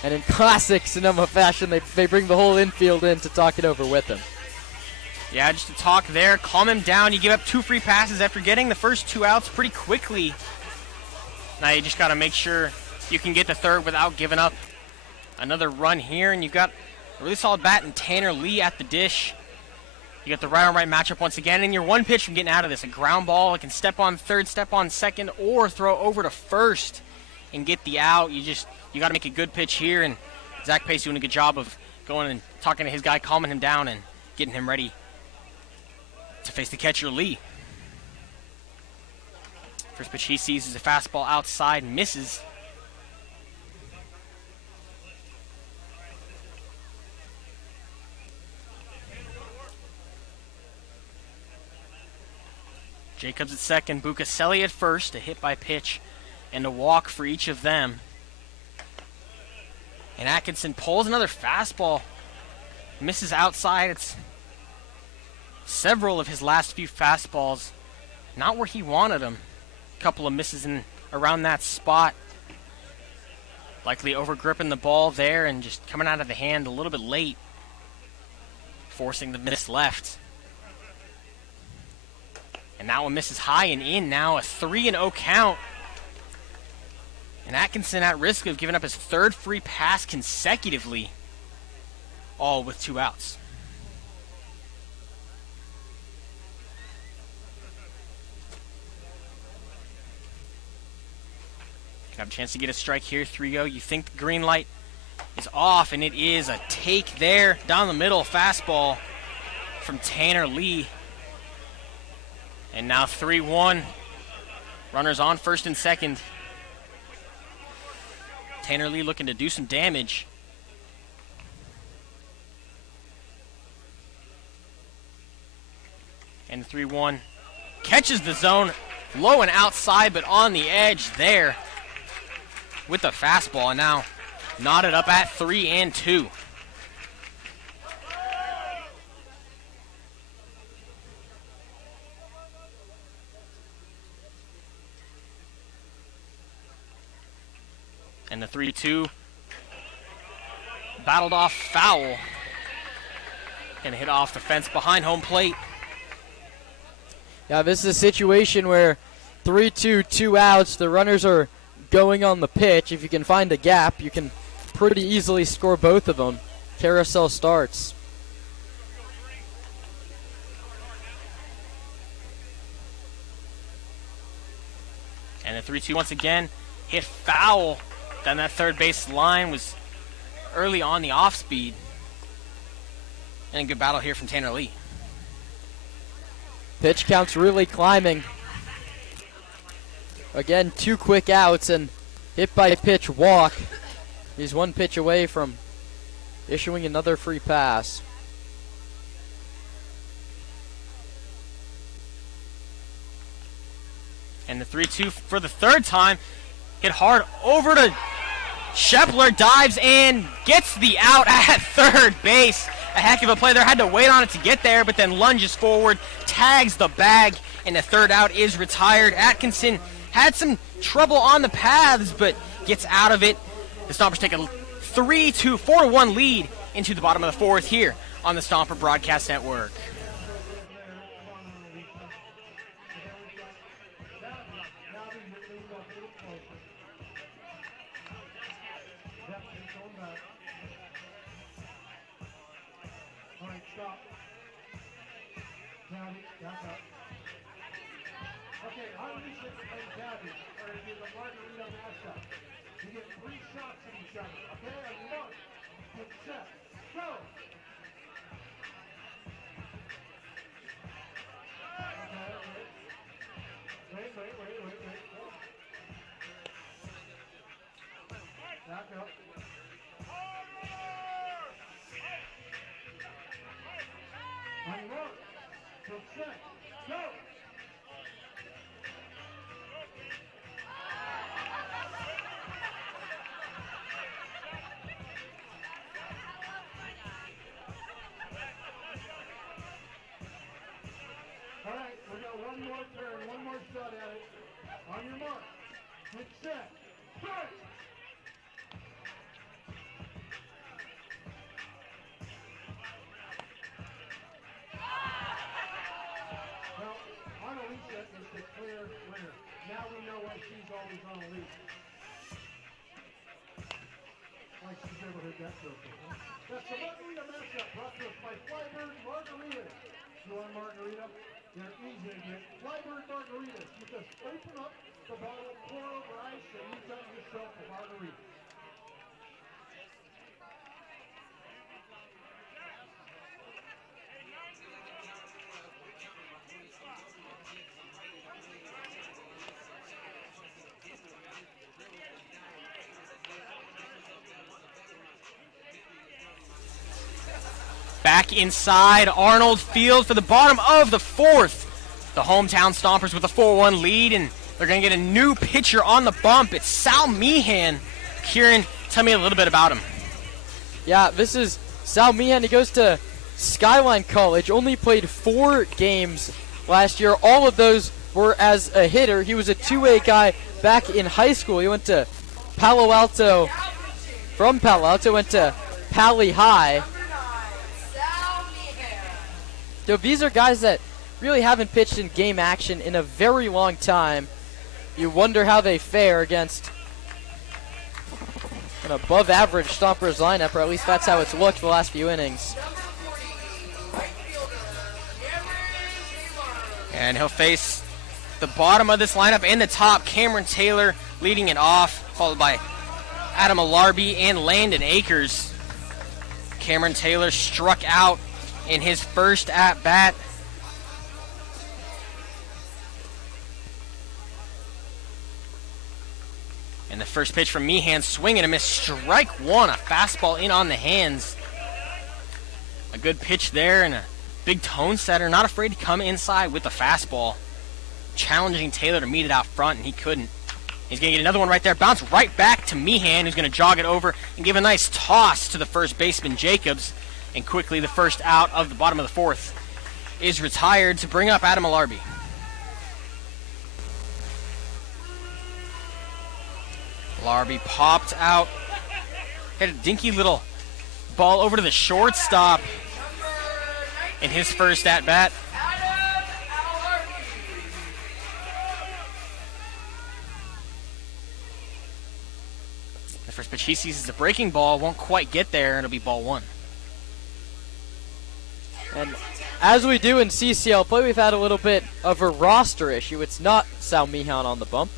in classic Sonoma fashion, they bring the whole infield in to talk it over with him. Yeah, just to talk there, calm him down. You give up 2 free passes after getting the first 2 outs pretty quickly. Now you just got to make sure you can get the third without giving up another run here. And you've got a really solid bat in Tanner Lee at the dish. You got the right-on-right matchup once again, and you're one pitch from getting out of this. A ground ball, it can step on third, step on second, or throw over to first and get the out. You got to make a good pitch here, and Zach Pace doing a good job of going and talking to his guy, calming him down, and getting him ready to face the catcher, Lee. First pitch he sees is a fastball outside, misses. Jacobs at second, Bercovich at first, a hit by pitch and a walk for each of them. And Atkinson pulls another fastball, misses outside. It's several of his last few fastballs, not where he wanted them. A couple of misses in around that spot. Likely overgripping the ball there and just coming out of the hand a little bit late, forcing the miss left. And that one misses high and in now, a 3-0 count. And Atkinson at risk of giving up his third free pass consecutively, all with 2 outs. Could have a chance to get a strike here, 3-0. You think the green light is off, and it is a take there, down the middle, fastball from Tanner Lee. And now 3-1. Runners on first and second. Tanner Lee looking to do some damage. And 3-1. Catches the zone. Low and outside, but on the edge there with the fastball. And now knotted up at 3-2. And the 3-2 battled off foul. And hit off the fence behind home plate. Yeah, this is a situation where 3-2, 2 outs. The runners are going on the pitch. If you can find a gap, you can pretty easily score both of them. Carousel starts. And the 3-2 once again hit foul. Then that third base line was early on the off speed. And a good battle here from Tanner Lee. Pitch count's really climbing. Again, 2 quick outs and hit by pitch walk. He's 1 pitch away from issuing another free pass. And the 3-2 for the third time. Hit hard over to Shepler, dives and gets the out at third base. A heck of a play there. Had to wait on it to get there, but then lunges forward, tags the bag, and the third out is retired. Atkinson had some trouble on the paths, but gets out of it. The Stompers take a 4-1 lead into the bottom of the 4th here on the Stomper Broadcast Network. right, stop. Tabby, back up. Okay, I'm Lisa and Tabby are going to do the margarita mashup. You get 3 shots at each other. Okay, on your mark. Get set. Go! Okay, wait. Wait. Back up. On your mark. Get set. Go! All right, we got one more turn, one more shot at it. On your mark. Get set. Start! Well, Annalisa is the clear winner. Now we know why she's always on a lead. Like she's never heard that joke before. That's the margarita mashup brought to us by Flybird Margaritas. You want a margarita? They're easy to get. Flybird Margaritas. You just open up the bottle, pour over ice, and you've got yourself a margarita. Back inside Arnold Field for the bottom of the 4th. The hometown Stompers with a 4-1 lead, and they're going to get a new pitcher on the bump. It's Sal Meehan. Kieran, tell me a little bit about him. Yeah, this is Sal Meehan. He goes to Skyline College, only played 4 games last year. All of those were as a hitter. He was a two-way guy back in high school. He went to Palo Alto, from Palo Alto, went to Pali High. So these are guys that really haven't pitched in game action in a very long time. You wonder how they fare against an above-average Stompers lineup, or at least that's how it's looked for the last few innings. And he'll face the bottom of this lineup and the top. Cameron Taylor leading it off, followed by Adam Alarby and Landon Akers. Cameron Taylor struck out in his first at-bat. And the first pitch from Meehan, swing and a miss, strike one, a fastball in on the hands. A good pitch there and a big tone setter, not afraid to come inside with the fastball. Challenging Taylor to meet it out front, and he couldn't. He's going to get another one right there, bounce right back to Meehan, who's going to jog it over and give a nice toss to the first baseman, Jacobs. And quickly the first out of the bottom of the 4th is retired to bring up Adam Alarby. Alarby popped out, had a dinky little ball over to the shortstop in his first at-bat. The first pitch he sees is a breaking ball, won't quite get there, and it'll be ball 1. And as we do in CCL play, we've had a little bit of a roster issue. It's not Sal Meehan on the bump.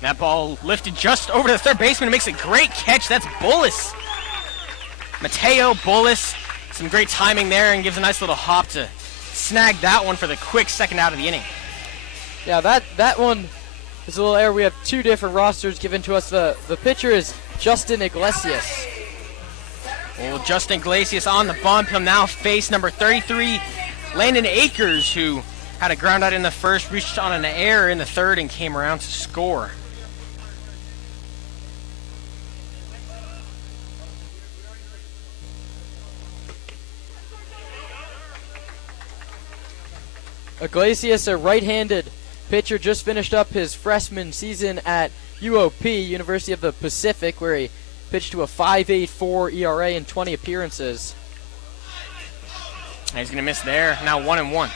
That ball lifted just over to the third baseman. Makes a great catch. That's Bullis. Mateo Bullis. Some great timing there and gives a nice little hop to snag that one for the quick second out of the inning. Yeah, that one is a little error. We have 2 different rosters given to us. The pitcher is Justin Iglesias. Well, Justin Iglesias on the bump. He'll now face number 33, Landon Akers, who had a ground out in the first, reached on an error in the third, and came around to score. Iglesias, a right-handed pitcher, just finished up his freshman season at UOP, University of the Pacific, where he pitched to a 5.84 ERA in 20 appearances. And he's going to miss there. Now 1-1.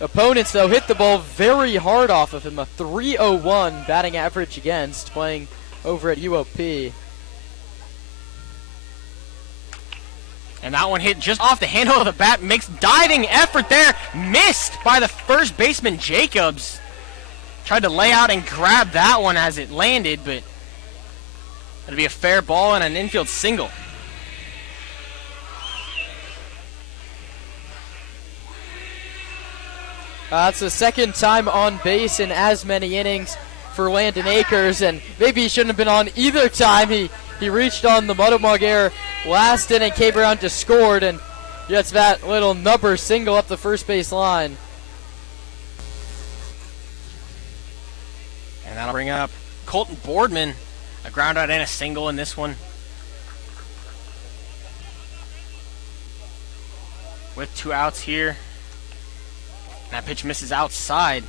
Opponents, though, hit the ball very hard off of him. A 3.01 batting average against, playing over at UOP. And that one hit just off the handle of the bat. Makes diving effort there. Missed by the first baseman, Jacobs. Tried to lay out and grab that one as it landed, but it'll be a fair ball and an infield single. That's the second time on base in as many innings for Landon Akers, and maybe he shouldn't have been on either time. He reached on the Muddamug air last inning, came around to scored, and gets that little number single up the first base line. And that'll bring up Colton Boardman, a ground out and a single in this one. With 2 outs here. And that pitch misses outside.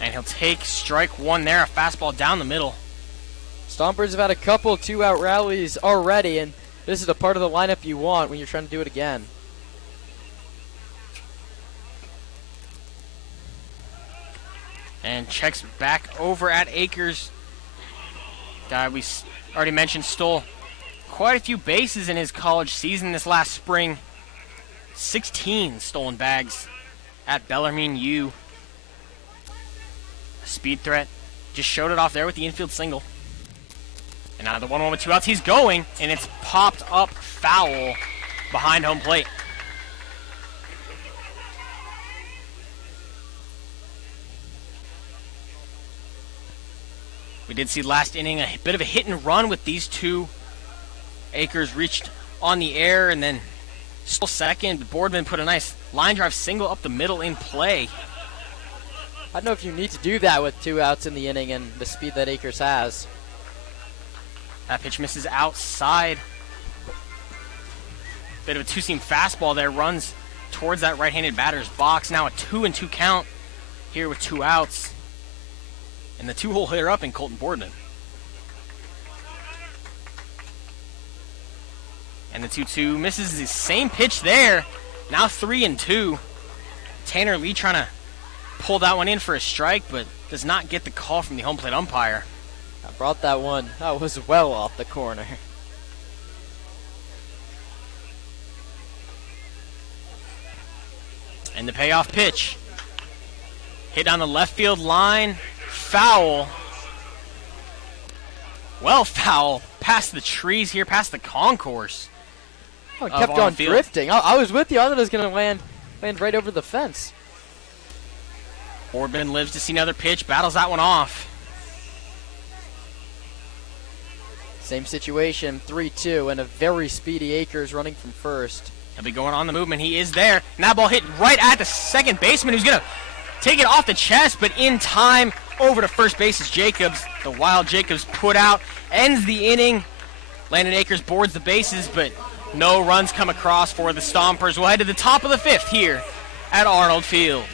And he'll take strike 1 there, a fastball down the middle. Stompers have had a couple 2-out rallies already, and this is the part of the lineup you want when you're trying to do it again. And checks back over at Akers. Guy we already mentioned stole quite a few bases in his college season this last spring. 16 stolen bags at Bellarmine U. Speed threat. Just showed it off there with the infield single. And now the 1-1 with 2 outs. He's going, and it's popped up foul behind home plate. We did see last inning a bit of a hit and run with these two. Akers reached on the air and then stole second. But Boardman put a nice line drive single up the middle in play. I don't know if you need to do that with 2 outs in the inning and the speed that Akers has. That pitch misses outside. Bit of a two-seam fastball there. Runs towards that right-handed batter's box. Now a 2-2 count here with 2 outs. And the 2-hole hitter up in Colton Boardman. And the 2-2 misses the same pitch there. Now 3-2. Tanner Lee trying to pull that one in for a strike, but does not get the call from the home plate umpire. I brought that one. That was well off the corner. And the payoff pitch. Hit down the left field line. Foul. Well, foul. Past the trees here, past the concourse. Oh, it kept on drifting. I was with you. I thought it was going to land right over the fence. Boardman lives to see another pitch. Battles that one off. Same situation, 3-2, and a very speedy Akers running from first. He'll be going on the movement. He is there. And that ball hit right at the second baseman, who's going to take it off the chest, but in time over to first base is Jacobs. The wild Jacobs put out, ends the inning. Landon Akers boards the bases, but no runs come across for the Stompers. We'll head to the top of the 5th here at Arnold Field.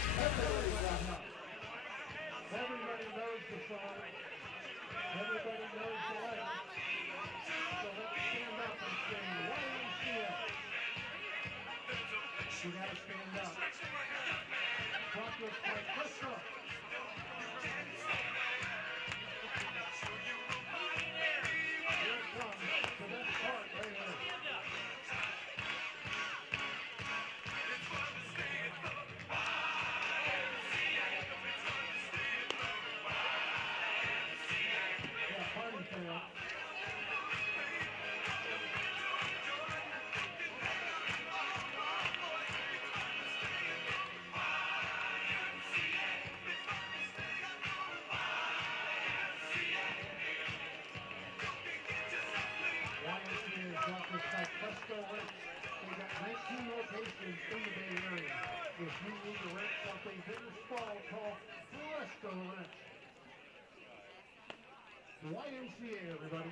YMCA, everybody.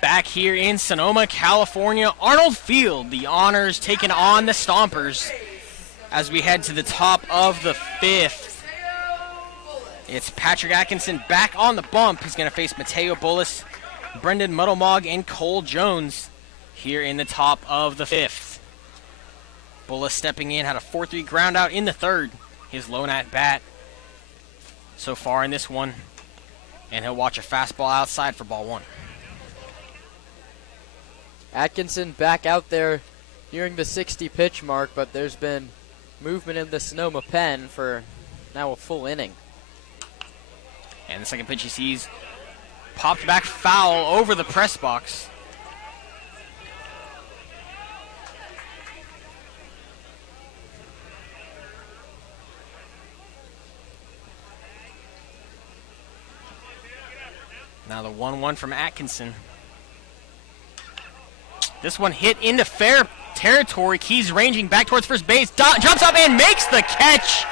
Back here in Sonoma, California, Arnold Field, the Honors taking on the Stompers as we head to the top of the 5th. It's Patrick Atkinson back on the bump. He's going to face Mateo Bullis, Brendan Muddlemog, and Cole Jones here in the top of the 5th. Bullis stepping in, had a 4-3 ground out in the 3rd. His lone at bat so far in this one. And he'll watch a fastball outside for ball 1. Atkinson back out there nearing the 60 pitch mark, but there's been movement in the Sonoma pen for now a full inning. And the second pitch he sees popped back foul over the press box. Now the 1-1 from Atkinson. This one hit into fair territory. Keys ranging back towards first base. Jumps up and makes the catch.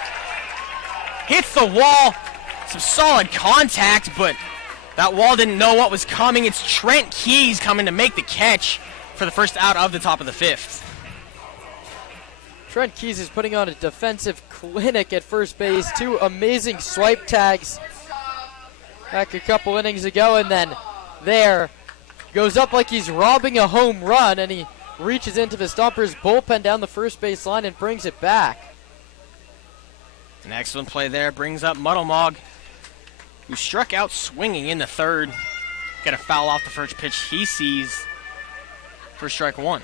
Hits the wall. Some solid contact, but that wall didn't know what was coming. It's Trent Keys coming to make the catch for the first out of the top of the 5th. Trent Keys is putting on a defensive clinic at first base. 2 amazing swipe tags back a couple innings ago, and then there goes up like he's robbing a home run, and he reaches into the Stompers bullpen down the first base line and brings it back. An excellent play there brings up Muddlemog, who struck out swinging in the 3rd. Got a foul off the first pitch he sees for strike 1.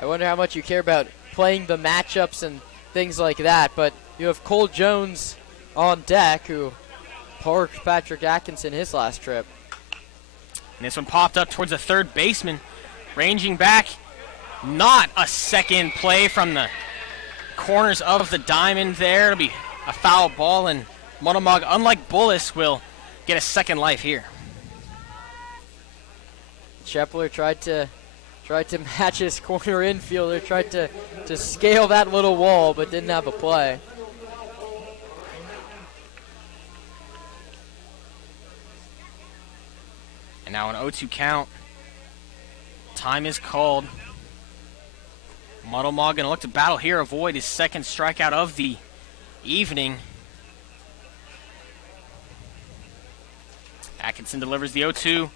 I wonder how much you care about playing the matchups and things like that, but you have Cole Jones on deck, who parked Patrick Atkinson his last trip. And this one popped up towards the 3rd baseman, ranging back. Not a second play from the corners of the diamond there. It'll be a foul ball, and Muddlemog, unlike Bullis, will get a second life here. Schepler tried to match his corner infielder, tried to scale that little wall, but didn't have a play. And now an 0-2 count. Time is called. Muddlemog going to look to battle here, avoid his second strikeout of the evening. Atkinson delivers the 0-2.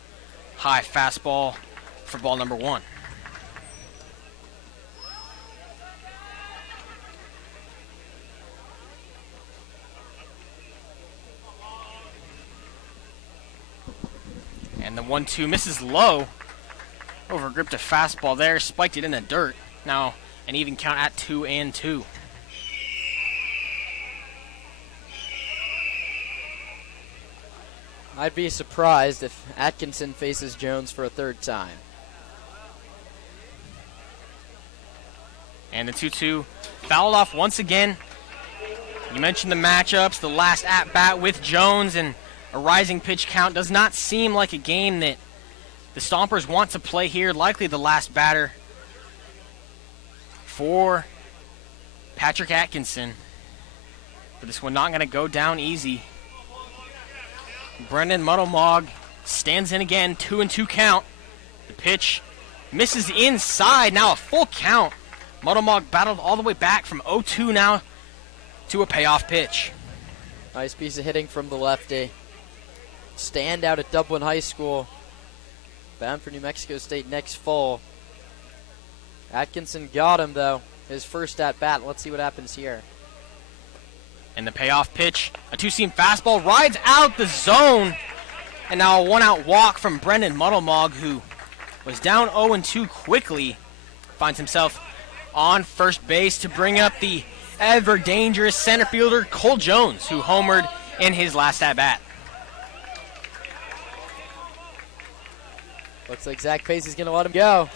High fastball for ball number 1. And the 1-2 misses low. Overgripped a fastball there, spiked it in the dirt. Now an even count at 2-2. I'd be surprised if Atkinson faces Jones for a 3rd time. And the 2-2 fouled off once again. You mentioned the matchups, the last at-bat with Jones, and a rising pitch count does not seem like a game that the Stompers want to play here. Likely the last batter for Patrick Atkinson. But this one not going to go down easy. Brendan Muddlemog stands in again, 2-2 count. The pitch misses inside, now a full count. Muddlemog battled all the way back from 0-2 now to a payoff pitch. Nice piece of hitting from the lefty. Stand out at Dublin High School. Bound for New Mexico State next fall. Atkinson got him, though. His first at-bat. Let's see what happens here. And the payoff pitch, a 2-seam fastball, rides out the zone. And now a 1-out walk from Brendan Muddlemog, who was down 0-2 quickly. Finds himself on first base to bring up the ever-dangerous center fielder Cole Jones, who homered in his last at-bat. Looks like Zach Pace is going to let him go.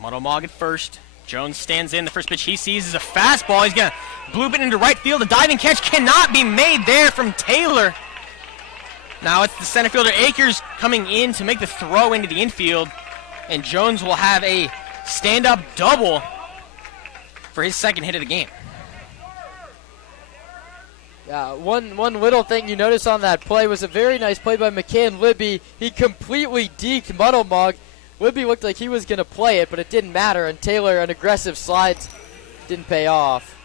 Muddlemog at first. Jones stands in. The first pitch he sees is a fastball. He's going to bloop it into right field. A diving catch cannot be made there from Taylor. Now it's the center fielder Akers coming in to make the throw into the infield. And Jones will have a stand-up double for his second hit of the game. One little thing you notice on that play was a very nice play by McCann Libby. He completely deked Muddle Mug. Libby looked like he was going to play it, but it didn't matter, and Taylor, an aggressive slide, didn't pay off.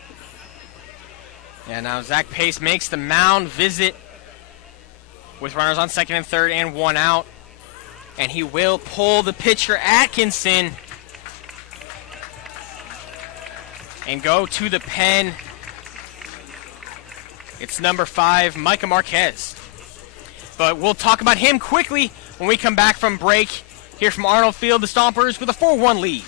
Yeah, now Zach Pace makes the mound visit with runners on second and third and one out. And he will pull the pitcher Atkinson and go to the pen. It's number 5, Micah Marquez. But we'll talk about him quickly when we come back from break. Here from Arnold Field, the Stompers with a 4-1 lead.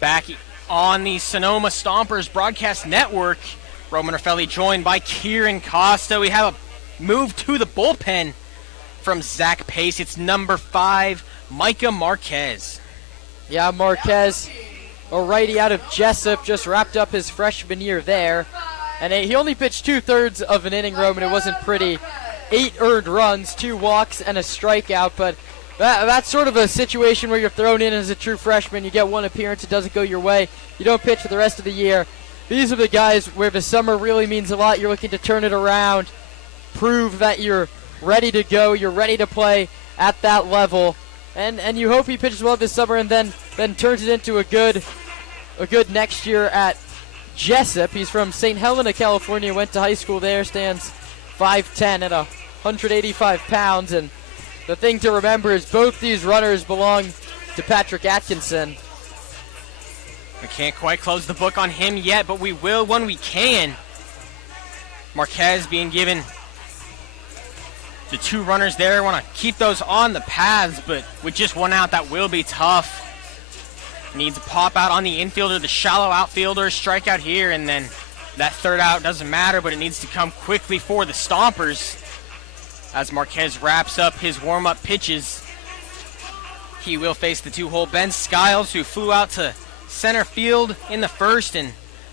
Back on the Sonoma Stompers broadcast network, Roman Raffelli joined by Kieran Costa. We have a move to the bullpen from Zach Pace. It's number 5, Micah Marquez. Yeah, Marquez, a righty out of Jessup, just wrapped up his freshman year there. And he only pitched 2/3 of an inning, Roman. It wasn't pretty. 8 earned runs, 2 walks, and a strikeout, but that's sort of a situation where you're thrown in as a true freshman. You get 1 appearance, it doesn't go your way. You don't pitch for the rest of the year. These are the guys where the summer really means a lot. You're looking to turn it around, prove that you're ready to go, you're ready to play at that level. And you hope he pitches well this summer and then turns it into a good next year at Jessup. He's from St. Helena, California, went to high school there, stands 5'10" and 185 pounds, and the thing to remember is both these runners belong to Patrick Atkinson. We can't quite close the book on him yet, but we will when we can. Marquez being given the 2 runners there. Want to keep those on the paths, but with just 1 out, that will be tough. Needs a pop out on the infielder, the shallow outfielder, strikeout here, and then that 3rd out doesn't matter, but it needs to come quickly for the Stompers. As Marquez wraps up his warm-up pitches, he will face the 2-hole Ben Skiles, who flew out to center field in the first and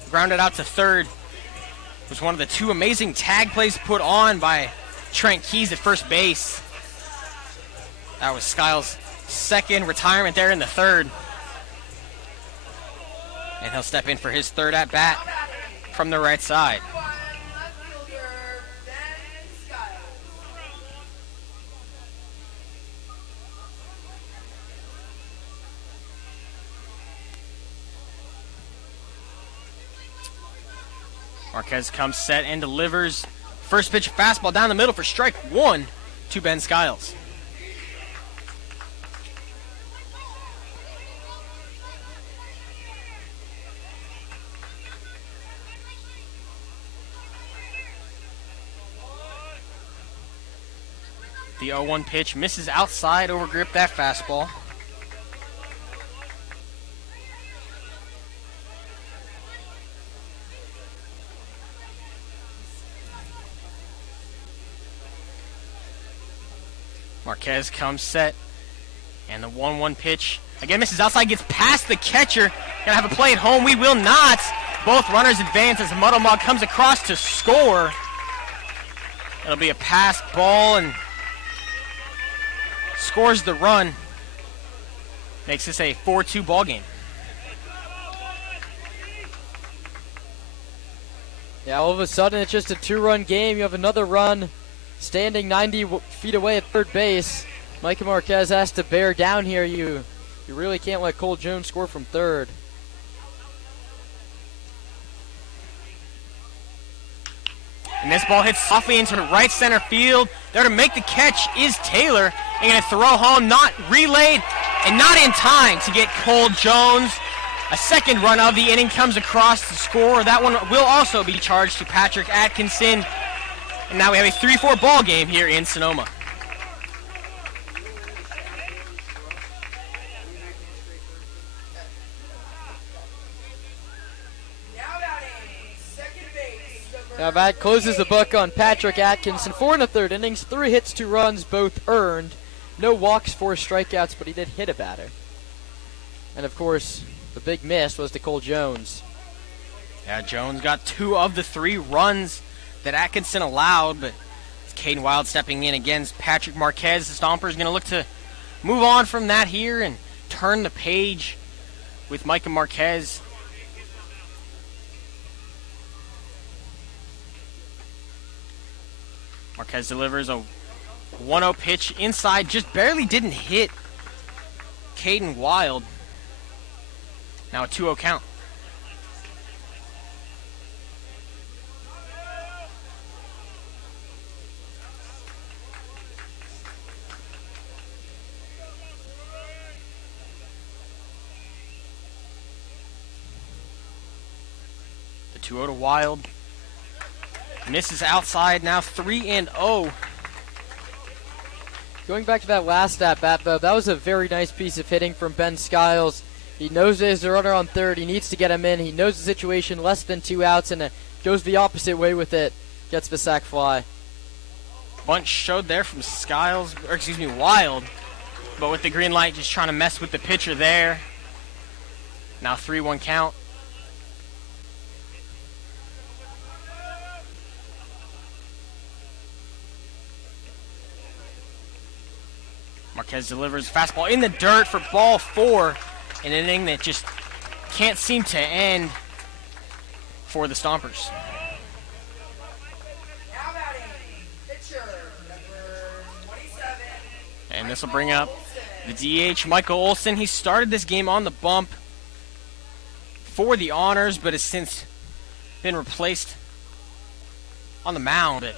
grounded out to third. It was one of the 2 amazing tag plays put on by Trent Keys at first base. That was Skiles' 2nd retirement there in the 3rd. And he'll step in for his 3rd at-bat from the right side. Marquez comes set and delivers. First pitch fastball down the middle for strike 1 to Ben Skiles. The 0-1 pitch misses outside, overgripped that fastball. Marquez comes set, and the 1-1 pitch again misses outside, gets past the catcher. Gonna have a play at home. We will not. Both runners advance as Muddle Mug comes across to score. It'll be a pass ball and scores the run. Makes this a 4-2 ball game. Yeah, all of a sudden it's just a 2-run game. You have another run standing 90 feet away at third base. Micah Marquez has to bear down here. You really can't let Cole Jones score from third. And this ball hits softly into the right center field. There to make the catch is Taylor. And going to throw home, not relayed, and not in time to get Cole Jones. A second run of the inning comes across to score. That one will also be charged to Patrick Atkinson. And now we have a 3-4 ball game here in Sonoma. Now that closes the book on Patrick Atkinson. 4 1/3 innings, 3 hits, 2 runs, both earned. No walks, 4 strikeouts, but he did hit a batter. And of course, the big miss was to Cole Jones. Yeah, Jones got 2 of the 3 runs that Atkinson allowed, but it's Caden Wild stepping in against Patrick Marquez. The Stompers going to look to move on from that here and turn the page with Micah Marquez. Marquez delivers a 1-0 pitch inside, just barely didn't hit Caden Wild. Now a 2-0 count. The 2-0 to Wild. Misses outside, now 3-0. Going back to that last at-bat, though, that was a very nice piece of hitting from Ben Skiles. He knows there's a runner on third. He needs to get him in. He knows the situation, less than 2 outs, and goes the opposite way with it. Gets the sac fly. Bunch showed there from Wild. But with the green light, just trying to mess with the pitcher there. Now 3-1 count. Marquez delivers fastball in the dirt for ball 4. An inning that just can't seem to end for the Stompers. Now batting, pitcher number 27. And this will bring up the DH, Michael Olson. He started this game on the bump for the Honors, but has since been replaced on the mound, but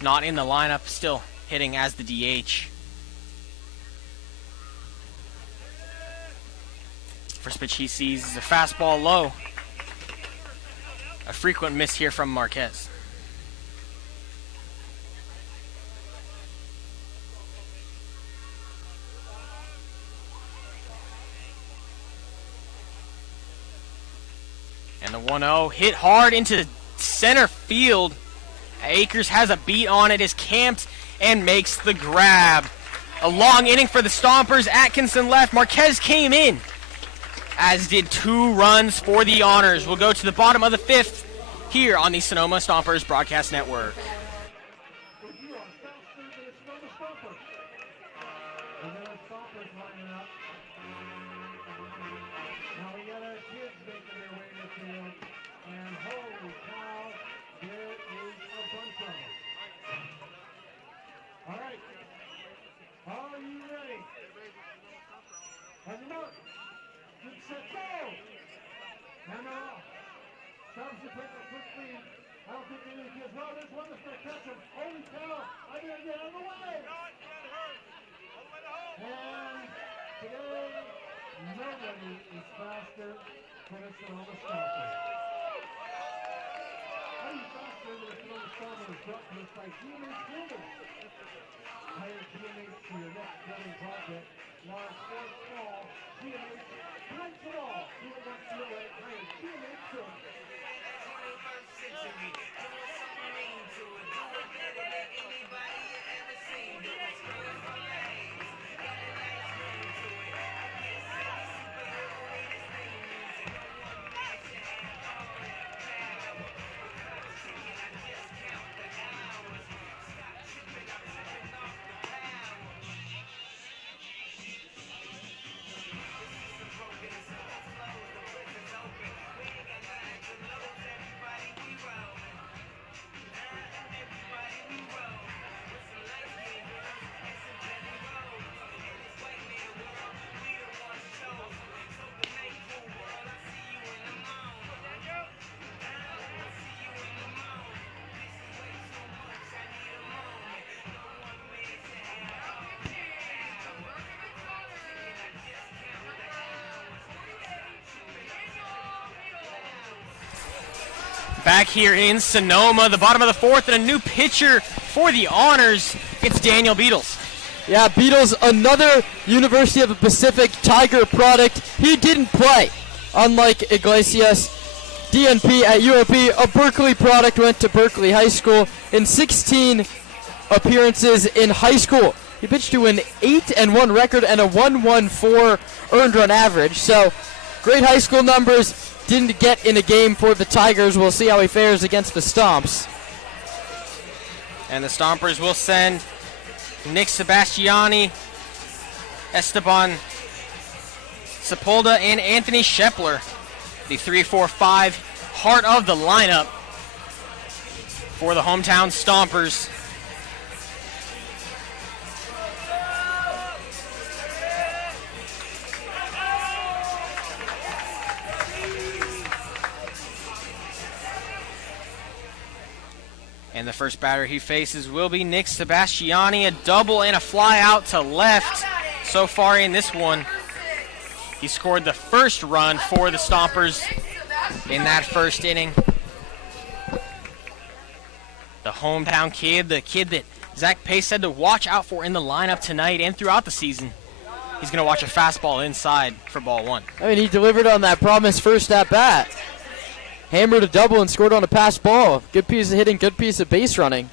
not in the lineup, still hitting as the DH. First pitch he sees is a fastball low. A frequent miss here from Marquez. And the 1-0 hit hard into center field. Akers has a beat on it, is camped, and makes the grab. A long inning for the Stompers. Atkinson left. Marquez came in, as did 2 runs for the Honors. We'll go to the bottom of the 5th here on the Sonoma Stompers Broadcast Network. You are faster than the Sonoma Stompers. And then the Stompers lining up. Now we got our kids making their way in the field. And holy cow, there is a bunch of them. All right. Are you ready? On the mark. Good set, go! Hammer off. Stops to pick up quickly. I don't think they need to as well. There's one that's going to catch him. Holy cow! I gotta get out of the way! And today, nobody is faster than a Sonoma Stomper. Are you faster than a Sonoma Stomper is brought to us by GMH Builders? Hire GMH to your next building project. Large or small, GMH. Time for all. Do it once in a way. Hire GMH Builders. back here in Sonoma, the bottom of the fourth, and a new pitcher for the Honors. It's Daniel Beatles. Yeah, Beatles, another University of the Pacific Tiger product. He didn't play. Unlike Iglesias, DNP at UOP, a Berkeley product, went to Berkeley High School. In 16 appearances in high school, he pitched to an 8-1 record and a 1.14 earned run average. So, great high school numbers. Didn't get in a game for the Tigers. We'll see how he fares against the Stomps. And the Stompers will send Nick Sebastiani, Esteban Sepulveda, and Anthony Shepler, the 3-4-5 heart of the lineup for the hometown Stompers. And the first batter he faces will be Nick Sebastiani, a double and a fly out to left so far in this one. He scored the first run for the Stompers in that first inning. The hometown kid, the kid that Zach Pace said to watch out for in the lineup tonight and throughout the season. He's going to watch a fastball inside for ball one. I mean, he delivered on that promise first at bat. Hammered a double and scored on a pass ball. Good piece of hitting, good piece of base running.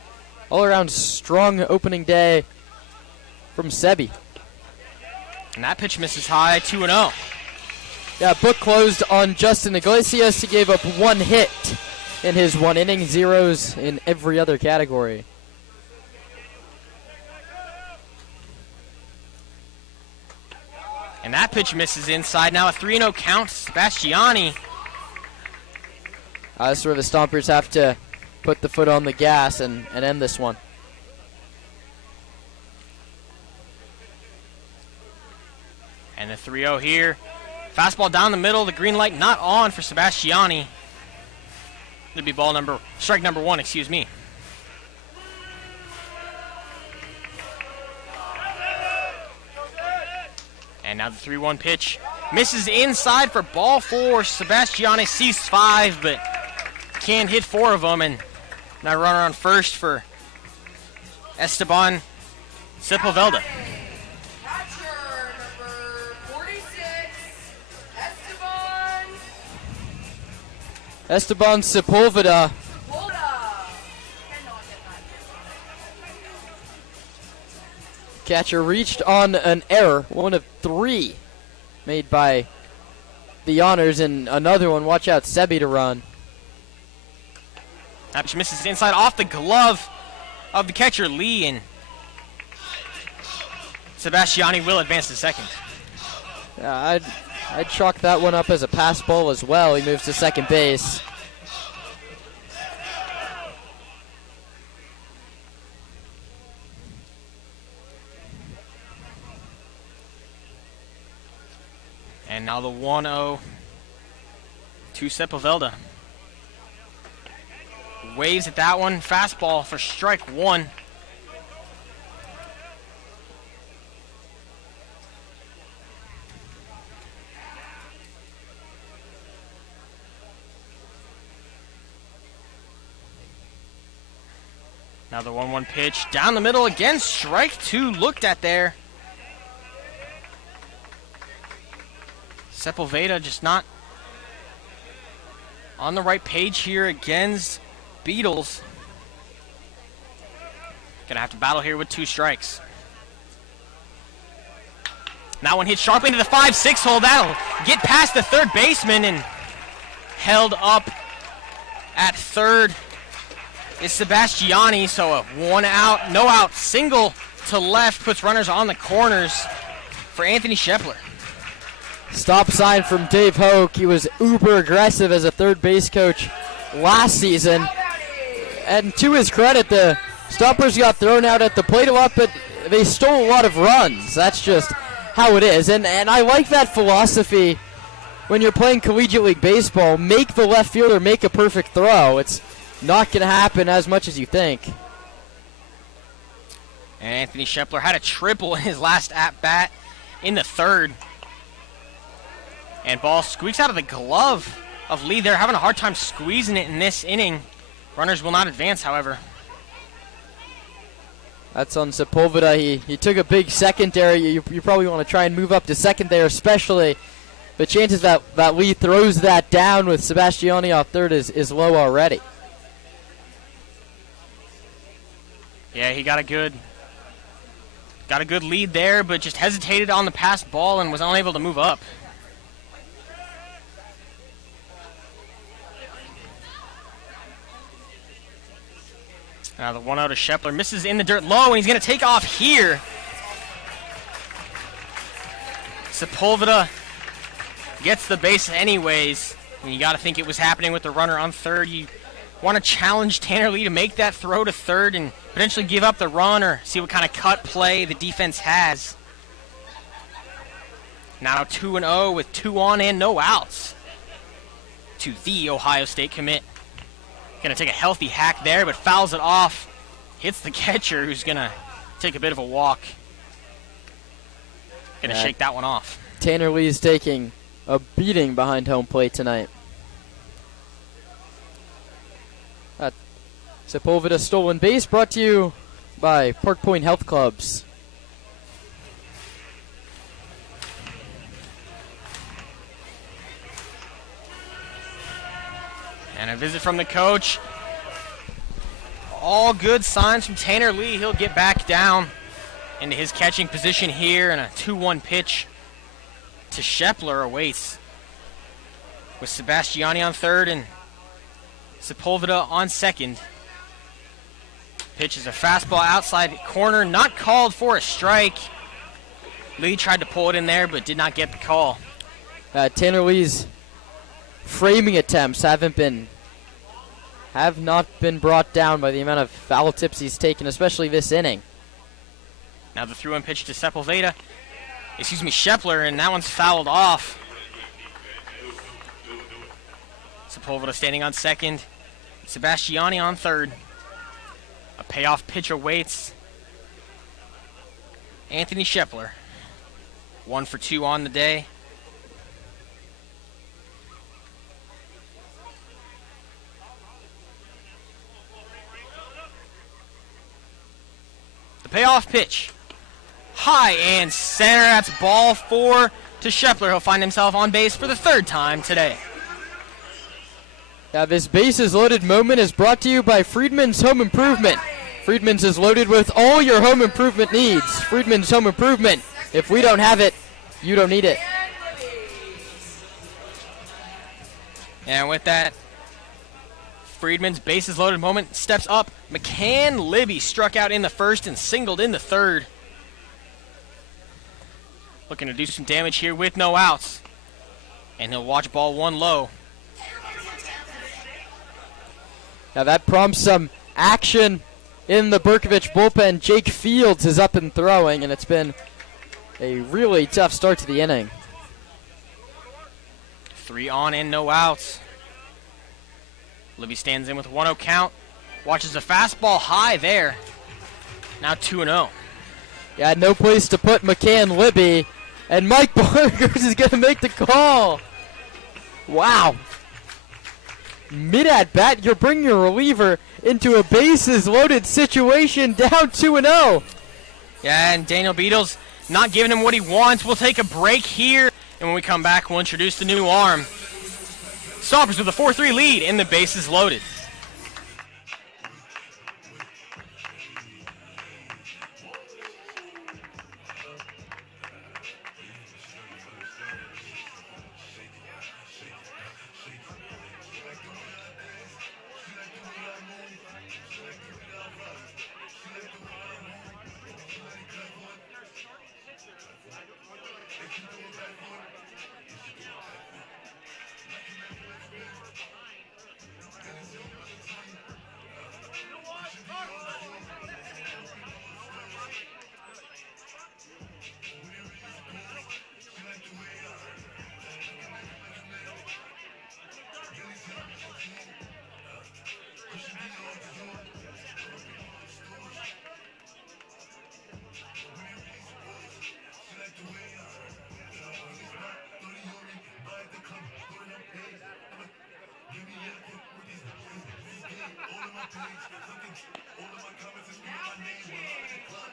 All around strong opening day from Sebi. And that pitch misses high, 2-0. Yeah, book closed on Justin Iglesias. He gave up one hit in his one inning, zeros in every other category. And that pitch misses inside. Now a 3-0 count. Sebastiani. That's where the Stompers have to put the foot on the gas and end this one. And the 3-0 here. Fastball down the middle. The green light not on for Sebastiani. It'll be strike number one, excuse me. And now the 3-1 pitch. Misses inside for ball four. Sebastiani sees five, but can't hit four of them. And now runner on first for Esteban Sepulveda. Catcher number 46, Esteban Sepulveda. Catcher reached on an error, one of three made by the Honors, and another one, watch out, Sebi to run. That pitch misses inside off the glove of the catcher, Lee, and Sebastiani will advance to second. Yeah, I'd chalk that one up as a pass ball as well. He moves to second base. And now the 1-0 to Sepulveda. Waves at that one. Fastball for strike one. Now the 1-1 pitch down the middle again. Strike two looked at there. Sepulveda just not on the right page here against Beatles. Gonna have to battle here with two strikes. Now one hit sharply into the 5-6 hole. That'll get past the third baseman, and held up at third is Sebastiani. So a one out, no out single to left puts runners on the corners for Anthony Shepler. Stop sign from Dave Hoke. He was uber aggressive as a third base coach last season. And to his credit, the Stompers got thrown out at the plate a lot, but they stole a lot of runs. That's just how it is. And I like that philosophy when you're playing collegiate league baseball. Make the left fielder make a perfect throw. It's not going to happen as much as you think. And Anthony Shepler had a triple in his last at-bat in the third. And ball squeaks out of the glove of lead there. Having a hard time squeezing it in this inning. Runners will not advance, however. That's on Sepulveda. He took a big second there. You probably want to try and move up to second there, especially. The chances that Lee throws that down with Sebastiani off third is low already. Yeah, he got a good lead there, but just hesitated on the passed ball and was unable to move up. Now the 1-0 to Shepler. Misses in the dirt low, and he's going to take off here. Sepulveda gets the base anyways. And you got to think it was happening with the runner on third. You want to challenge Tanner Lee to make that throw to third and potentially give up the run or see what kind of cut play the defense has. Now 2-0 with 2 on and no outs to the Ohio State commit. Going to take a healthy hack there, but fouls it off. Hits the catcher, who's going to take a bit of a walk. Going to shake that one off. Tanner Lee's taking a beating behind home plate tonight. Sepulveda stolen base brought to you by Park Point Health Clubs. And a visit from the coach. All good signs from Tanner Lee. He'll get back down into his catching position here, and a 2-1 pitch to Shepler awaits with Sebastiani on third and Sepulveda on second. Pitch is a fastball outside corner, not called for a strike. Lee tried to pull it in there, but did not get the call. Tanner Lee's framing attempts have not been brought down by the amount of foul tips he's taken, especially this inning. Now the throw-in pitch to Shepler, and that one's fouled off. Sepulveda standing on second, Sebastiani on third. A payoff pitch awaits Anthony Shepler. 1 for 2 on the day. The payoff pitch. High and center. That's ball 4 to Shepler. He'll find himself on base for the third time today. Now this bases loaded moment is brought to you by Friedman's Home Improvement. Friedman's is loaded with all your home improvement needs. Friedman's Home Improvement. If we don't have it, you don't need it. And with that, Friedman's bases loaded moment steps up. McCann Libby struck out in the first and singled in the third. Looking to do some damage here with no outs. And he'll watch ball 1 low. Now that prompts some action in the Bercovich bullpen. Jake Fields is up and throwing, and it's been a really tough start to the inning. 3 on and no outs. Libby stands in with a 1-0 count. Watches the fastball high there. Now 2-0. Yeah, no place to put McCann Libby. And Mike Bargers is going to make the call. Wow. Mid at bat, you're bringing your reliever into a bases loaded situation, down 2-0. Yeah, and Daniel Beatles not giving him what he wants. We'll take a break here, and when we come back, we'll introduce the new arm. Stompers with a 4-3 lead in the bases loaded. Now pitching for the Bercovich Stompers. Number 3, Jake Fields.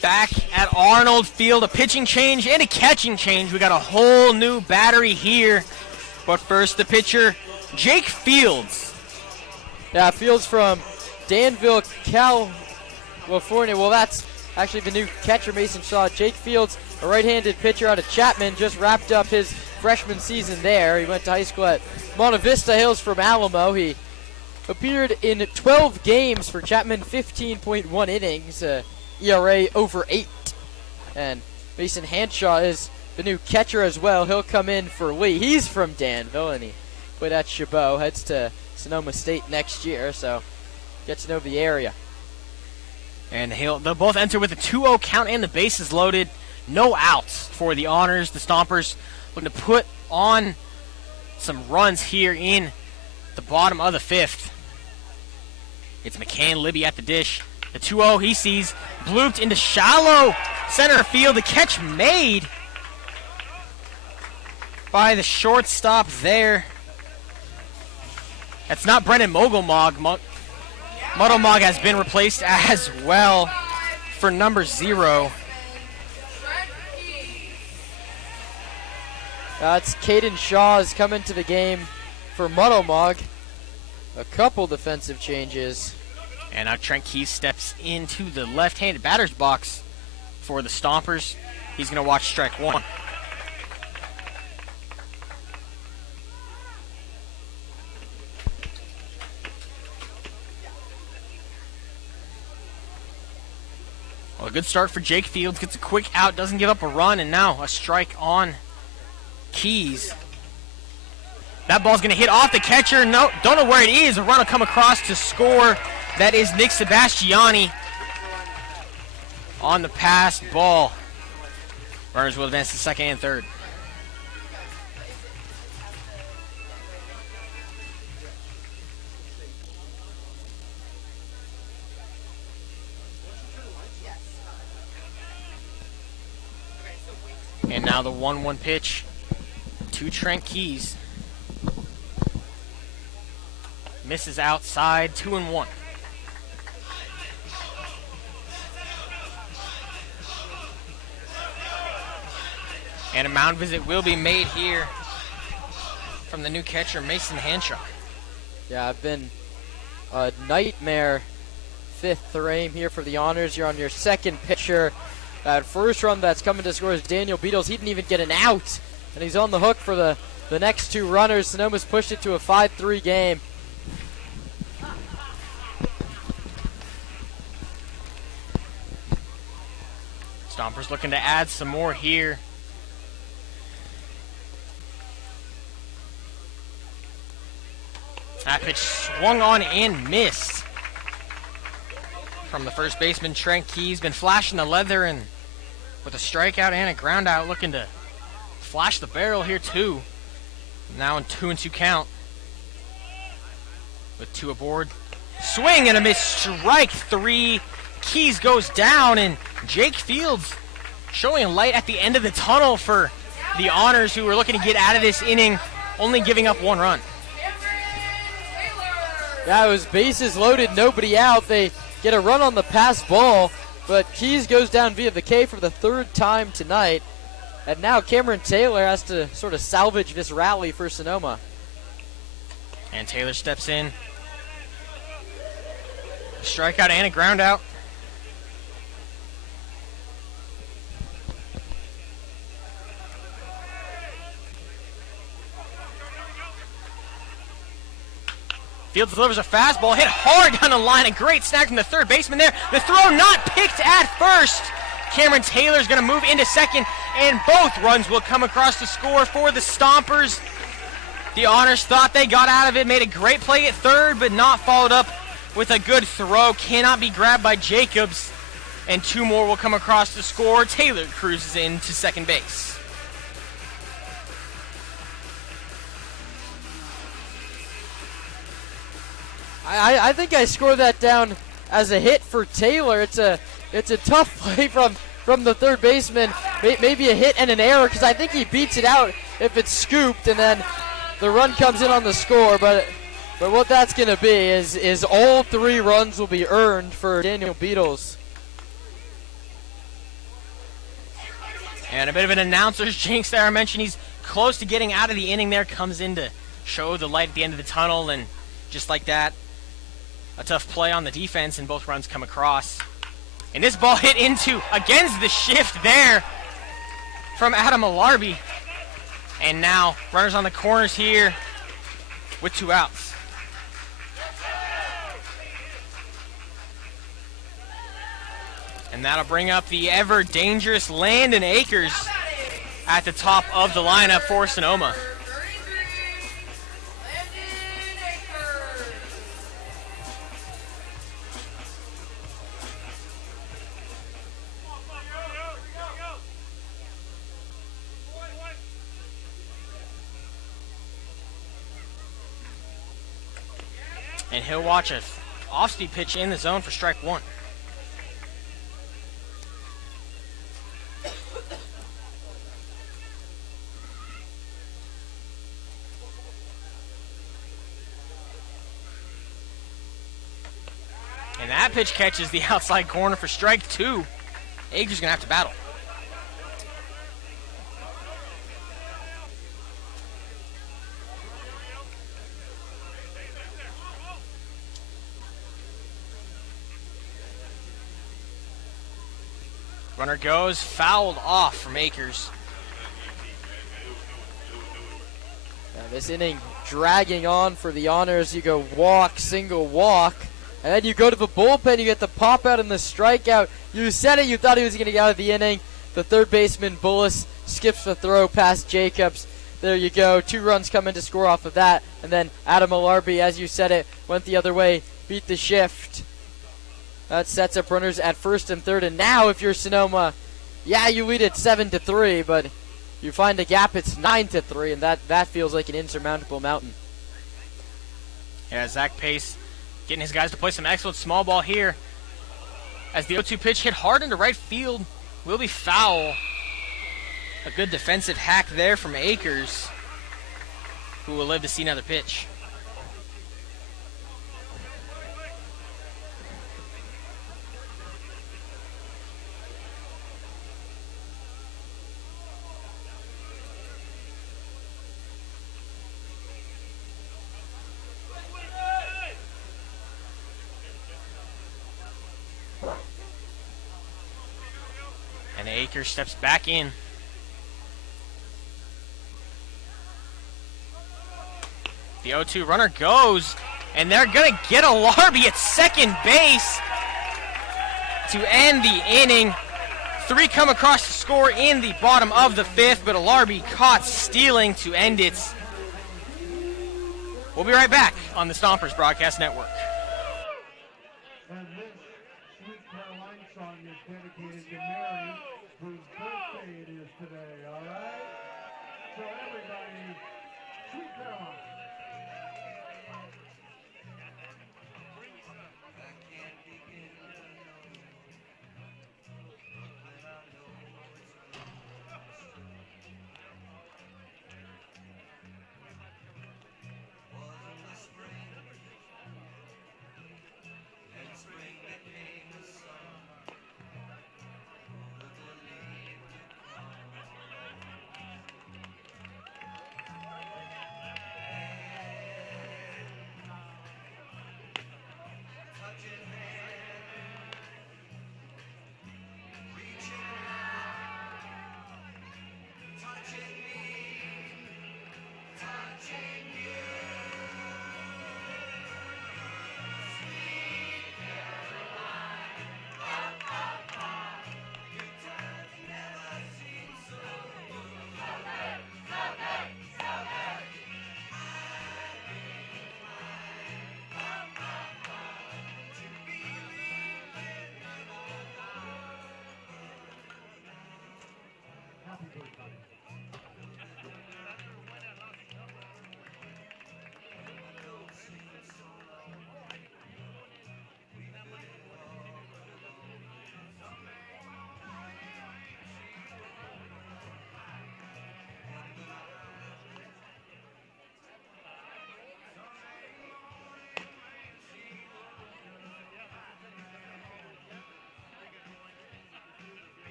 Back at Arnold Field, a pitching change and a catching change. We got a whole new battery here. But first, the pitcher, Jake Fields. Yeah, Fields from Danville, California. Well, that's actually the new catcher, Mason Shaw. Jake Fields, a right-handed pitcher out of Chapman, just wrapped up his freshman season there. He went to high school at Monte Vista Hills from Alamo. He appeared in 12 games for Chapman, 15.1 innings, ERA over 8. And Mason Hanshaw is the new catcher as well. He'll come in for Lee. He's from Danville, and he played at Chabot. Heads to Sonoma State next year, so get to know the area. And they'll both enter with a 2-0 count and the bases loaded. No outs for the Honors. The Stompers looking to put on some runs here in the bottom of the 5th. It's McCann Libby at the dish. The 2-0 he sees blooped into shallow center field. The catch made by the shortstop there. That's not Brendan Mogelmog. Muddlemog has been replaced as well for number 0. That's Caden Shaw has come into the game for Muddlemog. A couple defensive changes. And now Trent Keys steps into the left-handed batter's box for the Stompers. He's going to watch strike 1. Well, a good start for Jake Fields. Gets a quick out, doesn't give up a run, and now a strike on Keys. That ball's going to hit off the catcher. No, don't know where it is. A run will come across to score. That is Nick Sebastiani on the pass ball. Runners will advance to second and third. And now the 1-1 pitch to Trent Keys. Misses outside, 2-1. And a mound visit will be made here from the new catcher, Mason Hanshaw. Yeah, I've been a nightmare 5th frame here for the Honors. You're on your second pitcher. That first run that's coming to score is Daniel Beatles. He didn't even get an out, and he's on the hook for the next 2 runners. Sonoma's pushed it to a 5-3 game. Stompers looking to add some more here. That pitch swung on and missed from the first baseman, Trent Keys. Been flashing the leather and with a strikeout and a ground out, looking to flash the barrel here too. Now in 2-2 count with 2 aboard. Swing and a miss, strike 3. Keys goes down, and Jake Fields showing a light at the end of the tunnel for the Honors, who were looking to get out of this inning, only giving up 1 run. Yeah, it was bases loaded, nobody out. They get a run on the pass ball, but Keys goes down via the K for the 3rd time tonight. And now Cameron Taylor has to sort of salvage this rally for Sonoma. And Taylor steps in. A strikeout and a ground out. Fields delivers a fastball, hit hard down the line, a great snag from the third baseman there. The throw not picked at first. Cameron Taylor's going to move into second, and both runs will come across the score for the Stompers. The Honors thought they got out of it, made a great play at third, but not followed up with a good throw. Cannot be grabbed by Jacobs, and 2 more will come across the score. Taylor cruises into second base. I think I score that down as a hit for Taylor. It's a tough play from the third baseman. Maybe a hit and an error, because I think he beats it out if it's scooped, and then the run comes in on the score. But what that's going to be is all 3 runs will be earned for Daniel Beatles. And a bit of an announcer's jinx there. I mentioned he's close to getting out of the inning there. Comes in to show the light at the end of the tunnel, and just like that, a tough play on the defense, and both runs come across. And this ball hit into, against the shift there from Adam Alarbi. And now runners on the corners here with 2 outs. And that'll bring up the ever dangerous Landon Akers at the top of the lineup for Sonoma. And he'll watch a off-speed pitch in the zone for strike 1. And that pitch catches the outside corner for strike 2. Akers gonna have to battle. Runner goes, fouled off from Akers. This inning dragging on for the Honors. You go walk, single walk, and then you go to the bullpen. You get the pop out and the strikeout. You said it. You thought he was going to get out of the inning. The third baseman, Bullis, skips the throw past Jacobs. There you go. 2 runs come in to score off of that. And then Adam Alarbi, as you said it, went the other way, beat the shift. That sets up runners at first and third. And now, if you're Sonoma, yeah, you lead it 7-3, but you find a gap, it's 9-3, and that feels like an insurmountable mountain. Yeah, Zach Pace getting his guys to play some excellent small ball here. As the 0-2 pitch hit hard into right field, will be foul. A good defensive hack there from Akers, who will live to see another pitch. And Akers steps back in. The 0-2 runner goes, and they're going to get Alarbi at second base to end the inning. 3 come across the score in the bottom of the 5th, but Alarbi caught stealing to end it. We'll be right back on the Stompers Broadcast Network. And this Sweet Caroline song is dedicated to Mary, whose birthday it is today, all right? So everybody, Sweet Caroline.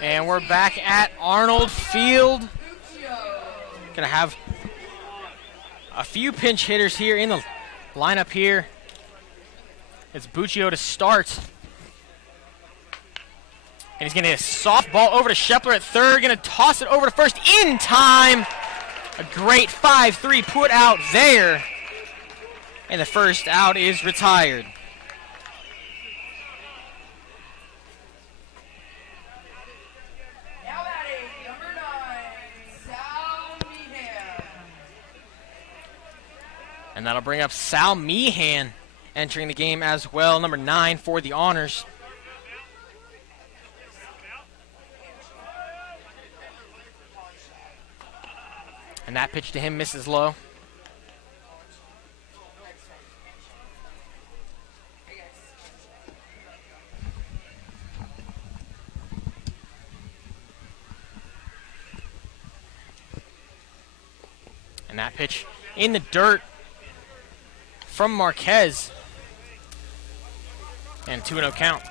And we're back at Arnold Field. Gonna have a few pinch hitters here in the lineup here. It's Buccio to start. And he's gonna hit a soft ball over to Shepler at third. Gonna toss it over to first in time. A great 5-3 put out there. And the first out is retired. Now batting, number 9, Sal Meehan. And that'll bring up Sal Meehan entering the game as well, number 9 for the Honors. And that pitch to him misses low. And that pitch in the dirt from Marquez. And 2-0 count.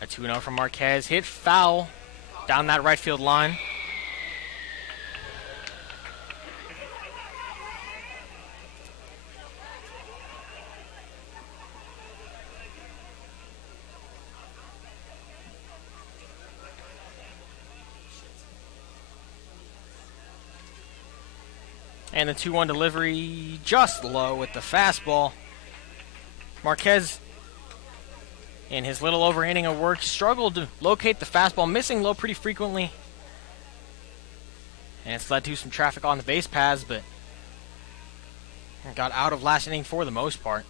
A 2-0 from Marquez. Hit foul down that right field line. And the 2-1 delivery just low with the fastball. Marquez, in his little over inning of work, struggled to locate the fastball, missing low pretty frequently. And it's led to some traffic on the base paths, but got out of last inning for the most part.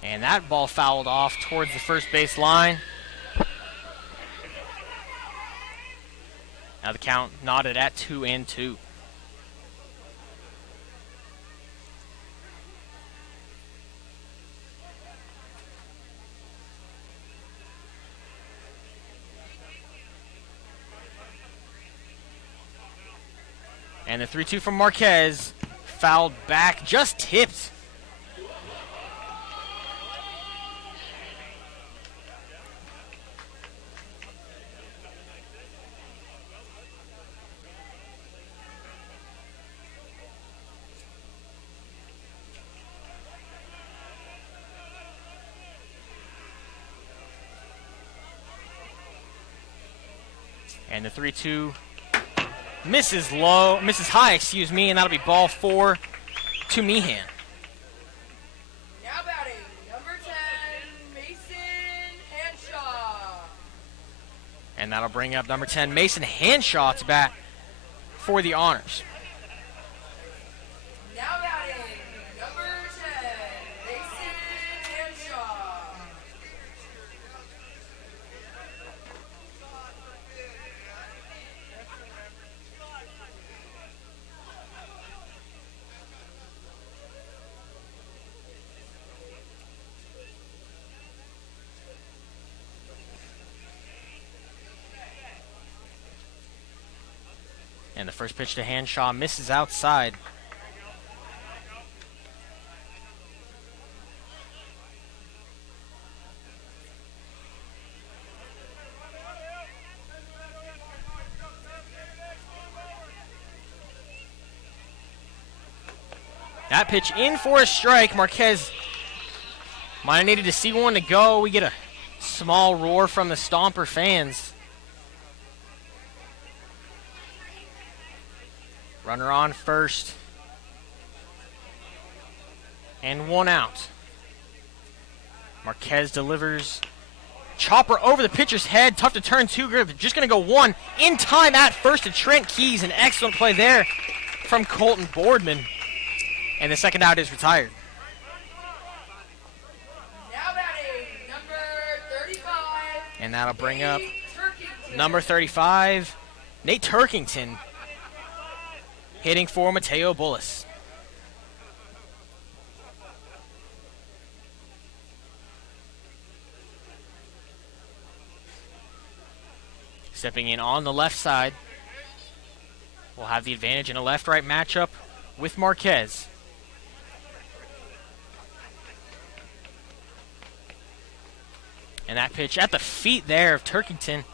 And that ball fouled off towards the first base line. Now the count knotted at 2-2. And the 3-2 from Marquez, fouled back, just tipped. And the 3-2 misses high, and that'll be ball 4 to Meehan. Now batting, number 10, Mason Hanshaw. And that'll bring up number 10, Mason Hanshaw, to bat for the Honors. Now batting, number 10, Mason Hanshaw. And the first pitch to Hanshaw misses outside. That pitch in for a strike. Marquez might have needed to see one to go. We get a small roar from the Stomper fans. Runner on first. And one out. Marquez delivers. Chopper over the pitcher's head. Tough to turn two. They're just going to go one. In time at first to Trent Keys. An excellent play there from Colton Boardman. And the second out is retired. Now batting, number 35. And that'll bring up Nate Turkington. number 35, Nate Turkington, hitting for Mateo Bullis. Stepping in on the left side. We'll have the advantage in a left-right matchup with Marquez. And that pitch at the feet there of Turkington.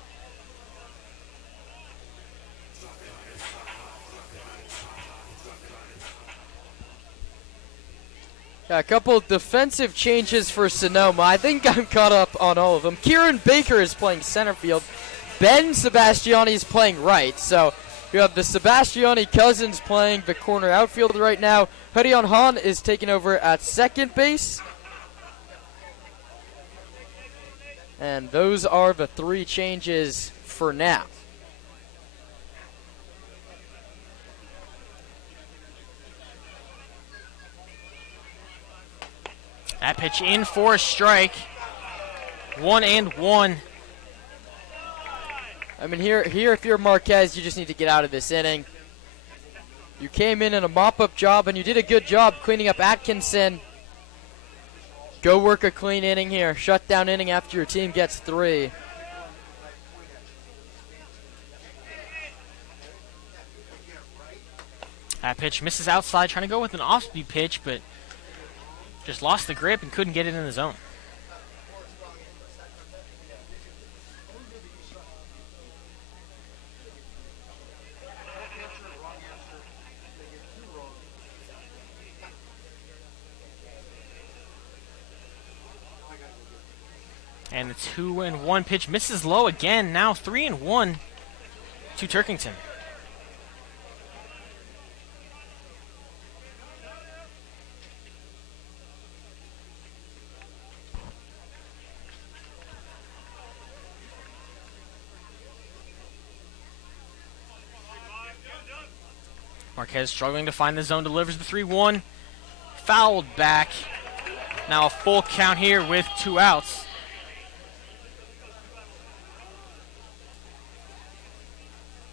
Yeah, a couple of defensive changes for Sonoma. I think I'm caught up on all of them. Kieran Baker is playing center field. Ben Sebastiani is playing right. So you have the Sebastiani cousins playing the corner outfield right now. Hudyon Han is taking over at second base. And those are the three changes for now. That pitch in for a strike. 1-1. I mean, here, if you're Marquez, you just need to get out of this inning. You came in a mop-up job, and you did a good job cleaning up Atkinson. Go work a clean inning here. Shutdown inning after your team gets 3. That pitch misses outside, trying to go with an off-speed pitch, but just lost the grip and couldn't get it in the zone. And the 2-1 pitch misses low again. Now 3-1 to Turkington. Marquez struggling to find the zone, delivers the 3-1. Fouled back. Now a full count here with 2 outs.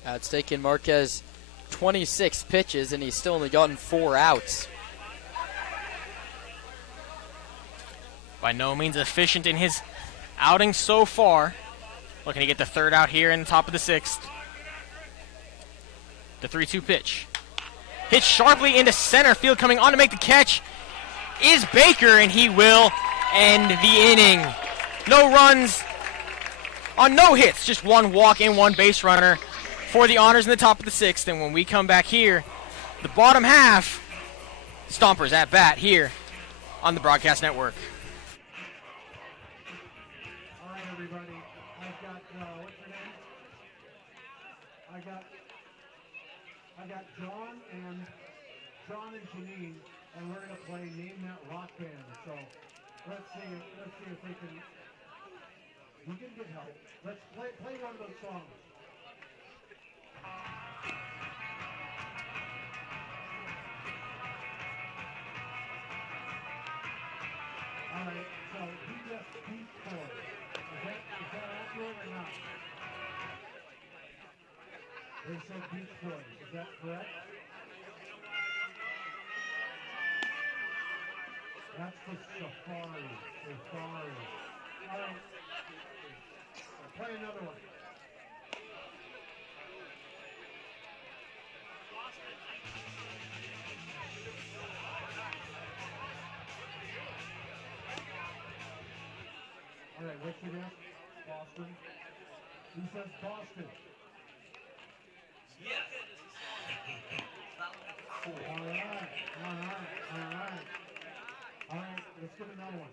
It's taken Marquez 26 pitches, and he's still only gotten 4 outs. By no means efficient in his outing so far. Looking to get the 3rd out here in the top of the 6th. The 3-2 pitch. Hit sharply into center field. Coming on to make the catch is Baker, and he will end the inning. No runs on no hits. Just 1 walk and 1 base runner for the Honors in the top of the 6th. And when we come back here, the bottom half, Stompers at bat here on the Broadcast Network. All right, everybody. I've got, what's your name? I got John and Janine, and we're gonna play Name That Rock Band. So let's see if we can get help. Let's play one of those songs. All right, so he just Beach Boys. Is that accurate or not? They said Beach Boys. Is that correct? That's for Safari. Safari. All right. Play another one. All right, what's your guess? Boston. Who says Boston? All right. All right, let's get another one.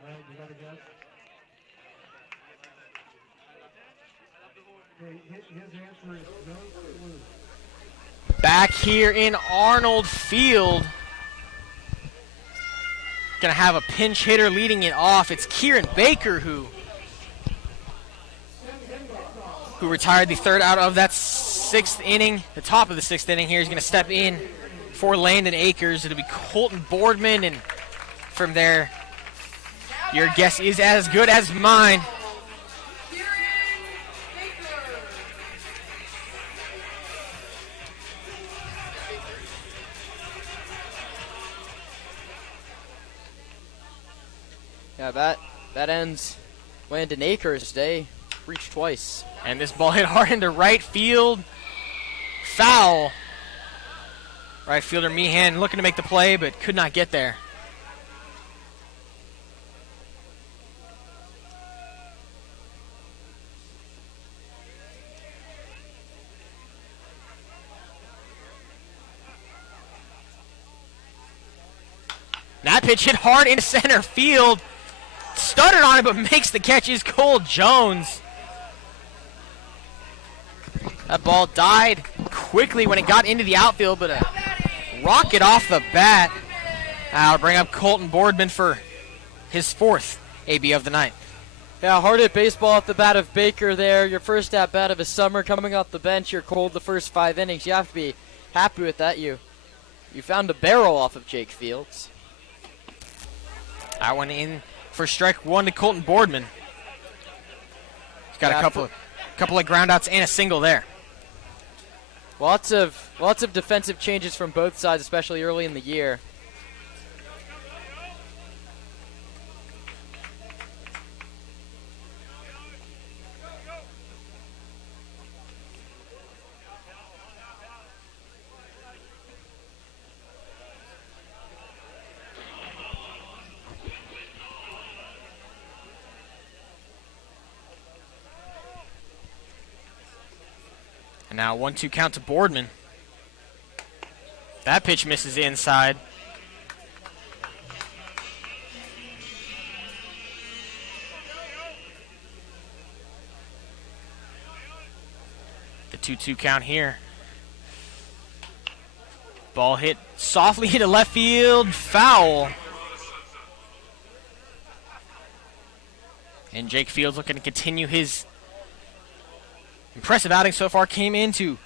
All right, you got a guess? Okay, his answer is no clue. Back here in Arnold Field. Going to have a pinch hitter leading it off. It's Kieran Baker who retired the third out of that sixth inning. The top of the sixth inning here. He's going to step in for Landon Akers. It'll be Colton Boardman, and from there, your guess is as good as mine. Yeah, that ends Landon Akers' day. Reached twice. And this ball hit hard into right field. Foul. Right fielder Meehan looking to make the play, but could not get there. That pitch hit hard into center field. Stuttered on it, but makes the catch is Cole Jones. That ball died quickly when it got into the outfield, but a rocket off the bat. I'll bring up Colton Boardman for his fourth AB of the night. Yeah, hard hit baseball off the bat of Baker there. Your first at bat of the summer coming off the bench. You're cold the first 5 innings. You have to be happy with that. You found a barrel off of Jake Fields. I went in for strike one to Colton Boardman. He's got a couple of groundouts and a single there. Lots of defensive changes from both sides, especially early in the year. And now 1-2 count to Boardman. That pitch misses inside. The 2-2 count here. Ball hit softly to left field. Foul. And Jake Fields looking to continue his impressive outing so far. Came in to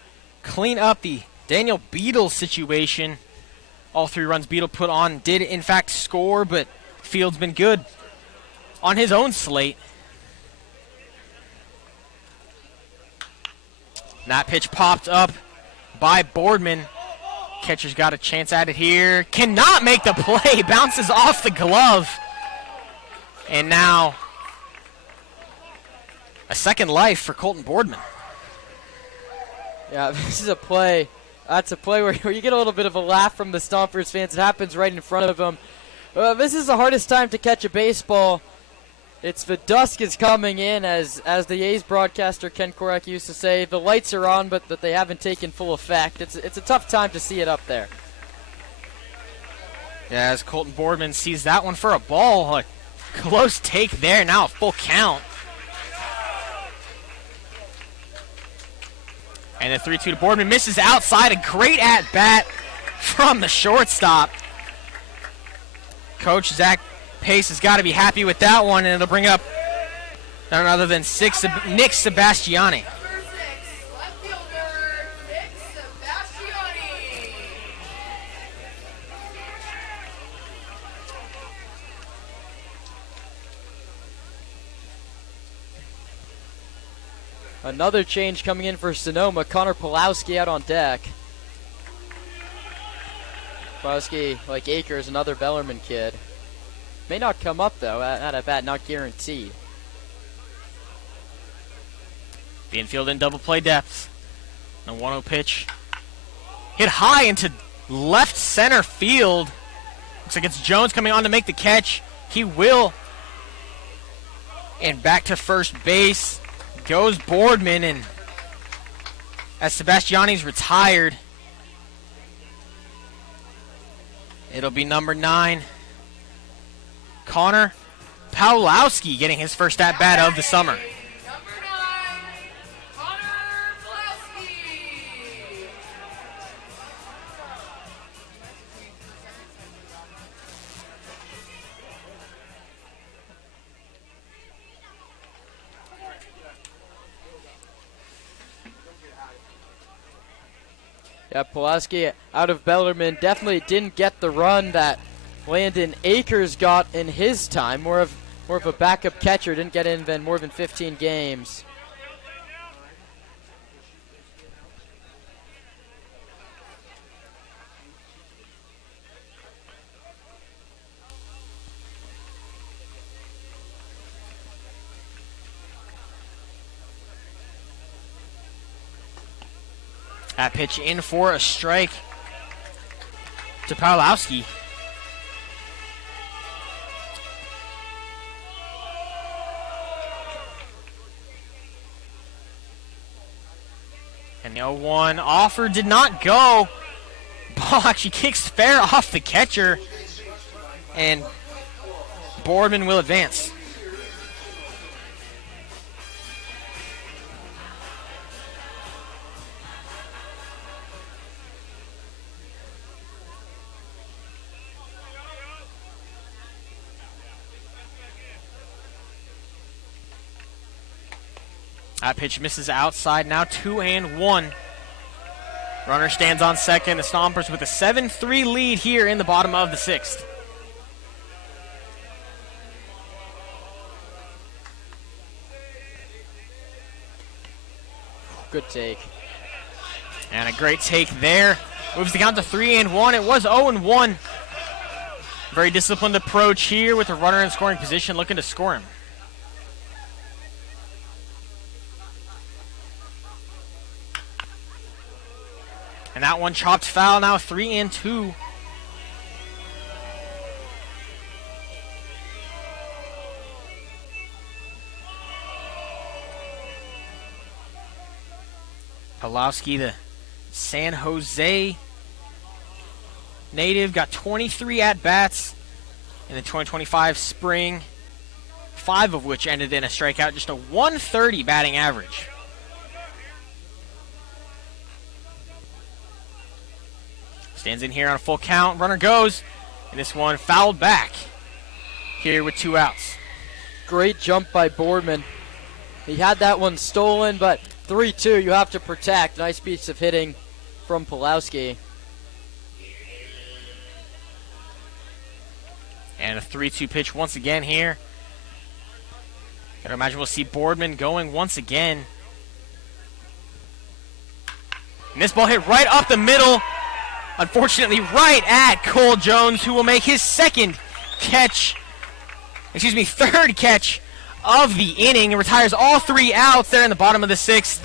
clean up the Daniel Beadle situation. All 3 runs Beadle put on did in fact score, but Fields been good on his own slate. And that pitch popped up by Boardman. Catcher's got a chance at it here. Cannot make the play. Bounces off the glove. And now a second life for Colton Boardman. Yeah, this is a play. That's a play where you get a little bit of a laugh from the Stompers fans. It happens right in front of them. This is the hardest time to catch a baseball. It's the dusk is coming in, as the A's broadcaster Ken Korek used to say. The lights are on, but they haven't taken full effect. It's a tough time to see it up there. Yeah, as Colton Boardman sees that one for a ball. A close take there, now a full count. And the 3-2 to Boardman, misses outside. A great at-bat from the shortstop. Coach Zach Pace has got to be happy with that one, and it'll bring up none other than Nick Sebastiani. Number 6, left fielder, Nick Sebastiani. Another change coming in for Sonoma. Connor Pulowski out on deck. Pulowski, like Akers, another Bellarmine kid. May not come up, though, at a bat, not guaranteed. The infield in double play depth. The 1-0 pitch. Hit high into left center field. Looks like it's Jones coming on to make the catch. He will. And back to first base goes Boardman, and as Sebastiani's retired, it'll be number 9. Connor Pawlowski getting his first at-bat of the summer. Number 9, Connor Pulowski. Yeah, Pulaski out of Bellarmine definitely didn't get the run that Landon Akers got in his time. More of a backup catcher, didn't get in more than 15 games. That pitch in for a strike to Pawlowski. And the 0-1 offer did not go. Ball actually kicks fair off the catcher. And Boardman will advance. That pitch misses outside, now 2-1. Runner stands on second. The Stompers with a 7-3 lead here in the bottom of the 6th. Good take. And a great take there. Moves the count to 3-1. It was 0-1. Very disciplined approach here with the runner in scoring position, looking to score him. And that one chopped foul, now 3-2. Pawlowski, the San Jose native, got 23 at-bats in the 2025 spring, 5 of which ended in a strikeout, just a 130 batting average. Stands in here on a full count. Runner goes. And this one fouled back here with 2 outs. Great jump by Boardman. He had that one stolen, but 3-2, you have to protect. Nice piece of hitting from Pawlowski. And a 3-2 pitch once again here. Gotta imagine we'll see Boardman going once again. And this ball hit right up the middle. Unfortunately, right at Cole Jones, who will make his third catch of the inning, and retires all 3 outs there in the bottom of the 6th.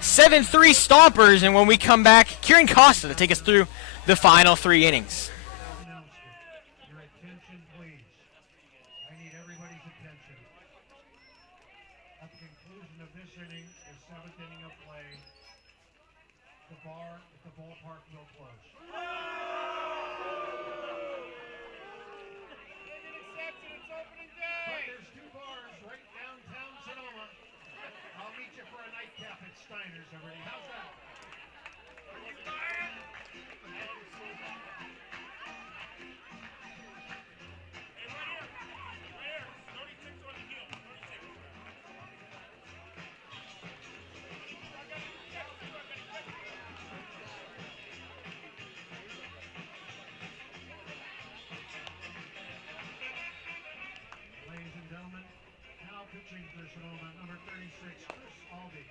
7-3 Stompers, and when we come back, Kieran Costa to take us through the final 3 innings. Your attention, please. I need everybody's attention. conclusion of this inning, the 7th inning of play, the bar at the ballpark will close. But there's 2 bars right downtown Sonoma. I'll meet you for a nightcap at Steiner's, everybody. How's that? Ladies and gentlemen, now pitching for Sonoma, number 36, Chris Albee.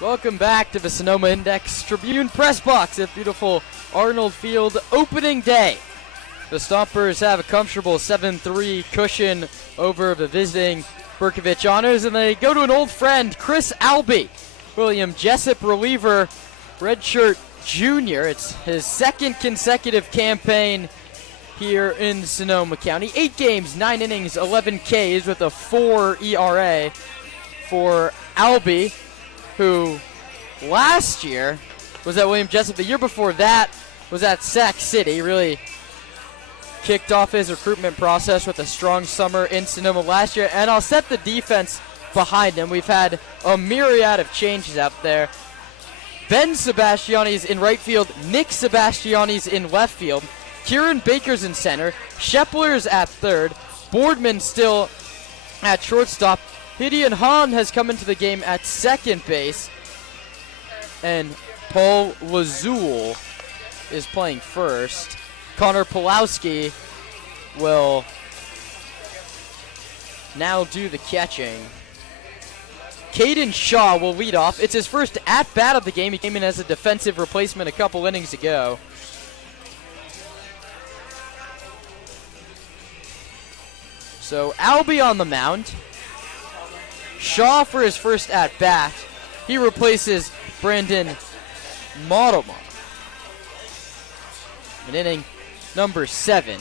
Welcome back to the Sonoma Index Tribune Press Box at beautiful Arnold Field opening day. The Stompers have a comfortable 7-3 cushion over the visiting Bercovich Honors, and they go to an old friend, Chris Albee, William Jessup reliever, redshirt junior. It's his 2nd consecutive campaign here in Sonoma County. 8 games, 9 innings, 11 Ks with a 4 ERA for Albee, who last year was at William Jessup. The year before that was at Sac City. Really kicked off his recruitment process with a strong summer in Sonoma last year. And I'll set the defense behind him. We've had a myriad of changes out there. Ben Sebastiani's in right field. Nick Sebastiani's in left field. Kieran Baker's in center. Shepler's at third. Boardman still at shortstop. Gideon Hahn has come into the game at second base, and Paul Lazul is playing first. Connor Pulowski will now do the catching. Caden Shaw will lead off. It's his first at-bat of the game. He came in as a defensive replacement a couple innings ago. So Albee on the mound. Shaw for his first at-bat. He replaces Brandon Modelman. In inning number 7.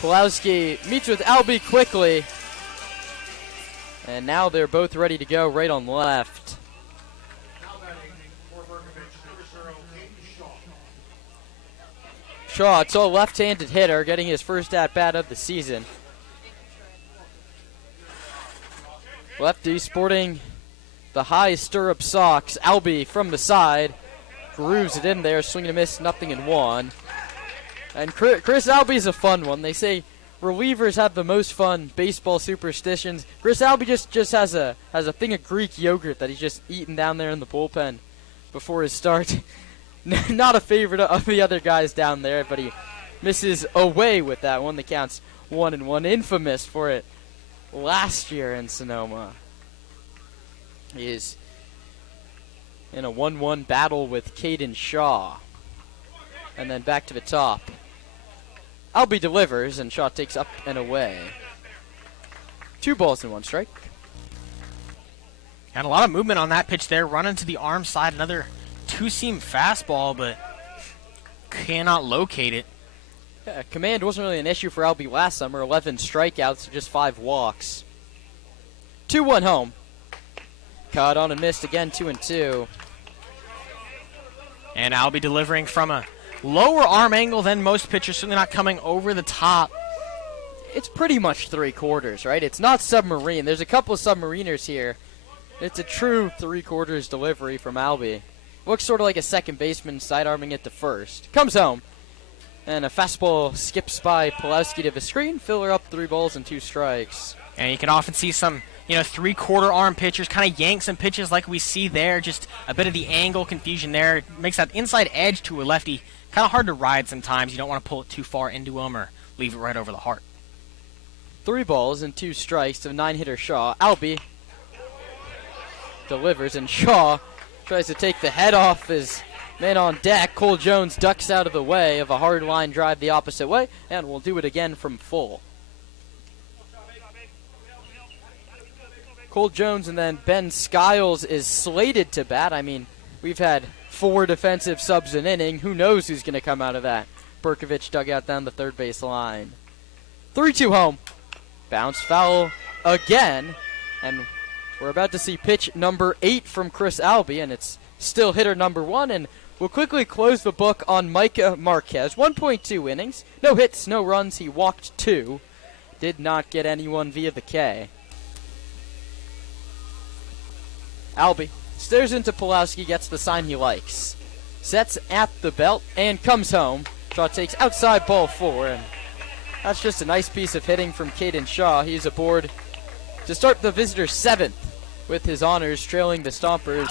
Pulowski meets with Albee quickly. And now they're both ready to go right on left. Shaw, it's a left-handed hitter, getting his first at-bat of the season. Lefty sporting the high stirrup socks. Albee from the side grooves it in there, swing and a miss, 0-1. And Chris Albee's a fun one. They say relievers have the most fun baseball superstitions. Chris Albee just has a thing of Greek yogurt that he's just eating down there in the bullpen before his start. Not a favorite of the other guys down there, but he misses away with that one. The count's 1-1. Infamous for it last year in Sonoma. He is in a 1-1 battle with Caden Shaw. And then back to the top. Albee delivers, and Shaw takes up and away. 2 balls and 1 strike. Had a lot of movement on that pitch there. Running to the arm side, another 2-seam fastball, but cannot locate it. Yeah, command wasn't really an issue for Albee last summer. 11 strikeouts, just 5 walks. 2-1 home. Caught on and missed again, 2-2. And Albee delivering from a lower arm angle than most pitchers, certainly not coming over the top. It's pretty much 3/4, right? It's not submarine. There's a couple of submariners here. It's a true 3/4 delivery from Albee. Looks sort of like a second baseman sidearming it to first. Comes home. And a fastball skips by Pulowski to the screen. Filler up 3 balls and 2 strikes. And you can often see some three-quarter arm pitchers, kind of yank some pitches like we see there. Just a bit of the angle confusion there. It makes that inside edge to a lefty kind of hard to ride sometimes. You don't want to pull it too far into him or leave it right over the heart. 3 balls and 2 strikes to 9-hitter Shaw. Albie delivers, and Shaw tries to take the head off his man on deck. Cole Jones ducks out of the way of a hard line drive the opposite way, and we'll do it again from full. Cole Jones and then Ben Skiles is slated to bat. I mean, we've had 4 defensive subs an inning. Who knows who's going to come out of that? Bercovich dug out down the third base line. 3-2 home. Bounce foul again, and we're about to see pitch number 8 from Chris Albie, and it's still hitter number 1, and we'll quickly close the book on Micah Marquez. 1.2 innings, no hits, no runs. He walked 2, did not get anyone via the K. Albie stares into Pulowski, gets the sign he likes, sets at the belt, and comes home. Shaw takes outside ball 4, and that's just a nice piece of hitting from Caden Shaw. He's aboard to start the visitor 7th with his honors, trailing the Stompers.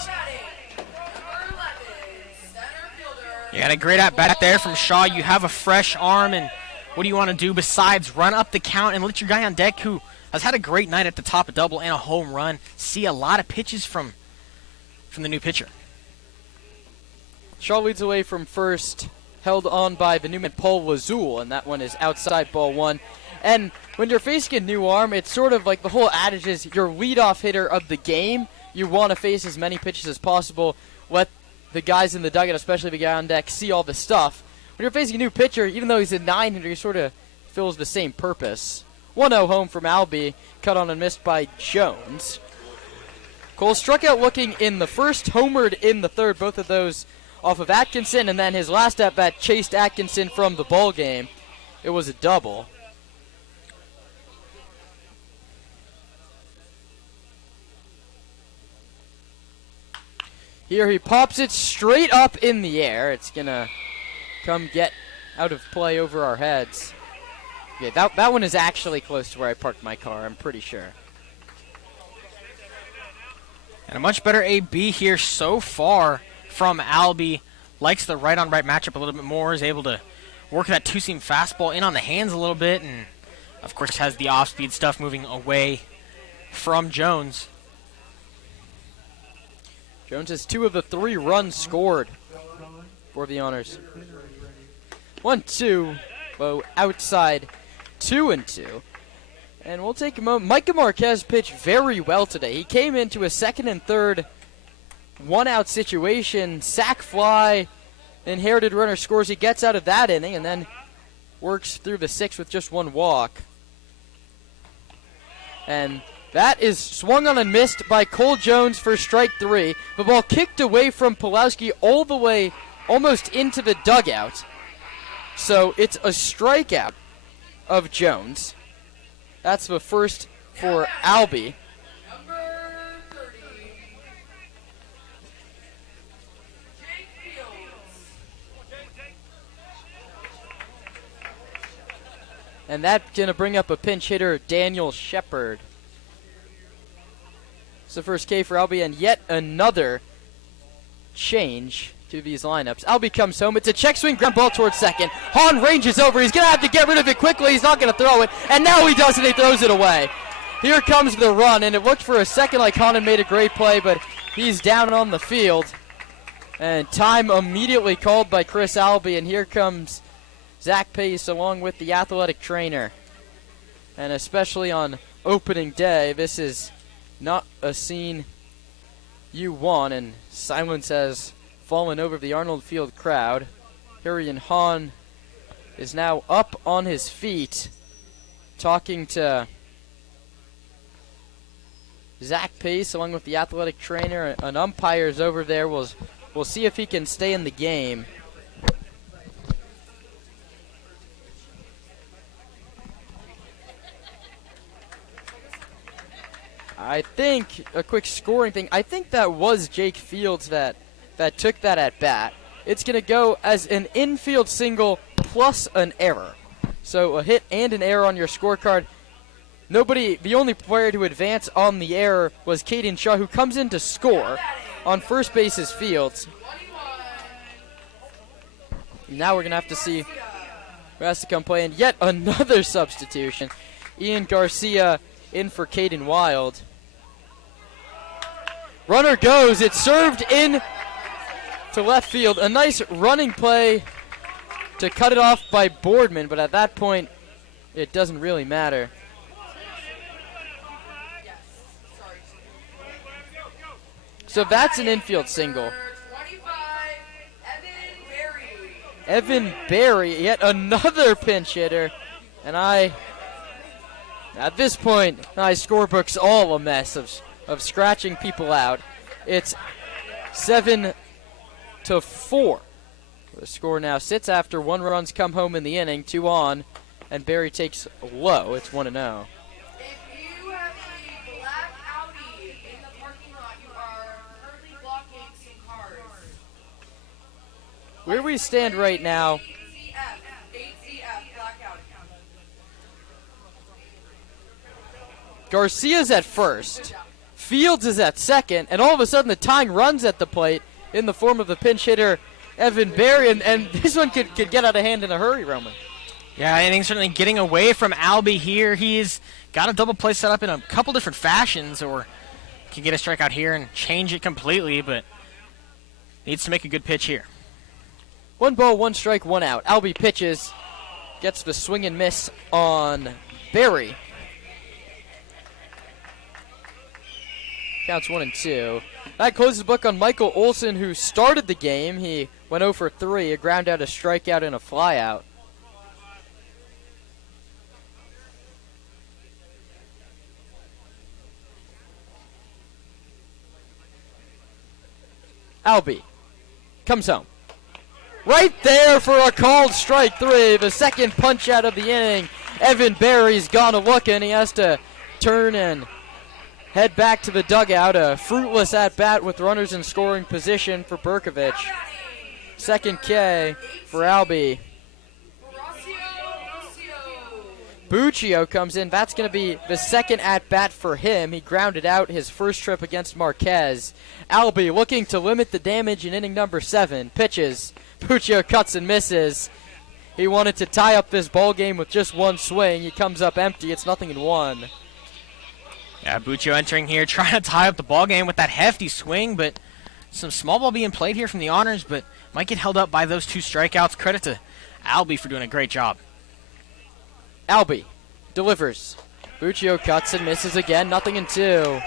You got a great at-bat there from Shaw. You have a fresh arm, and what do you want to do besides run up the count and let your guy on deck, who has had a great night at the top, a double and a home run, see a lot of pitches from the new pitcher. Shaw leads away from first, held on by the Newman Paul Lazul, and that one is outside ball 1. And when you're facing a new arm, it's sort of like the whole adage is your leadoff hitter of the game. You want to face as many pitches as possible, let the guys in the dugout, especially the guy on deck, see all the stuff. When you're facing a new pitcher, even though he's a 9-hitter, he sort of fills the same purpose. 1-0 home from Albie, cut on and missed by Jones. Cole struck out looking in the first, homered in the third, both of those off of Atkinson, and then his last at-bat chased Atkinson from the ball game. It was a double. Here he pops it straight up in the air. It's going to come get out of play over our heads. Yeah, that one is actually close to where I parked my car, I'm pretty sure. And a much better AB here so far from Albie. Likes the right-on-right matchup a little bit more. Is able to work that two-seam fastball in on the hands a little bit. And, of course, has the off-speed stuff moving away from Jones. Jones has 2 of the 3 runs scored for the honors. 1-2. Low outside. 2-2. And we'll take a moment. Micah Marquez pitched very well today. He came into a second and third one-out situation, sac fly, inherited runner scores. He gets out of that inning and then works through the 6th with just 1 walk. And that is swung on and missed by Cole Jones for strike 3. The ball kicked away from Pulowski all the way almost into the dugout. So it's a strikeout of Jones. That's the first for Albie. Number 30, Jake Fields. And that's going to bring up a pinch hitter, Daniel Shepard. It's the first K for Albie, and yet another change to these lineups. Albie comes home. It's a check swing, ground ball towards second. Hahn ranges over. He's going to have to get rid of it quickly. He's not going to throw it, and now he does, and he throws it away. Here comes the run, and it looked for a second like Hahn had made a great play, but he's down on the field. And time immediately called by Chris Albie, and here comes Zach Pace along with the athletic trainer. And especially on opening day, this is not a scene you want, and silence has fallen over the Arnold Field crowd. Harry Hahn is now up on his feet talking to Zach Pace along with the athletic trainer. An umpire's over there. We'll see if he can stay in the game. I think, a quick scoring thing, I think that was Jake Fields that took that at bat. It's going to go as an infield single plus an error. So a hit and an error on your scorecard. The only player to advance on the air was Caden Shaw, who comes in to score. On first base is Fields. Now we're going to have to see who has to come play in yet another substitution. Ian Garcia in for Caden Wild. Runner goes. It's served in to left field. A nice running play to cut it off by Boardman, but at that point, it doesn't really matter. So that's an infield single. Evan Berry, yet another pinch hitter. And at this point, my scorebook's all a mess of scratching people out. It's 7-4. The score now sits after 1 run's come home in the inning, 2 on, and Berry takes low. It's 1-0. If you have a black Audi in the parking lot, you are currently blocking some cars. Where we stand right now, 8CF, black Audi. Garcia's at first, Fields is at second, and all of a sudden the tying runs at the plate in the form of the pinch hitter Evan Berry, and this one could get out of hand in a hurry, Roman. Yeah, innings certainly getting away from Albie here. He's got a double play set up in a couple different fashions, or can get a strikeout here and change it completely, but needs to make a good pitch here. 1 ball, 1 strike, 1 out. Albie pitches, gets the swing and miss on Berry. Counts 1-2. That closes the book on Michael Olson, who started the game. He went 0 for 3, a ground out, a strikeout, and a flyout. Albie comes home. Right there for a called strike 3, the second punch out of the inning. Evan Berry's gone a looking. He has to turn and head back to the dugout. A fruitless at-bat with runners in scoring position for Bercovich. Second K for Albie. Buccio comes in. That's going to be the second at-bat for him. He grounded out his first trip against Marquez. Albie looking to limit the damage in inning number 7. Pitches. Buccio cuts and misses. He wanted to tie up this ball game with just 1 swing. He comes up empty. It's 0-1. Yeah, Buccio entering here, trying to tie up the ball game with that hefty swing, but some small ball being played here from the honors, but might get held up by those 2 strikeouts. Credit to Albie for doing a great job. Albie delivers. Buccio cuts and misses again. 0-2.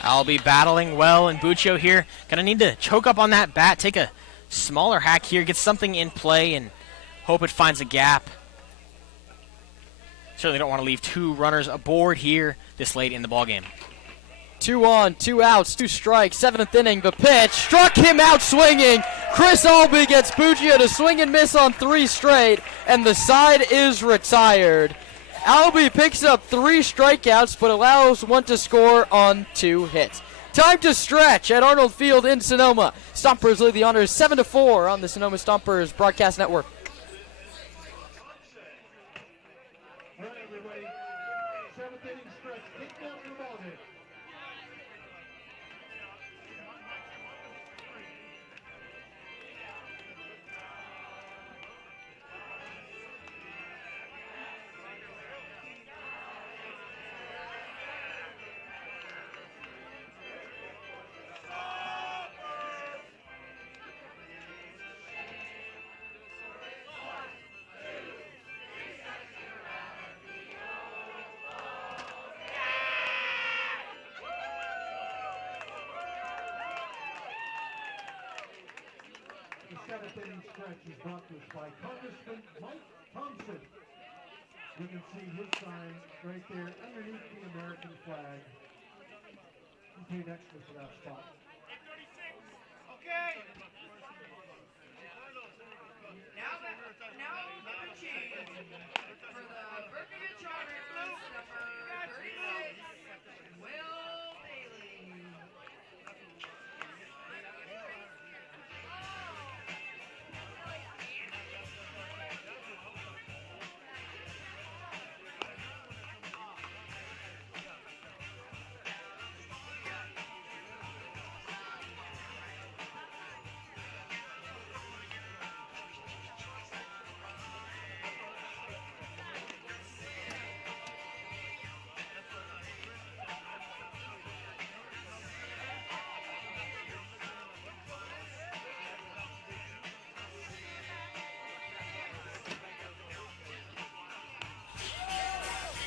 Albie battling well, and Buccio here gonna need to choke up on that bat, take a smaller hack here, get something in play, and hope it finds a gap. Certainly don't want to leave 2 runners aboard here this late in the ballgame. 2 on, 2 outs, 2 strikes. 7th inning, the pitch struck him out swinging. Chris Albie gets Buccio to swing and miss on 3 straight, and the side is retired. Albie picks up 3 strikeouts, but allows 1 to score on 2 hits. Time to stretch at Arnold Field in Sonoma. Stompers lead the honors 7-4 on the Sonoma Stompers Broadcast Network. All right, everybody. 7th inning stretch. Kick down for the ball game. The 7th inning stretch is brought to us by Congressman Mike Thompson. You can see his sign right there underneath the American flag. You paid extra for that spot. Okay. Now number 2 for the Bercovich honors, number 36, Will Bailey.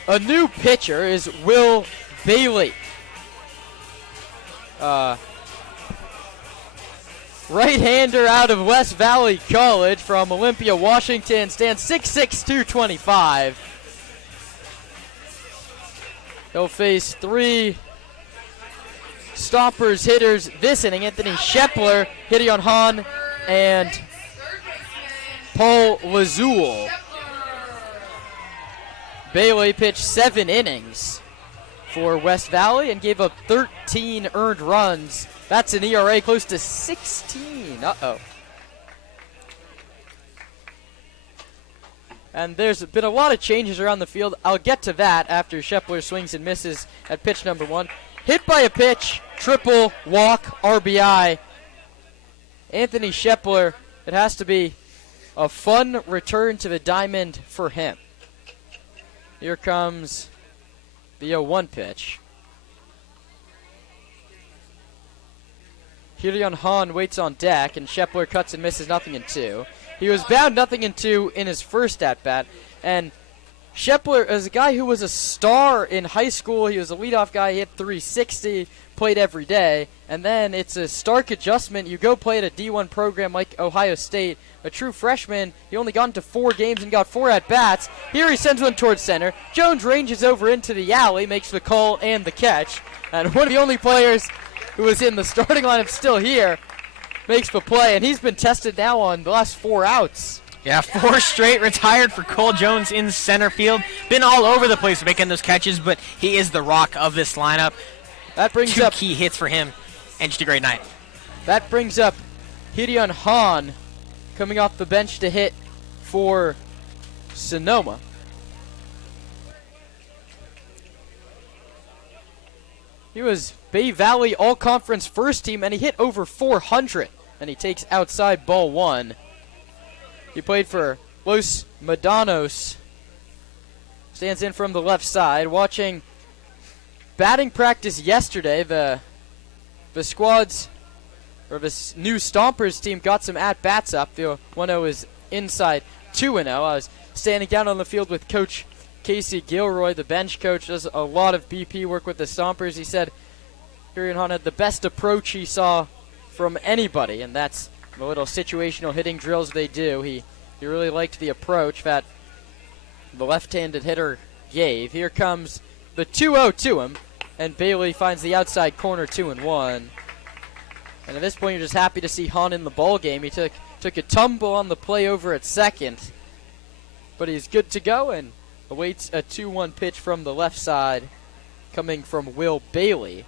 a new pitcher is Will Bailey. Right-hander out of West Valley College from Olympia, Washington, stands 6'6", 225. He'll face 3 Stompers hitters this inning. Anthony Shepler, Gideon Hahn, and Paul Lazul. Bailey pitched 7 innings for West Valley and gave up 13 earned runs. That's an ERA close to 16. Uh-oh. And there's been a lot of changes around the field. I'll get to that after Shepler swings and misses at pitch number 1. Hit by a pitch, triple, walk, RBI. Anthony Shepler, it has to be a fun return to the diamond for him. Here comes the 0-1 pitch. Gideon Hahn waits on deck, and Shepler cuts and misses 0-2. He was bound 0-2 in his first at-bat, and Shepler is a guy who was a star in high school. He was a leadoff guy, he hit 360, played every day, and then it's a stark adjustment. You go play at a D1 program like Ohio State, a true freshman. He only got into 4 games and got 4 at-bats. Here he sends one towards center. Jones ranges over into the alley, makes the call and the catch, and one of the only players who was in the starting lineup still here makes the play, and he's been tested now on the last 4 outs. Yeah, 4 straight retired for Cole Jones in center field. Been all over the place making those catches, but he is the rock of this lineup. That brings 2 up key hits for him, and just a great night. That brings up Gideon Hahn coming off the bench to hit for Sonoma. He was Bay Valley All-Conference first team, and he hit over 400, and he takes outside ball 1. He played for Los Medanos. Stands in from the left side. Watching batting practice yesterday, the squad's, or this new Stompers team got some at-bats up. The 1-0 is inside 2-0. I was standing down on the field with Coach Casey Gilroy, the bench coach, does a lot of BP work with the Stompers. He said Gideon Hahn had the best approach he saw from anybody, and that's the little situational hitting drills they do. He really liked the approach that the left-handed hitter gave. Here comes the 2-0 to him, and Bailey finds the outside corner 2-1. And at this point, you're just happy to see Hahn in the ball game. He took a tumble on the play over at second, but he's good to go and awaits a 2-1 pitch from the left side coming from Will Bailey.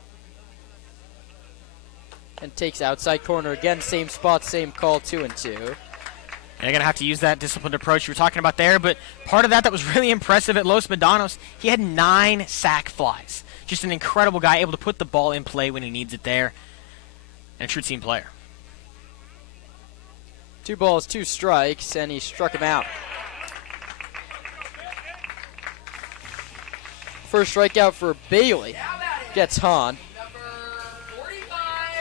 And takes outside corner again, same spot, same call, 2-2. And you're going to have to use that disciplined approach you were talking about there, but part of that was really impressive at Los Medanos. He had 9 sac flies. Just an incredible guy, able to put the ball in play when he needs it there, and a true team player. 2 balls, 2 strikes, and he struck him out. First strikeout for Bailey gets Hahn.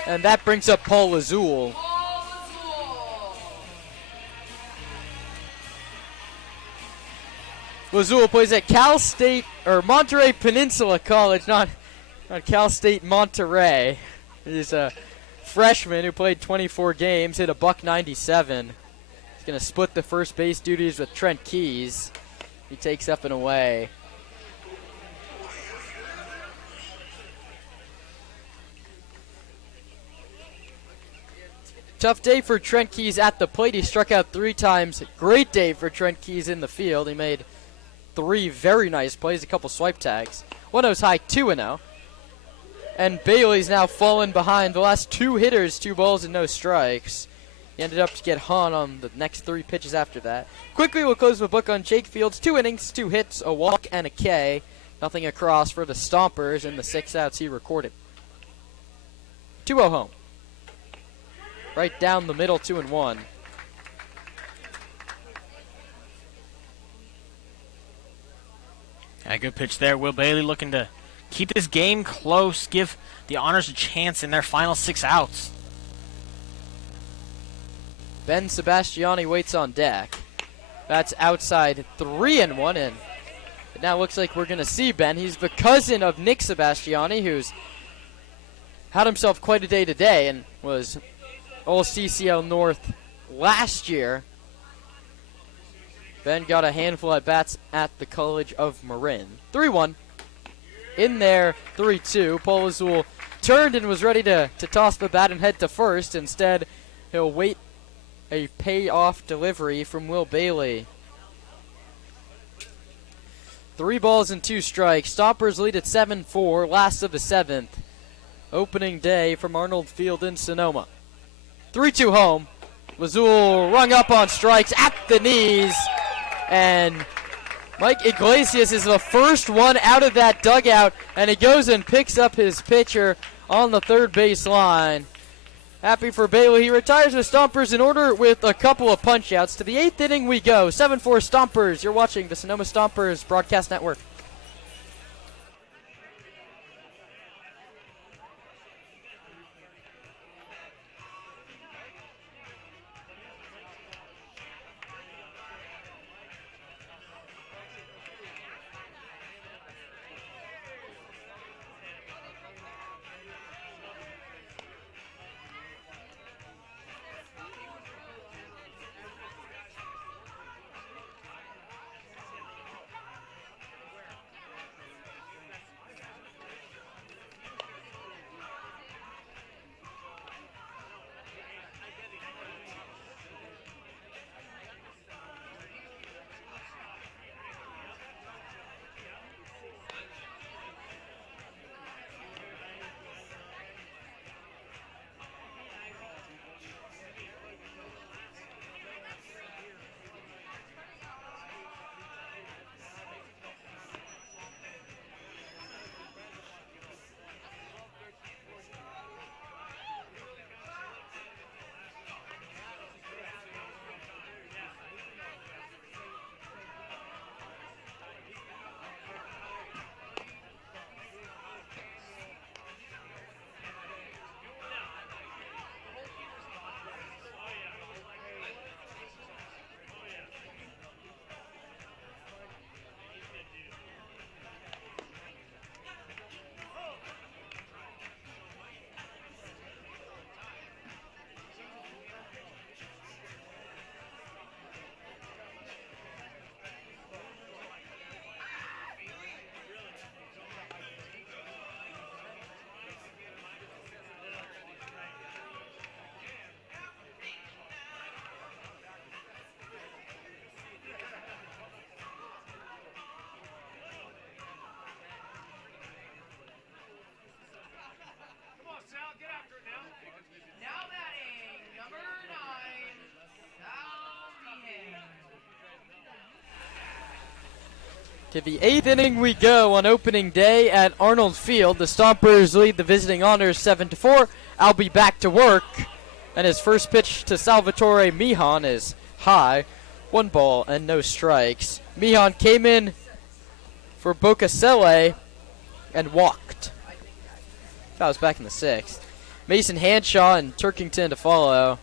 And that brings up Paul Lazul. Lazul plays at Cal State, or Monterey Peninsula College, not Cal State Monterey. He's a freshman who played 24 games, hit a .197. He's going to split the first base duties with Trent Keys. He takes up and away. Tough day for Trent Keys at the plate. He struck out 3 times. Great day for Trent Keys in the field. He made 3 very nice plays, a couple swipe tags. 1-0's high, 2-0. And Bailey's now fallen behind the last 2 hitters, 2 balls and no strikes. He ended up to get Hahn on the next 3 pitches after that. Quickly, we'll close the book on Jake Fields. 2 innings, 2 hits, a walk, and a K. Nothing across for the Stompers in the 6 outs he recorded. 2-0 home. Right down the middle, 2-1. A good pitch there. Will Bailey looking to keep this game close, give the Honors a chance in their final 6 outs. Ben Sebastiani waits on deck. That's outside 3-1, and It now looks like we're going to see Ben. He's the cousin of Nick Sebastiani, who's had himself quite a day today and was all CCL North last year. Ben got a handful at bats at the College of Marin. 3-1. In there, 3-2. Paul Azul turned and was ready to toss the bat and head to first. Instead, he'll wait a payoff delivery from Will Bailey. 3 balls and 2 strikes. Stompers lead at 7-4, last of the 7th. Opening day from Arnold Field in Sonoma. 3-2 home. Lazul rung up on strikes at the knees. And Mike Iglesias is the first one out of that dugout. And he goes and picks up his pitcher on the third base line. Happy for Bailey. He retires the Stompers in order with a couple of punch-outs. To the 8th inning we go. 7-4 Stompers. You're watching the Sonoma Stompers Broadcast Network. Now batting, number 9, Sal Meehan. To the 8th inning we go on opening day at Arnold Field. The Stompers lead the visiting Honors 7-4. I'll be back to work. And his first pitch to Salvatore Mihan is high. 1 ball and no strikes. Mihan came in for Bocasele and walked. That was back in the 6th. Mason Hanshaw and Turkington to follow.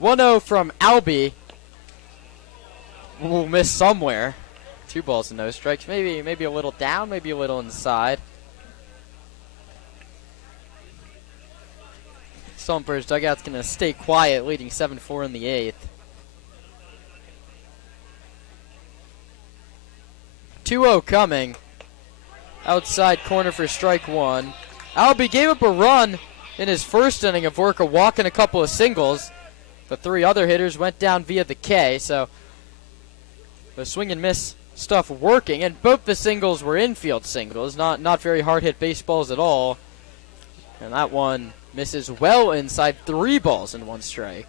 1-0 from Albie. We'll miss somewhere. 2 balls and no strikes. Maybe a little down, maybe a little inside. Stompers dugout's going to stay quiet, leading 7-4 in the 8th. 2-0 coming. Outside corner for strike 1. Albie gave up a run in his first inning of work, a walk and a couple of singles. The 3 other hitters went down via the K, so the swing and miss stuff working, and both the singles were infield singles, not very hard hit baseballs at all. And that one misses well inside. 3 balls and 1 strike.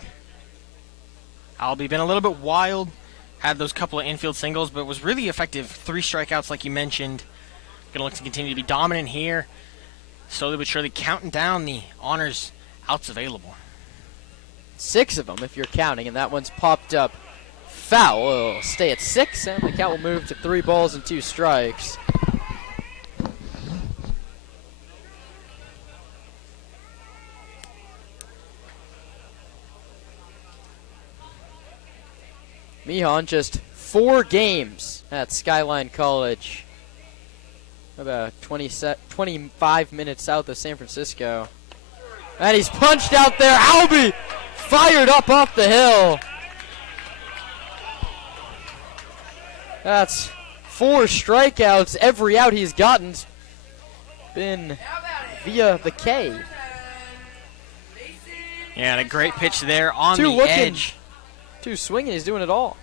Albie been a little bit wild, had those couple of infield singles, but was really effective. 3 strikeouts like you mentioned. Gonna look to continue to be dominant here. Slowly but surely counting down the Honors outs available. 6 of them if you're counting, and that one's popped up foul. It'll stay at 6, and the count will move to 3 balls and 2 strikes. Mihan just 4 games at Skyline College, about 25 minutes south of San Francisco. And he's punched out there. Albee fired up off the hill. That's 4 strikeouts. Every out he's gotten's been via the K. Yeah, and a great pitch there on Two the looking, edge. 2 swinging. He's doing it all.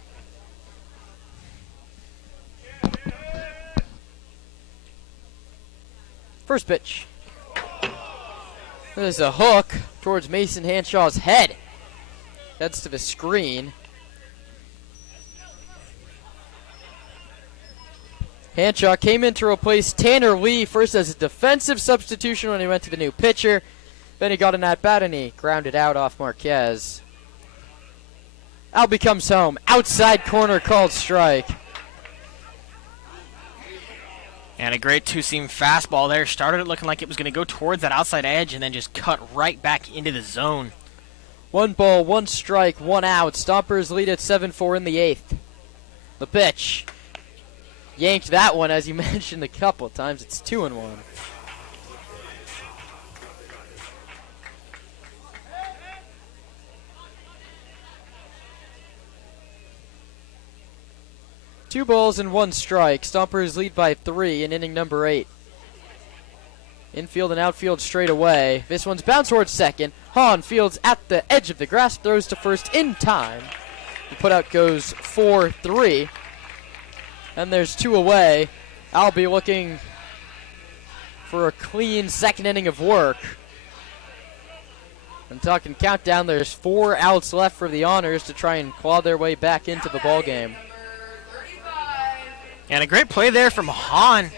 First pitch. There's a hook towards Mason Hanshaw's head. That's to the screen. Hanshaw came in to replace Tanner Lee, first as a defensive substitution when he went to the new pitcher. Then he got an at-bat and he grounded out off Marquez. Albee comes home. Outside corner called strike. And a great 2-seam fastball there. Started it looking like it was going to go towards that outside edge and then just cut right back into the zone. 1 ball, 1 strike, 1 out. Stompers lead at 7-4 in the 8th. The pitch. Yanked that one, as you mentioned a couple times. It's 2-1. Two balls and 1 strike. Stompers lead by 3 in inning number 8. Infield and outfield straight away. This one's bounced towards second. Hahn fields at the edge of the grass, throws to first in time. The putout goes 4-3. And there's 2 away. Albee looking for a clean second inning of work. I'm talking countdown. There's 4 outs left for the Honors to try and claw their way back into the ballgame. And a great play there from Hahn.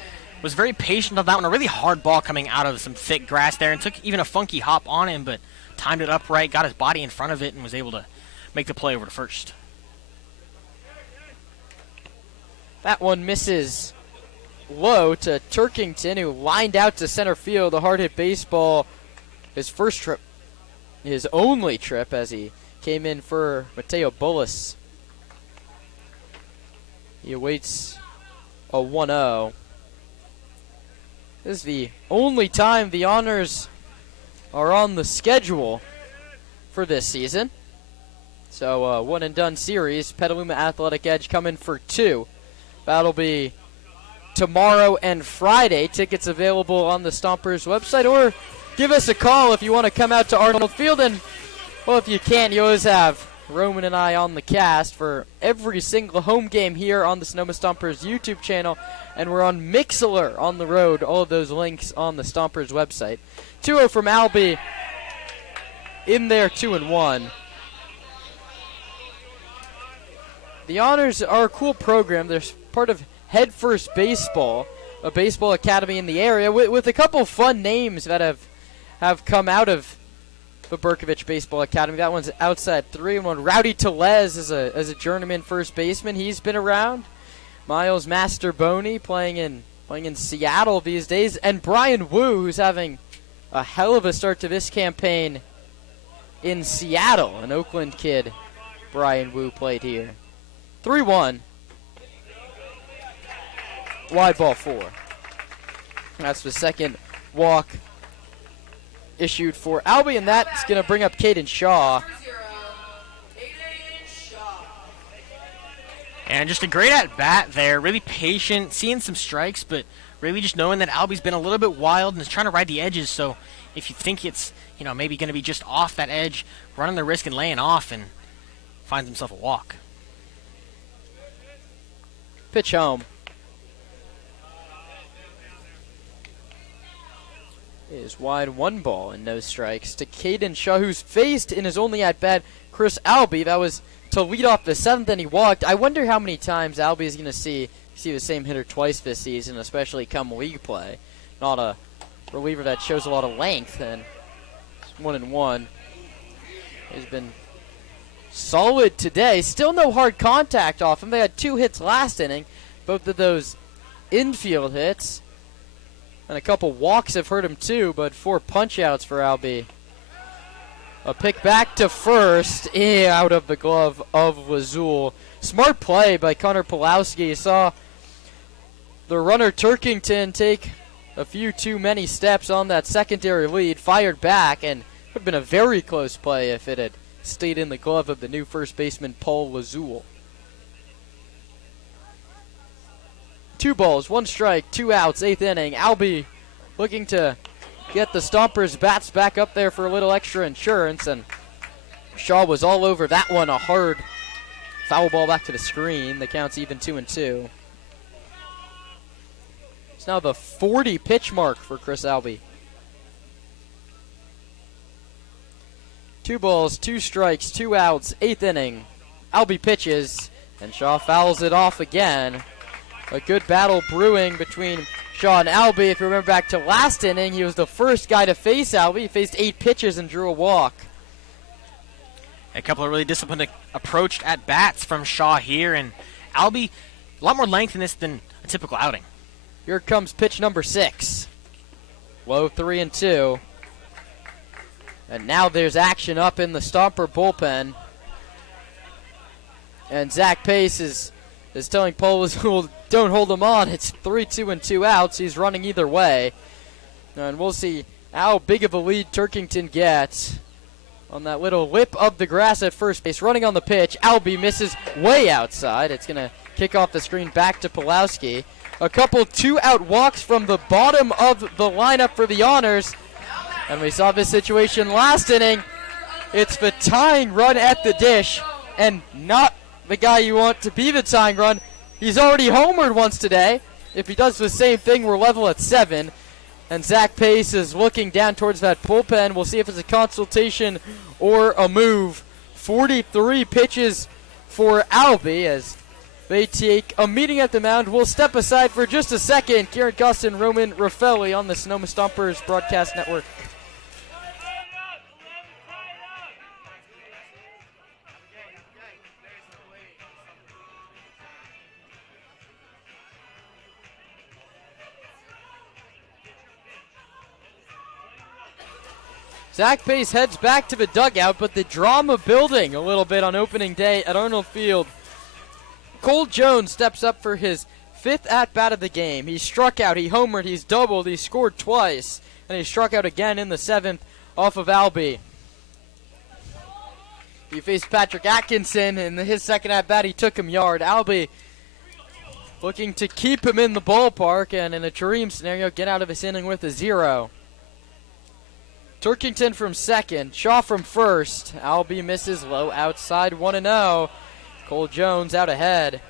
Was very patient on that one. A really hard ball coming out of some thick grass there, and took even a funky hop on him, but timed it upright, got his body in front of it, and was able to make the play over to first. That one misses low to Turkington, who lined out to center field. A hard hit baseball. His first trip, his only trip, as he came in for Mateo Bullis. He awaits a 1-0. This is the only time the Honors are on the schedule for this season. So, one and done series. Petaluma Athletic Edge coming for 2. That'll be tomorrow and Friday. Tickets available on the Stompers website, or give us a call if you want to come out to Arnold Field. And, well, if you can't, you always have Roman and I on the cast for every single home game here on the Sonoma Stompers YouTube channel. And we're on Mixlr on the road. All of those links on the Stompers website. 2-0 from Albee. In there, 2-1. The Honors are a cool program. They're part of Head First Baseball, a baseball academy in the area, with a couple fun names that have come out of the Bercovich Baseball Academy. That one's outside 3-1. Rowdy Telez is a journeyman first baseman. He's been around. Miles Masterboni playing in Seattle these days, and Brian Wu, who's having a hell of a start to this campaign in Seattle. An Oakland kid, Brian Wu, played here. 3-1. Wide ball 4. That's the second walk issued for Albee, and that's going to bring up Caden Shaw. And just a great at-bat there. Really patient, seeing some strikes, but really just knowing that Albee's been a little bit wild and is trying to ride the edges. So if you think it's, maybe going to be just off that edge, running the risk and laying off, and finds himself a walk. Pitch home. Is wide, 1 ball and no strikes to Caden Shaw, who's faced in his only at-bat Chris Albee. That was to lead off the 7th, and he walked. I wonder how many times Albee is going to see the same hitter twice this season, especially come league play. Not a reliever that shows a lot of length, and it's 1-1. He's been solid today. Still no hard contact off him. They had 2 hits last inning. Both of those infield hits. And a couple walks have hurt him too, but 4 punch outs for Albee. A pick back to first, out of the glove of Lazul. Smart play by Connor Pulowski. Saw the runner Turkington take a few too many steps on that secondary lead, fired back, and would have been a very close play if it had stayed in the glove of the new first baseman, Paul Lazul. 2 balls, 1 strike, 2 outs, 8th inning. Albie looking to get the Stompers' bats back up there for a little extra insurance, and Shaw was all over that one. A hard foul ball back to the screen. The count's even 2-2. It's now the 40 pitch mark for Chris Albie. 2 balls, 2 strikes, 2 outs, 8th inning. Albie pitches, and Shaw fouls it off again. A good battle brewing between Shaw and Albie. If you remember back to last inning, he was the first guy to face Albie. He faced 8 pitches and drew a walk. A couple of really disciplined approached at bats from Shaw here, and Albie, a lot more length in this than a typical outing. Here comes pitch number 6. Low 3-2. And now there's action up in the Stomper bullpen. And Zach Pace is telling Paul Lazul, don't hold him on. It's 3-2 and 2 outs. He's running either way. And we'll see how big of a lead Turkington gets on that little lip of the grass at first base. Running on the pitch. Albie misses way outside. It's going to kick off the screen back to Pulowski. A couple 2-out walks from the bottom of the lineup for the Honors. And we saw this situation last inning. It's the tying run at the dish, and not the guy you want to be the tying run. He's already homered once today. If he does the same thing, we're level at 7. And Zach Pace is looking down towards that bullpen. We'll see if it's a consultation or a move. 43 pitches for Albie as they take a meeting at the mound. We'll step aside for just a second. Kieran Costa and Roman Raffelli on the Sonoma Stompers Broadcast Network. Zach Pace heads back to the dugout, but the drama building a little bit on opening day at Arnold Field. Cole Jones steps up for his 5th at-bat of the game. He struck out, he homered, he's doubled, he scored twice, and he struck out again in the 7th off of Albie. He faced Patrick Atkinson, and in his 2nd at-bat he took him yard. Albie looking to keep him in the ballpark, and in a dream scenario, get out of this inning with a 0. Turkington from 2nd, Shaw from 1st. Albie misses low outside, 1-0. Cole Jones out ahead.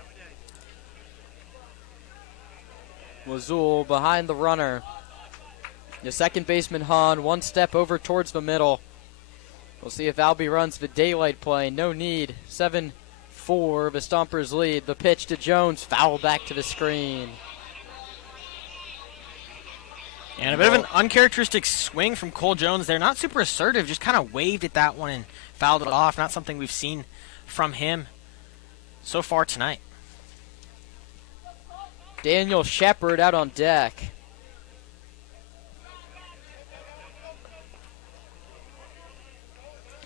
Lazul behind the runner. The second baseman Hahn, 1 step over towards the middle. We'll see if Albie runs the daylight play. No need. 7-4, the Stompers lead. The pitch to Jones, foul back to the screen. And a bit of an uncharacteristic swing from Cole Jones there. Not super assertive, just kind of waved at that one and fouled it off. Not something we've seen from him so far tonight. Daniel Shepard out on deck.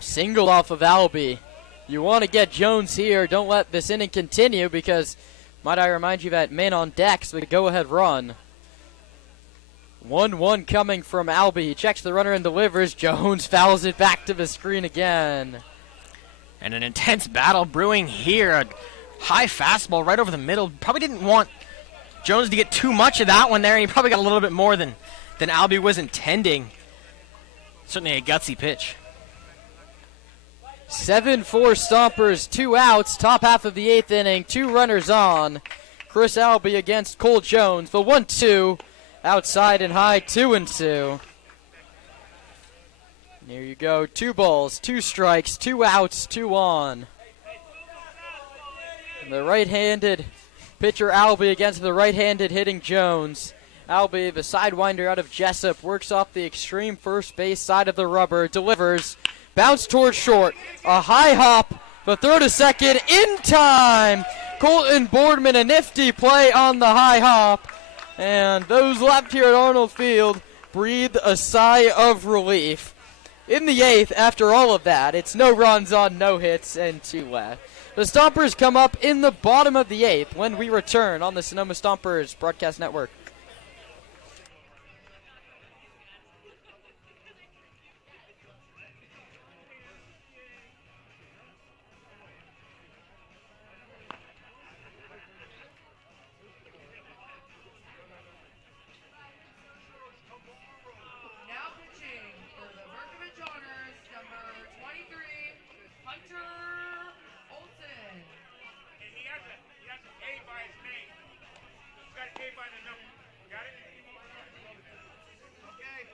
Single off of Albie. You want to get Jones here. Don't let this inning continue because, might I remind you, that man on deck's the go-ahead run. 1-1 coming from Albie. He checks the runner and delivers. Jones fouls it back to the screen again. And an intense battle brewing here. A high fastball right over the middle. Probably didn't want Jones to get too much of that one there, and he probably got a little bit more than Albie was intending. Certainly a gutsy pitch. 7-4 Stompers, 2 outs, top half of the 8th inning, 2 runners on. Chris Albie against Cole Jones. The 1-2. Outside and high, 2-2. Here you go. 2 balls, 2 strikes, 2 outs, 2 on. The right-handed pitcher Albie against the right-handed hitting Jones. Albie, the sidewinder out of Jessup, works off the extreme first base side of the rubber, delivers, bounce towards short, a high hop, the throw to second in time. Colton Boardman, a nifty play on the high hop. And those left here at Arnold Field breathe a sigh of relief. in the 8th, after all of that, it's no runs on, no hits, and 2 left. The Stompers come up in the bottom of the 8th when we return on the Sonoma Stompers Broadcast Network. Now pitching for the Bercovich honors, number 23, Hunter Olson. And he has an A by his name. He's got an A by the number. Got it? Okay.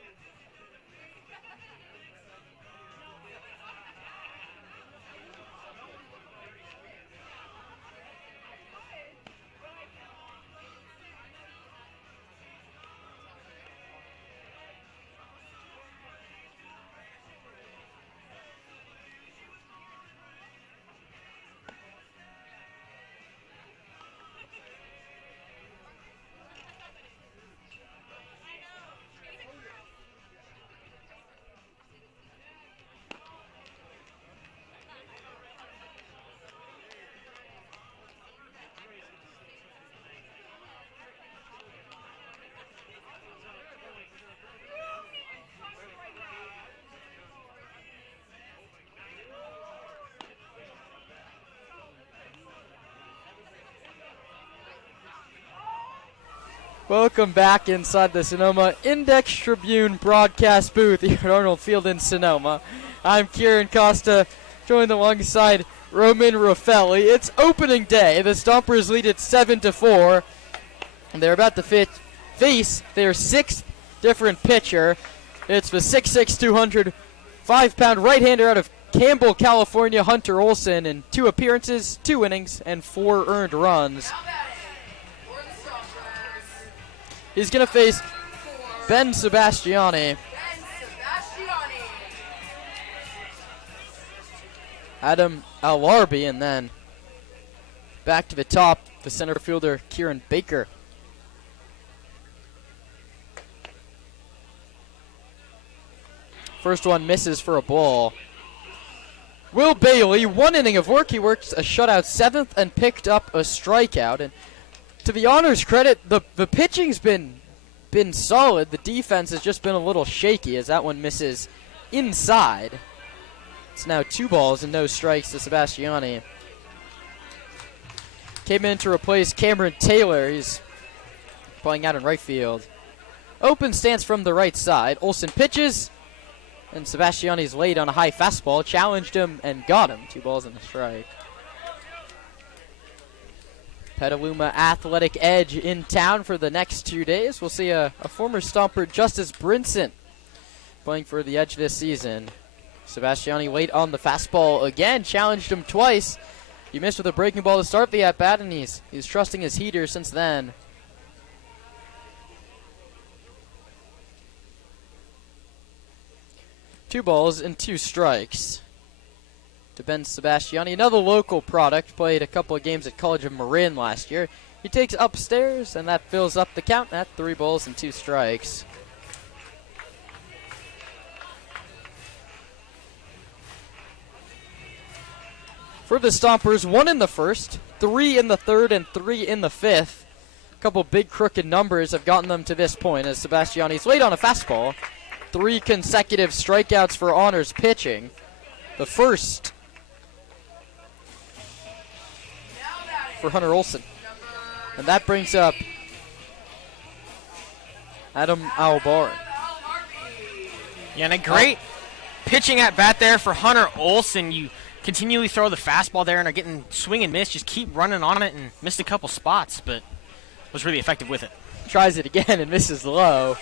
Welcome back inside the Sonoma Index Tribune broadcast booth here at Arnold Field in Sonoma. I'm Kieran Costa, joined alongside Roman Raffelli. It's opening day. The Stompers lead it 7-4, and they're about to face their 6th different pitcher. It's the 6'6", 205-pound right-hander out of Campbell, California, Hunter Olson, in 2 appearances, 2 innings, and 4 earned runs. Now batting for the Stompers, He's going to face Ben Sebastiani. Ben Sebastiani. Adam Alarbi, and then back to the top, the center fielder, Kieran Baker. First one misses for a ball. Will Bailey, 1 inning of work. He worked a shutout 7th and picked up a strikeout. And to the Honors' credit, the pitching's been solid. The defense has just been a little shaky as that one misses inside. It's now 2 balls and no strikes to Sebastiani. Came in to replace Cameron Taylor. He's playing out in right field. Open stance from the right side. Olson pitches, and Sebastiani's late on a high fastball. Challenged him and got him. 2 balls and a strike. Petaluma Athletic Edge in town for the next 2 days. We'll see a former Stomper, Justice Brinson, playing for the Edge this season. Sebastiani late on the fastball again. Challenged him twice. He missed with a breaking ball to start the at-bat, and he's trusting his heater since then. Two balls and 2 strikes to Ben Sebastiani. Another local product, played a couple of games at College of Marin last year. He takes upstairs, and that fills up the count at 3 balls and 2 strikes. For the Stompers, 1 in the first, 3 in the third, and 3 in the 5th. A couple big crooked numbers have gotten them to this point as Sebastiani's late on a fastball. 3 consecutive strikeouts for Honors pitching. The first for Hunter Olson. And that brings up Adam Albarn. Yeah, and a great pitching at bat there for Hunter Olson. You continually throw the fastball there and are getting swing and miss. Just keep running on it, and missed a couple spots, but was really effective with it. Tries it again and misses low.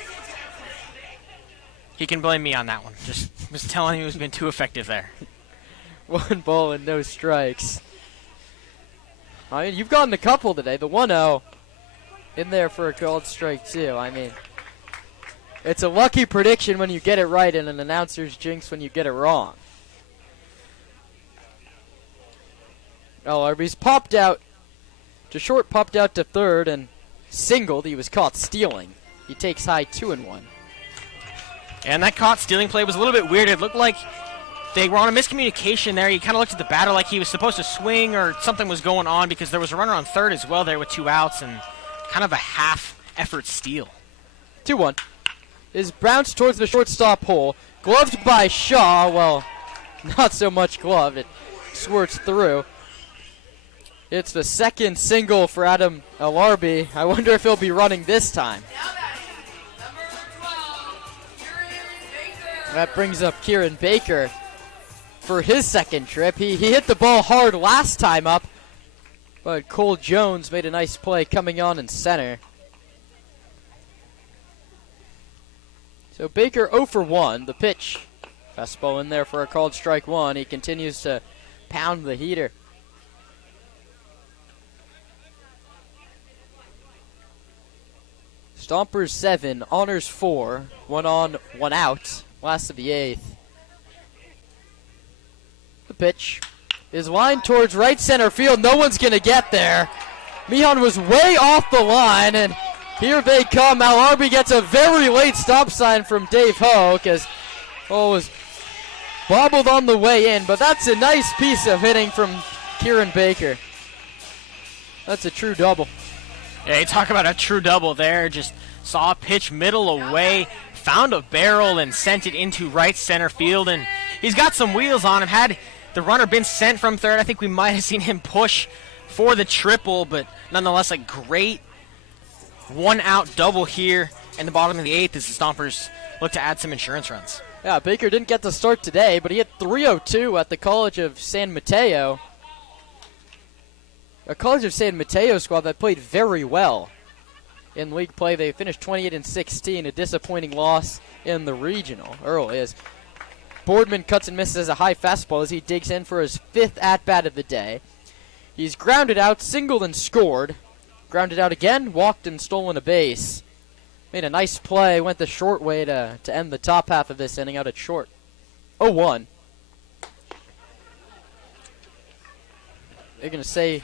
He can blame me on that one. Just was telling you he's been too effective there. 1 ball and no strikes. I mean, you've gotten a couple today. The 1-0 in there for a called strike, too. I mean, it's a lucky prediction when you get it right and an announcer's jinx when you get it wrong. Arby's popped out to short, popped out to third, and singled. He was caught stealing. He takes high 2-1. And that caught stealing play was a little bit weird. It looked like they were on a miscommunication there. He kind of looked at the batter like he was supposed to swing or something was going on because there was a runner on third as well there with 2 outs and kind of a half-effort steal. 2-1. Is bounced towards the shortstop hole. Gloved by Shaw. Well, not so much gloved. It squirts through. It's the second single for Adam Alarbi. I wonder if he'll be running this time. That brings up Kieran Baker for his second trip. He hit the ball hard last time up, but Cole Jones made a nice play coming on in center. So Baker 0 for 1. The pitch. Fastball in there for a called strike 1. He continues to pound the heater. Stompers 7, Honors 4. 1 on, 1 out. Last of the 8th. The pitch is lined towards right center field. No one's going to get there. Mihan was way off the line, and here they come. Alarbi gets a very late stop sign from Dave Ho because was bobbled on the way in, but that's a nice piece of hitting from Kieran Baker. That's a true double. Yeah, you talk about a true double there. Just saw a pitch middle away, found a barrel and sent it into right center field, and he's got some wheels on him. Had the runner been sent from third, I think we might have seen him push for the triple, but nonetheless a great 1-out double here in the bottom of the 8th as the Stompers look to add some insurance runs. Yeah, Baker didn't get to start today, but he hit .302 at the College of San Mateo. A College of San Mateo squad that played very well in league play. They finished 28-16, a disappointing loss in the regional early as Boardman cuts and misses a high fastball as he digs in for his 5th at-bat of the day. He's grounded out, singled and scored. Grounded out again, walked and stolen a base. Made a nice play, went the short way to end the top half of this inning out at short. 0-1. They're going to say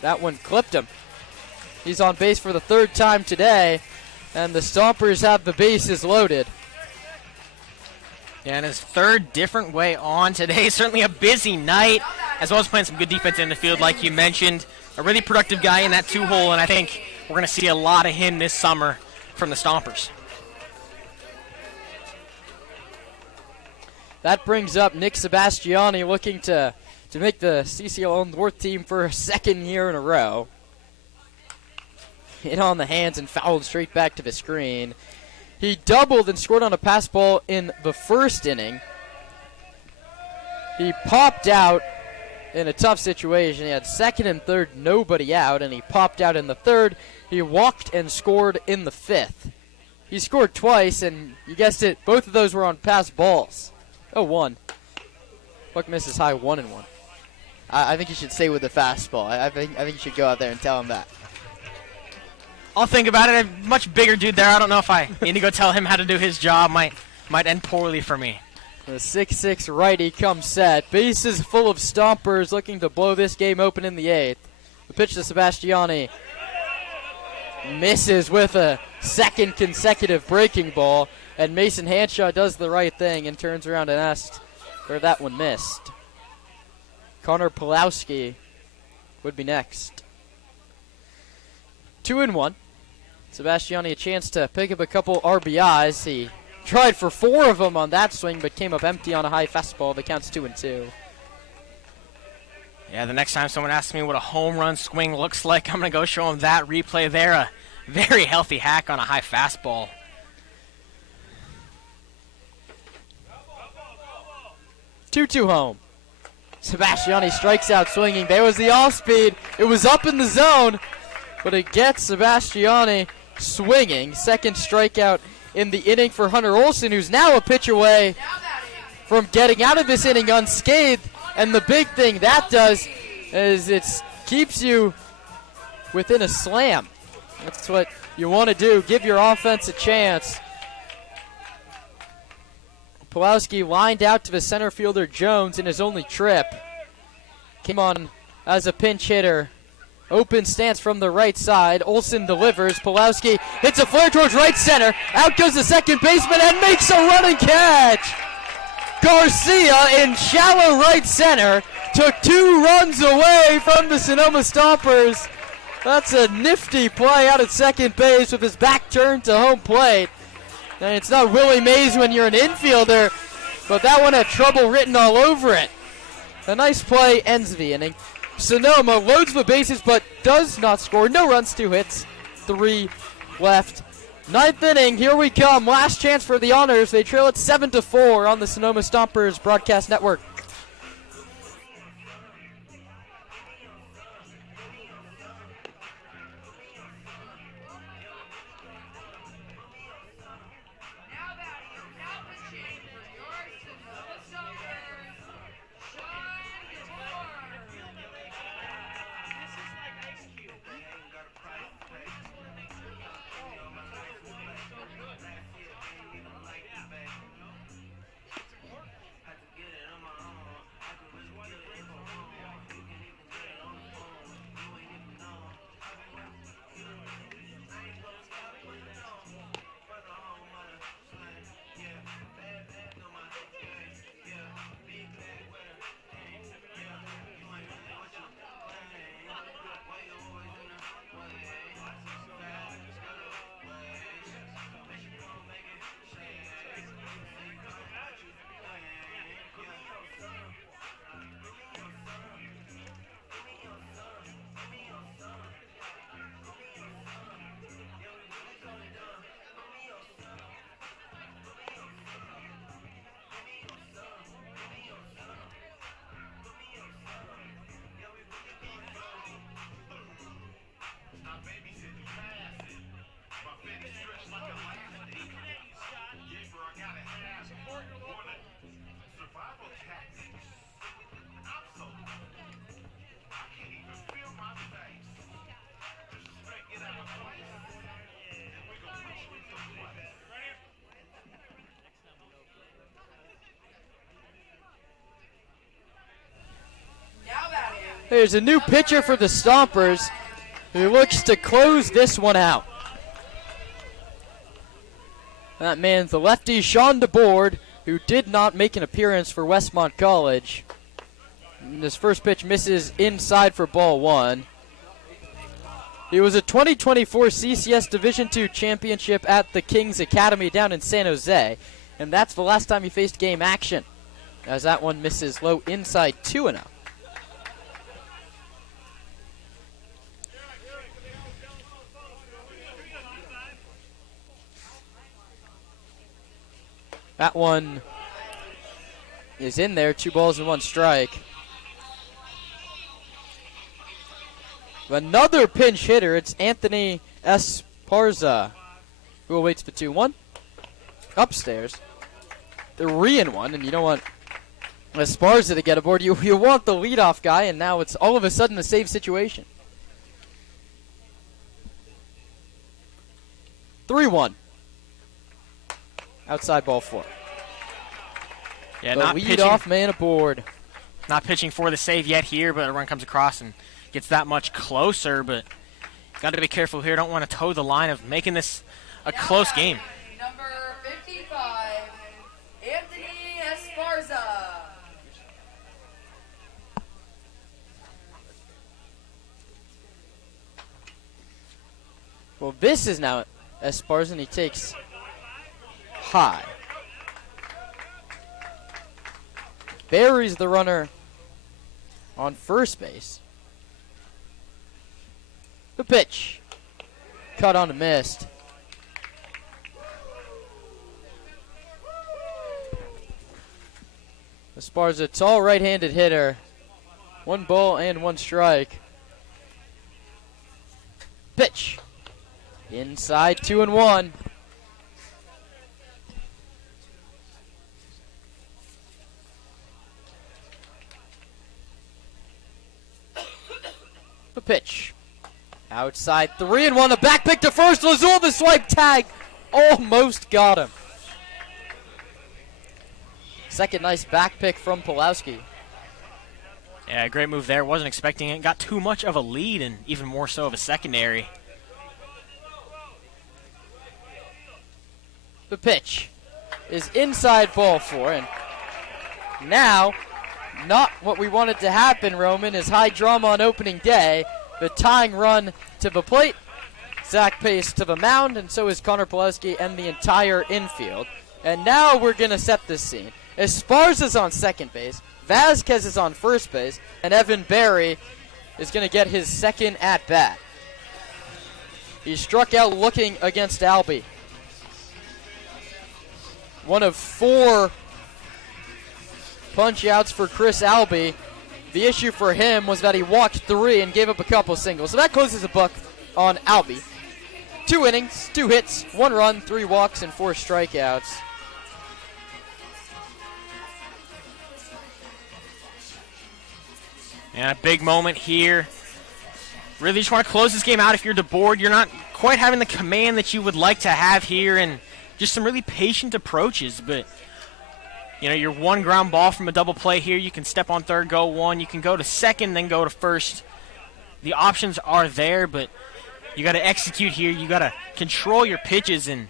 that one clipped him. He's on base for the 3rd time today, and the Stompers have the bases loaded. Yeah, and his 3rd different way on today. Certainly a busy night, as well as playing some good defense in the field, like you mentioned. A really productive guy in that 2-hole, and I think we're going to see a lot of him this summer from the Stompers. That brings up Nick Sebastiani looking to make the CCL North team for a 2nd year in a row. Hit on the hands and fouled straight back to the screen. He doubled and scored on a pass ball in the 1st inning. He popped out in a tough situation. He had 2nd and 3rd, nobody out, and he popped out in the 3rd. He walked and scored in the 5th. He scored twice, and you guessed it, both of those were on pass balls. 0-1. Buck misses high 1-1. I think you should stay with the fastball. I think you should go out there and tell him that. I'll think about it. A much bigger dude there. I don't know if I need to go tell him how to do his job. Might end poorly for me. The 6-6 righty comes set. Bases full of Stompers looking to blow this game open in the 8th. The pitch to Sebastiani misses with a 2nd consecutive breaking ball, and Mason Hanshaw does the right thing and turns around and asks where that one missed. Connor Pulowski would be next. 2-1. Sebastiani a chance to pick up a couple RBIs. He tried for 4 of them on that swing, but came up empty on a high fastball. The count's 2-2. Yeah, the next time someone asks me what a home run swing looks like, I'm going to go show them that replay there. A very healthy hack on a high fastball. Two home. Sebastiani strikes out swinging. There was the off-speed. It was up in the zone, but it gets Sebastiani swinging. 2nd strikeout in the inning for Hunter Olson, who's now a pitch away from getting out of this inning unscathed. And the big thing that does is it keeps you within a slam. That's what you want to do. Give your offense a chance. Pulowski lined out to the center fielder Jones in his only trip. Came on as a pinch hitter Open stance from the right side. Olsen delivers. Pulowski hits a flare towards right center. Out goes the second baseman and makes a running catch. Garcia in shallow right center took 2 runs away from the Sonoma Stompers. That's a nifty play out at second base with his back turned to home plate. And it's not Willie Mays when you're an infielder, but that one had trouble written all over it. A nice play ends the inning. Sonoma loads the bases but does not score. No runs, 2 hits, 3 left. 9th inning, here we come. Last chance for the Honors. They trail it 7-4 on the Sonoma Stompers broadcast network. There's a new pitcher for the Stompers who looks to close this one out. That man's the lefty Sean DeBoard, who did not make an appearance for Westmont College. And his first pitch misses inside for ball 1. He was a 2024 CCS Division II championship at the Kings Academy down in San Jose, and that's the last time he faced game action, as that one misses low inside 2-0. That one is in there, 2 balls and 1 strike. Another pinch hitter, it's Anthony Esparza, who awaits the 2-1. Upstairs, 3-1, and you don't want Esparza to get aboard. You want the leadoff guy, and now it's all of a sudden a save situation. 3-1. Outside ball 4. Yeah, the not leadoff man aboard. Not pitching for the save yet here, but a run comes across and gets that much closer. But got to be careful here. Don't want to toe the line of making this a close game. Number 55, Anthony Esparza. Well, this is now Esparza, and he takes high. Buries the runner on first base. The pitch. Cut on and missed. Esparza, tall right-handed hitter. 1 ball and 1 strike. Pitch. Inside 2-1. The pitch. Outside 3-1. A back pick to first. Lazul, the swipe tag. Almost got him. Second nice back pick from Pulowski. Yeah, great move there. Wasn't expecting it. Got too much of a lead and even more so of a secondary. The pitch is inside ball 4, and now, not what we wanted to happen, Roman, is high drama on opening day. The tying run to the plate, Zach Pace to the mound, and so is Connor Pulaski and the entire infield. And now we're going to set this scene. Esparza's on second base, Vasquez is on first base, and Evan Berry is going to get his second at-bat. He struck out looking against Albie. One of 4 punch-outs for Chris Albie. The issue for him was that he walked 3 and gave up a couple singles. So that closes the book on Albie. 2 innings, 2 hits, 1 run, 3 walks, and 4 strikeouts. And a big moment here. Really just want to close this game out. If you're DeBoard, you're not quite having the command that you would like to have here, and just some really patient approaches. But, you know, you're 1 ground ball from a double play here. You can step on third, go 1. You can go to second, then go to first. The options are there, but you got to execute here. You got to control your pitches and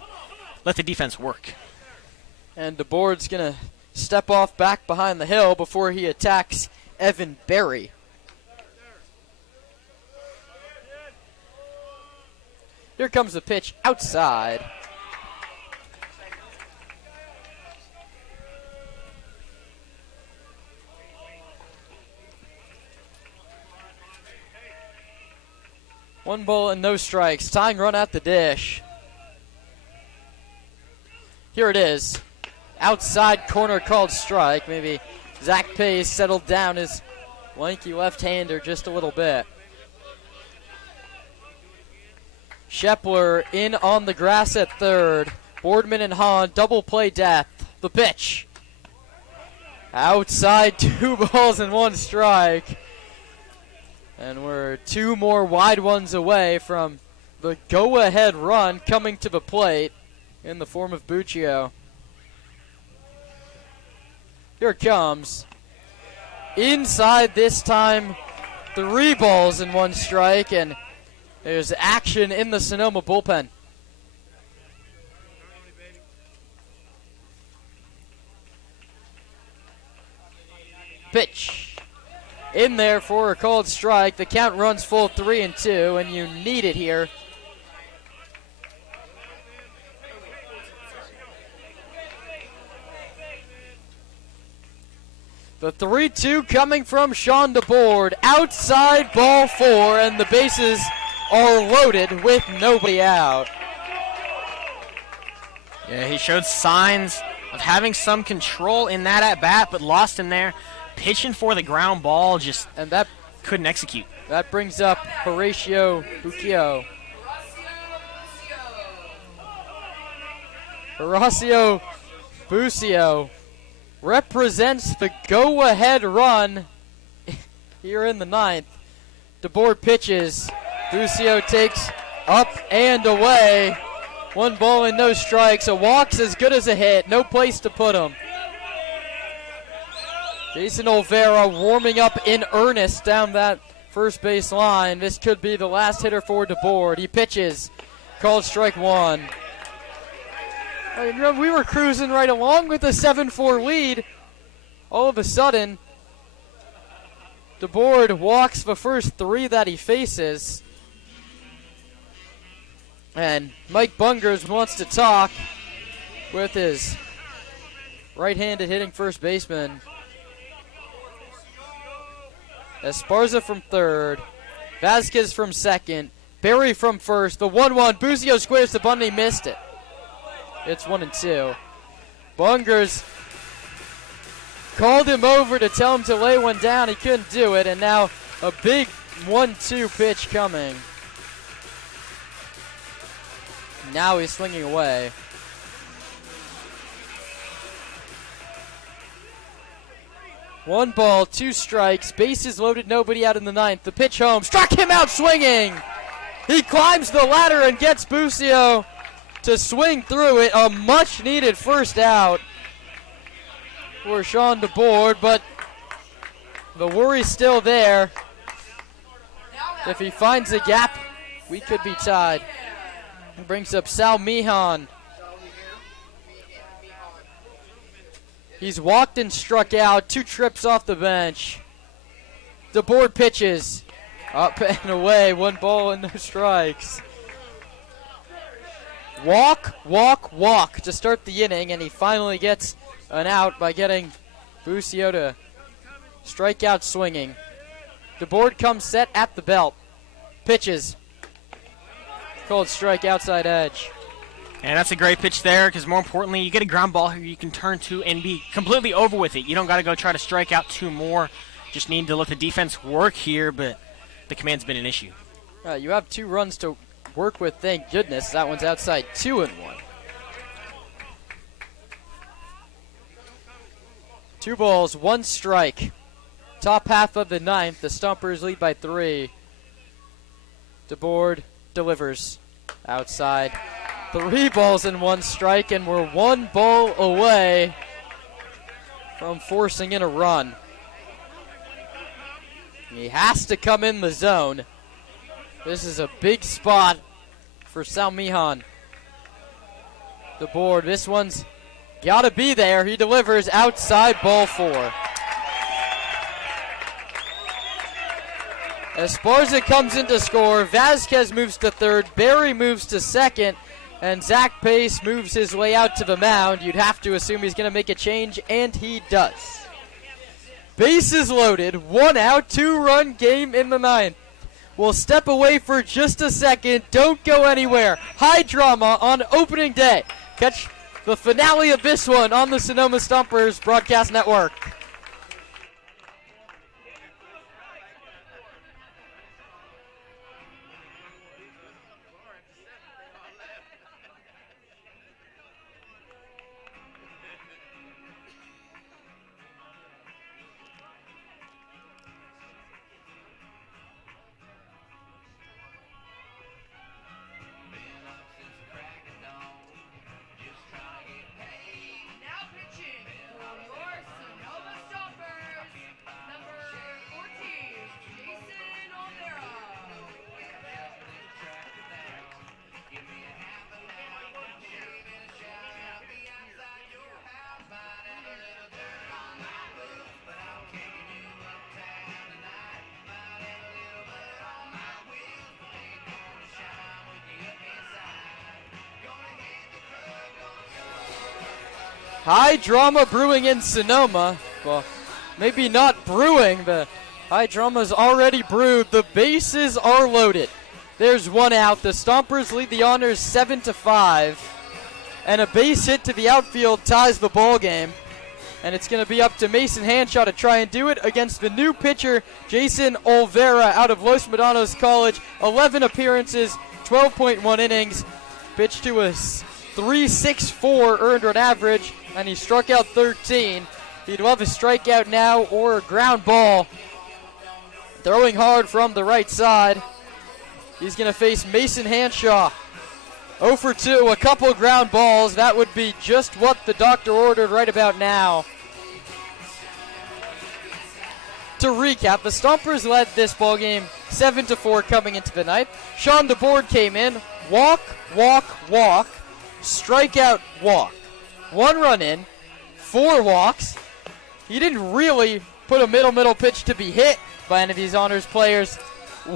let the defense work. And DeBoard's going to step off back behind the hill before he attacks Evan Berry. Here comes the pitch outside. One ball and no strikes. Tying run at the dish. Here it is. Outside corner called strike. Maybe Zach Pace settled down his lanky left-hander just a little bit. Shepler in on the grass at third. Boardman and Hahn double play death. The pitch. Outside, 2 balls and 1 strike. And we're 2 more wide ones away from the go-ahead run coming to the plate in the form of Buccio. Here it comes. Inside this time, 3 balls and 1 strike, and there's action in the Sonoma bullpen. Pitch. In there for a called strike. The count runs full 3-2, and you need it here. The 3-2 coming from Sean DeBoard. Outside ball 4, and the bases are loaded with nobody out. Yeah, he showed signs of having some control in that at-bat, but lost in there. Pitching for the ground ball, just and that couldn't execute. That brings up Horacio Buccio. Horacio Buccio represents the go-ahead run here in the 9th. DeBoard pitches. Buccio takes up and away. 1 ball and no strikes. A walk's as good as a hit. No place to put him. Jason Olvera warming up in earnest down that first base line. This could be the last hitter for DeBoard. He pitches. Called strike 1. We were cruising right along with a 7-4 lead. All of a sudden, DeBoard walks the first 3 that he faces. And Mike Bungers wants to talk with his right-handed hitting first baseman. Esparza from third. Vasquez from second. Berry from first. The 1-1. Buccio squares the bunt and he missed it. It's 1-2. Bungers called him over to tell him to lay one down. He couldn't do it. And now a big 1-2 pitch coming. Now he's swinging away. One ball, 2 strikes, bases loaded, nobody out in the 9th. The pitch home, struck him out swinging. He climbs the ladder and gets Buccio to swing through it. A much-needed first out for Sean DeBoard, but The worry's still there. If he finds a gap, we could be tied. He brings up Sal Mihan. He's walked and struck out. 2 trips off the bench. DeBoard pitches. Up and away. 1 ball and no strikes. Walk, walk, walk to start the inning, and he finally gets an out by getting Busio to strike out swinging. DeBoard comes set at the belt. Pitches. Called strike outside edge. And that's a great pitch there because more importantly, you get a ground ball here you can turn to and be completely over with it. You don't got to go try to strike out 2 more. Just need to let the defense work here, but the command's been an issue. You have 2 runs to work with, thank goodness. That one's outside 2-1. 2 balls, 1 strike. Top half of the 9th. The Stompers lead by 3. DeBoard delivers outside. 3 balls and 1 strike, and we're 1 ball away from forcing in a run. He has to come in the zone. This is a big spot for Sal Mihan. DeBoard, this one's got to be there. He delivers outside, ball 4. Esparza comes in to score. Vasquez moves to third. Barry moves to second. And Zach Pace moves his way out to the mound. You'd have to assume he's going to make a change, and he does. Bases loaded. 1 out, 2-run game in the 9th. We'll step away for just a second. Don't go anywhere. High drama on opening day. Catch the finale of this one on the Sonoma Stompers Broadcast Network. Now pitching for your Sonoma Stompers, number 14, Jason Olvera. High drama brewing in Sonoma. Well, maybe not brewing, but high drama's already brewed. The bases are loaded. There's 1 out. The Stompers lead the honors 7-5. And a base hit to the outfield ties the ball game. And it's going to be up to Mason Hanshaw to try and do it against the new pitcher, Jason Olvera, out of Los Medanos College. 11 appearances, 12.1 innings. Pitched to a 3.64 earned run average, and he struck out 13. He'd love a strikeout now or a ground ball. Throwing hard from the right side. He's going to face Mason Hanshaw. 0 for 2, a couple of ground balls. That would be just what the doctor ordered right about now. To recap, the Stompers led this ball game 7-4 coming into the 9th. Sean DeBoard came in. Walk, walk, walk. Strikeout, walk. 1 run in, 4 walks. He didn't really put a middle pitch to be hit by any of these honors players.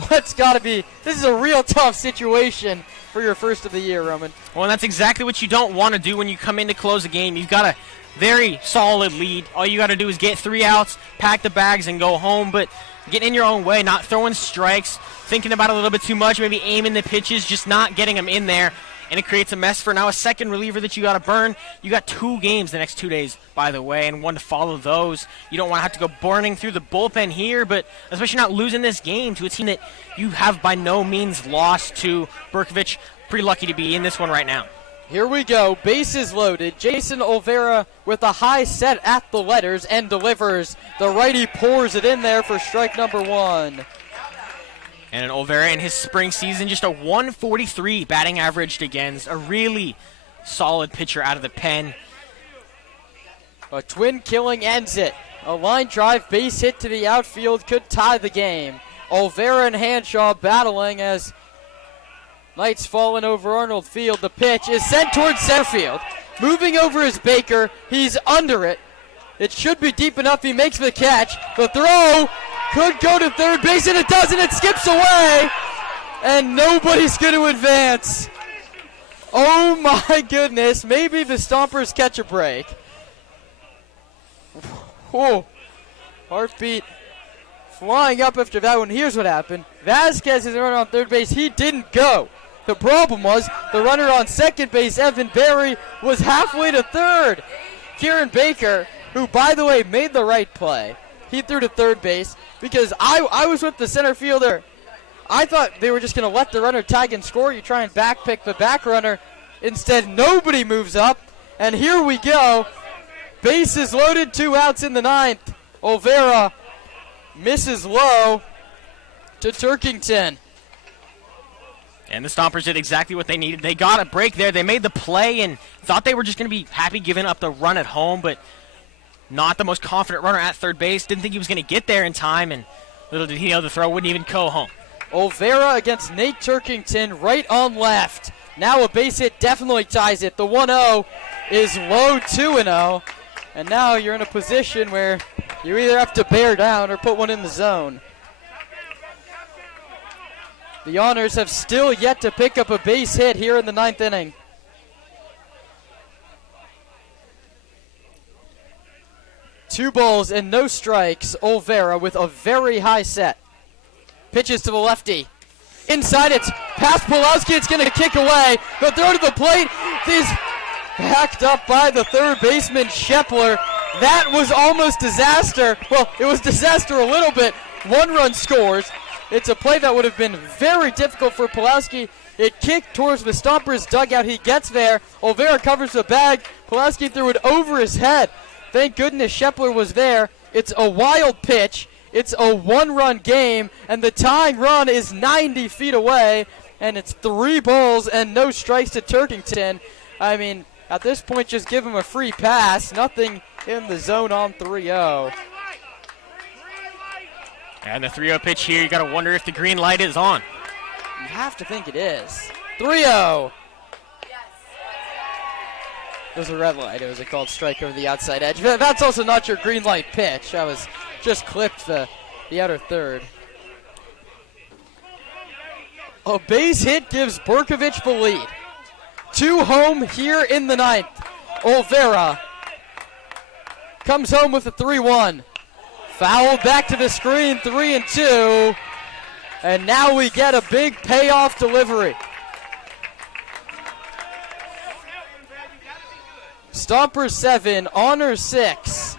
What's got to be, this is a real tough situation for your first of the year, Roman. Well, and that's exactly what you don't want to do when you come in to close a game. You've got a very solid lead. All you got to do is get 3 outs, pack the bags, and go home. But getting in your own way, not throwing strikes, thinking about it a little bit too much, maybe aiming the pitches, just not getting them in there. And it creates a mess for now a second reliever that you got to burn. You got 2 games the next 2 days, by the way, and 1 to follow those. You don't want to have to go burning through the bullpen here, but especially not losing this game to a team that you have by no means lost to. Bercovich, pretty lucky to be in this one right now. Here we go, bases loaded. Jason Olvera with a high set at the letters and delivers. The righty pours it in there for strike number 1. And an Olvera in his spring season, just a 143 batting average against a really solid pitcher out of the pen. A twin killing ends it. A line drive, base hit to the outfield could tie the game. Olvera and Hanshaw battling as Knight's falling over Arnold Field. The pitch is sent towards center field. Moving over is Baker. He's under it. It should be deep enough. He makes the catch. The throw could go to third base, and it doesn't. It skips away, and nobody's going to advance. Oh, my goodness. Maybe the Stompers catch a break. Whoa. Heartbeat flying up after that one. Here's what happened. Vasquez is the runner on third base. He didn't go. The problem was the runner on second base, Evan Berry, was halfway to third. Kieran Baker, who, by the way, made the right play, he threw to third base because I was with the center fielder. I thought they were just going to let the runner tag and score. You try and backpick the back runner. Instead, nobody moves up. And here we go. Bases loaded, 2 outs in the ninth. Olvera misses low to Turkington. And the Stompers did exactly what they needed. They got a break there. They made the play and thought they were just going to be happy giving up the run at home, but not the most confident runner at third base. Didn't think he was going to get there in time, and little did he know the throw wouldn't even go home. Olvera against Nate Turkington, right on left. Now a base hit definitely ties it. The 1-0 is low 2-0, and now you're in a position where you either have to bear down or put one in the zone. The Honors have still yet to pick up a base hit here in the ninth inning. Two balls and no strikes. Olvera with a very high set. Pitches to the lefty. Inside, it's past Pulowski. It's going to kick away. The throw to the plate is backed up by the third baseman, Shepler. That was almost disaster. Well, it was disaster a little bit. 1 run scores. It's a play that would have been very difficult for Pulowski. It kicked towards the Stompers' dugout. He gets there. Olvera covers the bag. Pulowski threw it over his head. Thank goodness Shepler was there. It's a wild pitch. It's a 1-run game, and the tying run is 90 feet away, and it's 3 balls and no strikes to Turkington. I mean, at this point, just give him a free pass. Nothing in the zone on 3-0. And the 3-0 pitch here, you got to wonder if the green light is on. You have to think it is. 3-0. It was a red light. It was a called strike over the outside edge. That's also not your green light pitch. I was just clipped the outer third. A base hit gives Bercovich the lead. 2 home here in the ninth. Olvera comes home with a 3-1. Fouled back to the screen, 3-2. And now we get a big payoff delivery. Stompers 7, Honors 6.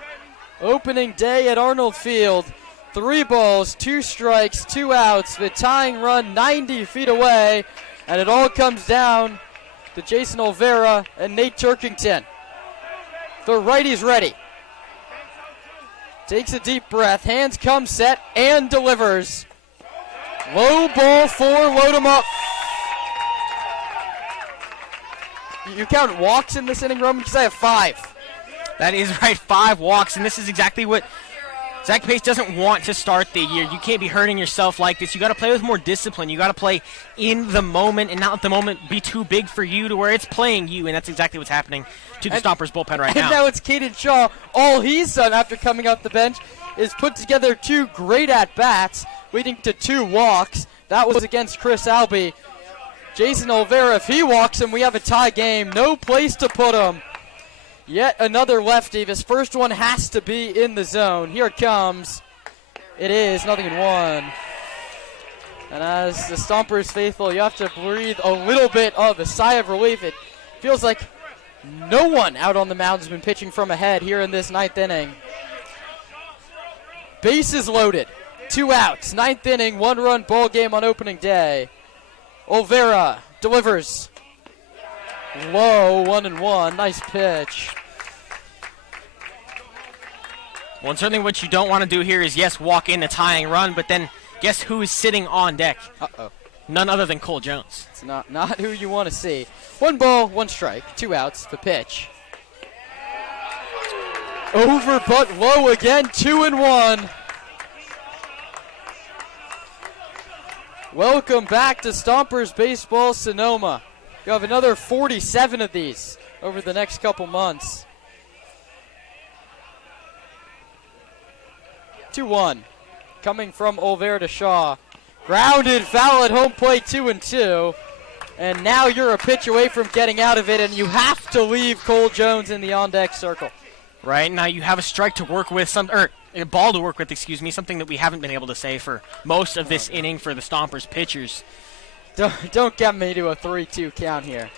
Opening day at Arnold Field. 3 balls, 2 strikes, 2 outs. The tying run 90 feet away. And it all comes down to Jason Olvera and Nate Turkington. The righty's ready. Takes a deep breath. Hands come set and delivers. Low ball 4, load him up. You count walks in this inning, Roman? Because I have 5. That is right, 5 walks, and this is exactly what Zach Pace doesn't want to start the year. You can't be hurting yourself like this. You got to play with more discipline. You got to play in the moment and not let the moment be too big for you to where it's playing you, and that's exactly what's happening to the Stompers bullpen right now. And now it's Caden Shaw. All he's done after coming off the bench is put together 2 great at-bats, leading to 2 walks. That was against Chris Albee. Jason Olvera, if he walks him, we have a tie game. No place to put him. Yet another lefty. This first one has to be in the zone. Here it comes. It is 0-1. And as the Stompers faithful, you have to breathe a little bit of a sigh of relief. It feels like no one out on the mound has been pitching from ahead here in this 9th inning. Bases loaded. 2 outs. 9th inning, 1-run ball game on opening day. Olvera delivers. Low, 1-1. Nice pitch. Well, and certainly what you don't want to do here is, yes, walk in the tying run, but then guess who is sitting on deck? Uh-oh. None other than Cole Jones. It's not who you want to see. 1 ball, 1 strike, 2 outs. The pitch. Over but low again, 2-1. Welcome back to Stompers Baseball Sonoma. You have another 47 of these over the next couple months. 2-1. Coming from Olvera to Shaw. Grounded foul at home plate, 2-2. And now you're a pitch away from getting out of it, and you have to leave Cole Jones in the on-deck circle. Right, now you have a strike to work with, or a ball to work with, something that we haven't been able to say for most of this inning for the Stompers pitchers. Don't get me to a 3-2 count here.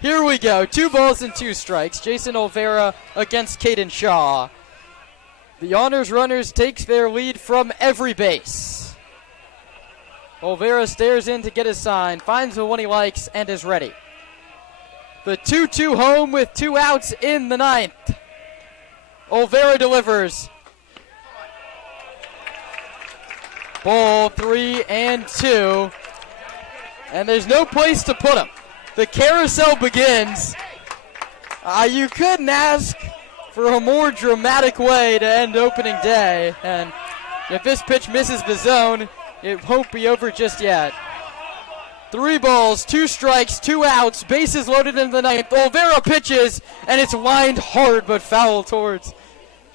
Here we go, 2 balls and 2 strikes. Jason Olvera against Caden Shaw. The honors runners takes their lead from every base. Olvera stares in to get his sign, finds the one he likes, and is ready. The 2-2 home with 2 outs in the 9th. Olvera delivers. Ball 3-2. And there's no place to put him. The carousel begins. You couldn't ask for a more dramatic way to end opening day. And if this pitch misses the zone, it won't be over just yet. 3 balls, 2 strikes, 2 outs, bases loaded in the 9th. Olvera pitches, and it's lined hard but foul towards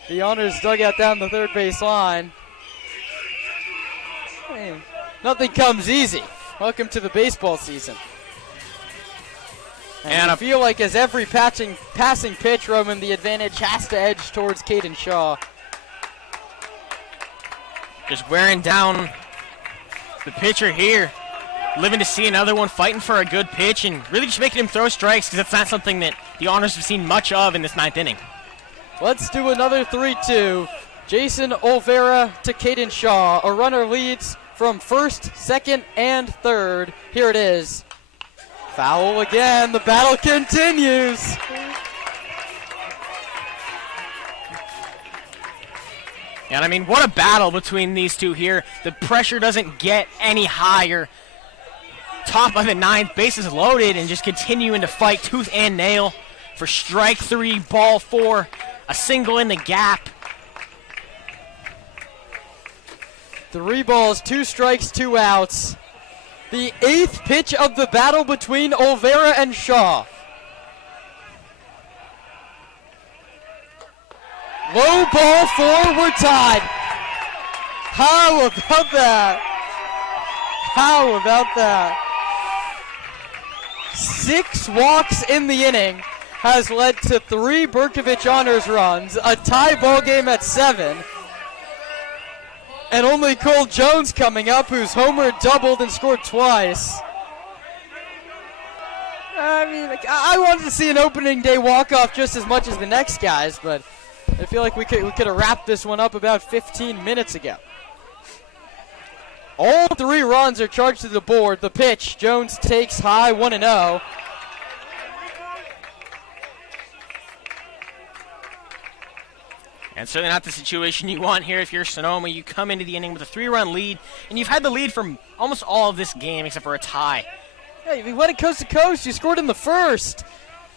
the honors dugout down the third base line. Hey, nothing comes easy. Welcome to the baseball season. And I feel like as every passing pitch, Roman, the advantage has to edge towards Caden Shaw. Just wearing down the pitcher here. Living to see another one, fighting for a good pitch, and really just making him throw strikes because that's not something that the honors have seen much of in this 9th inning. Let's do another 3-2. Jason Olvera to Caden Shaw. A runner leads from first, second, and third. Here it is. Foul again. The battle continues. And I mean, what a battle between these two here. The pressure doesn't get any higher. Top of the 9th, bases loaded, and just continuing to fight tooth and nail for strike 3, ball 4, a single in the gap. 3 balls, 2 strikes, 2 outs. The 8th pitch of the battle between Olvera and Shaw. Low ball 4, we're tied. How about that? How about that? 6 walks in the inning has led to 3 Bercovich honors runs, a tie ball game at 7, and only Cole Jones coming up, who's homered, doubled, and scored twice. I mean, I wanted to see an opening day walk-off just as much as the next guys, but I feel like we could have wrapped this one up about 15 minutes ago. All 3 runs are charged to the board. The pitch, Jones takes high, 1-0. And certainly not the situation you want here if you're Sonoma. You come into the inning with a 3-run lead, and you've had the lead for almost all of this game except for a tie. Hey, we went it coast to coast. You scored in the first.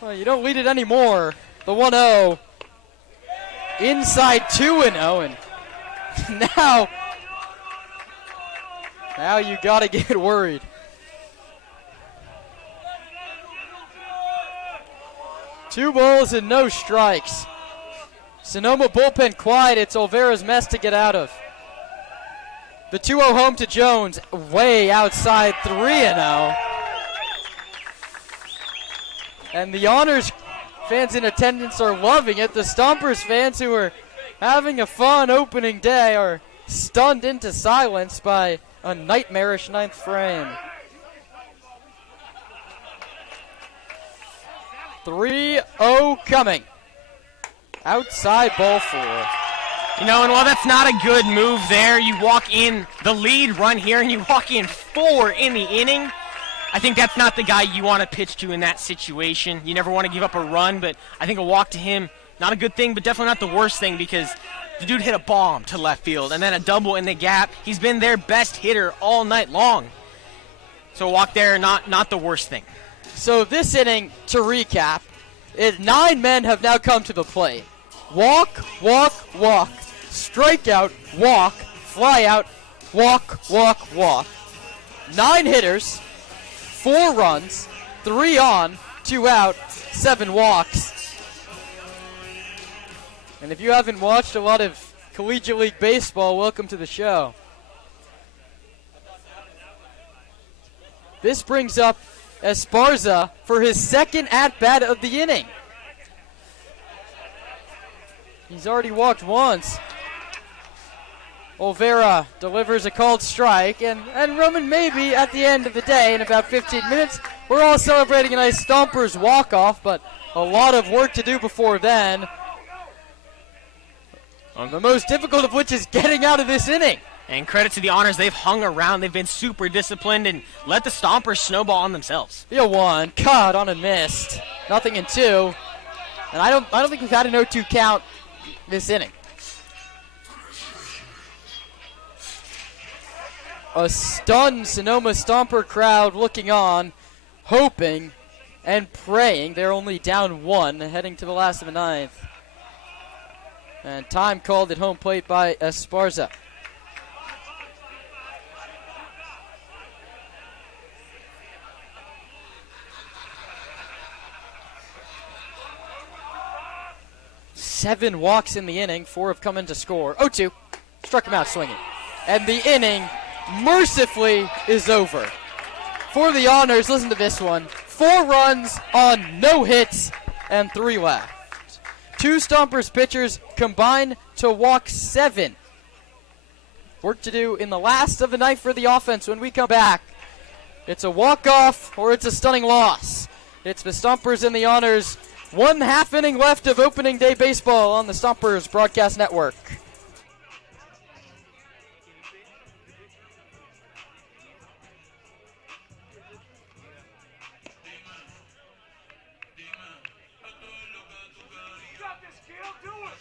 Well, you don't lead it anymore. The 1-0. Inside 2-0, and now you gotta get worried. Two balls and no strikes. Sonoma bullpen quiet. It's Olvera's mess to get out of. The 2-0 home to Jones, way outside, 3-0. And the honors fans in attendance are loving it. The Stompers fans who are having a fun opening day are stunned into silence by a nightmarish 9th frame. 3-0 coming. Outside, ball 4. You know, and while that's not a good move there, you walk in the lead run here and you walk in 4 in the inning. I think that's not the guy you want to pitch to in that situation. You never want to give up a run, but I think a walk to him, not a good thing, but definitely not the worst thing because the dude hit a bomb to left field and then a double in the gap. He's been their best hitter all night long. So a walk there, not the worst thing. So this inning, to recap, 9 men have now come to the plate. walk, walk, walk, strikeout, walk, fly out, walk, walk, walk. 9 hitters, 4 runs, 3 on, 2 out, 7 walks. And if you haven't watched a lot of Collegiate League baseball, welcome to the show. This brings up Esparza for his second at-bat of the inning. He's already walked once. Olvera delivers a called strike, and Roman, maybe at the end of the day, in about 15 minutes, we're all celebrating a nice Stompers walk-off, but a lot of work to do before then. The most difficult of which is getting out of this inning. And credit to the Honors, they've hung around, they've been super disciplined, and let the Stompers snowball on themselves. Via 1, caught on and missed. Nothing in 2. And I don't think we've had an 0-2 count this inning. A stunned Sonoma Stomper crowd looking on, hoping and praying. They're only down 1, heading to the last of the 9th. And time called at home plate by Esparza. Seven walks in the inning. 4 have come in to score. 0-2. Struck him out swinging. And the inning mercifully is over. For the Honors, listen to this one. 4 runs on no hits and 3 left. 2 Stompers pitchers combined to walk 7. Work to do in the last of the night for the offense when we come back. It's a walk-off or it's a stunning loss. It's the Stompers and the Honors. 1 half inning left of opening day baseball on the Stompers Broadcast Network. Got this, Gil. Do it.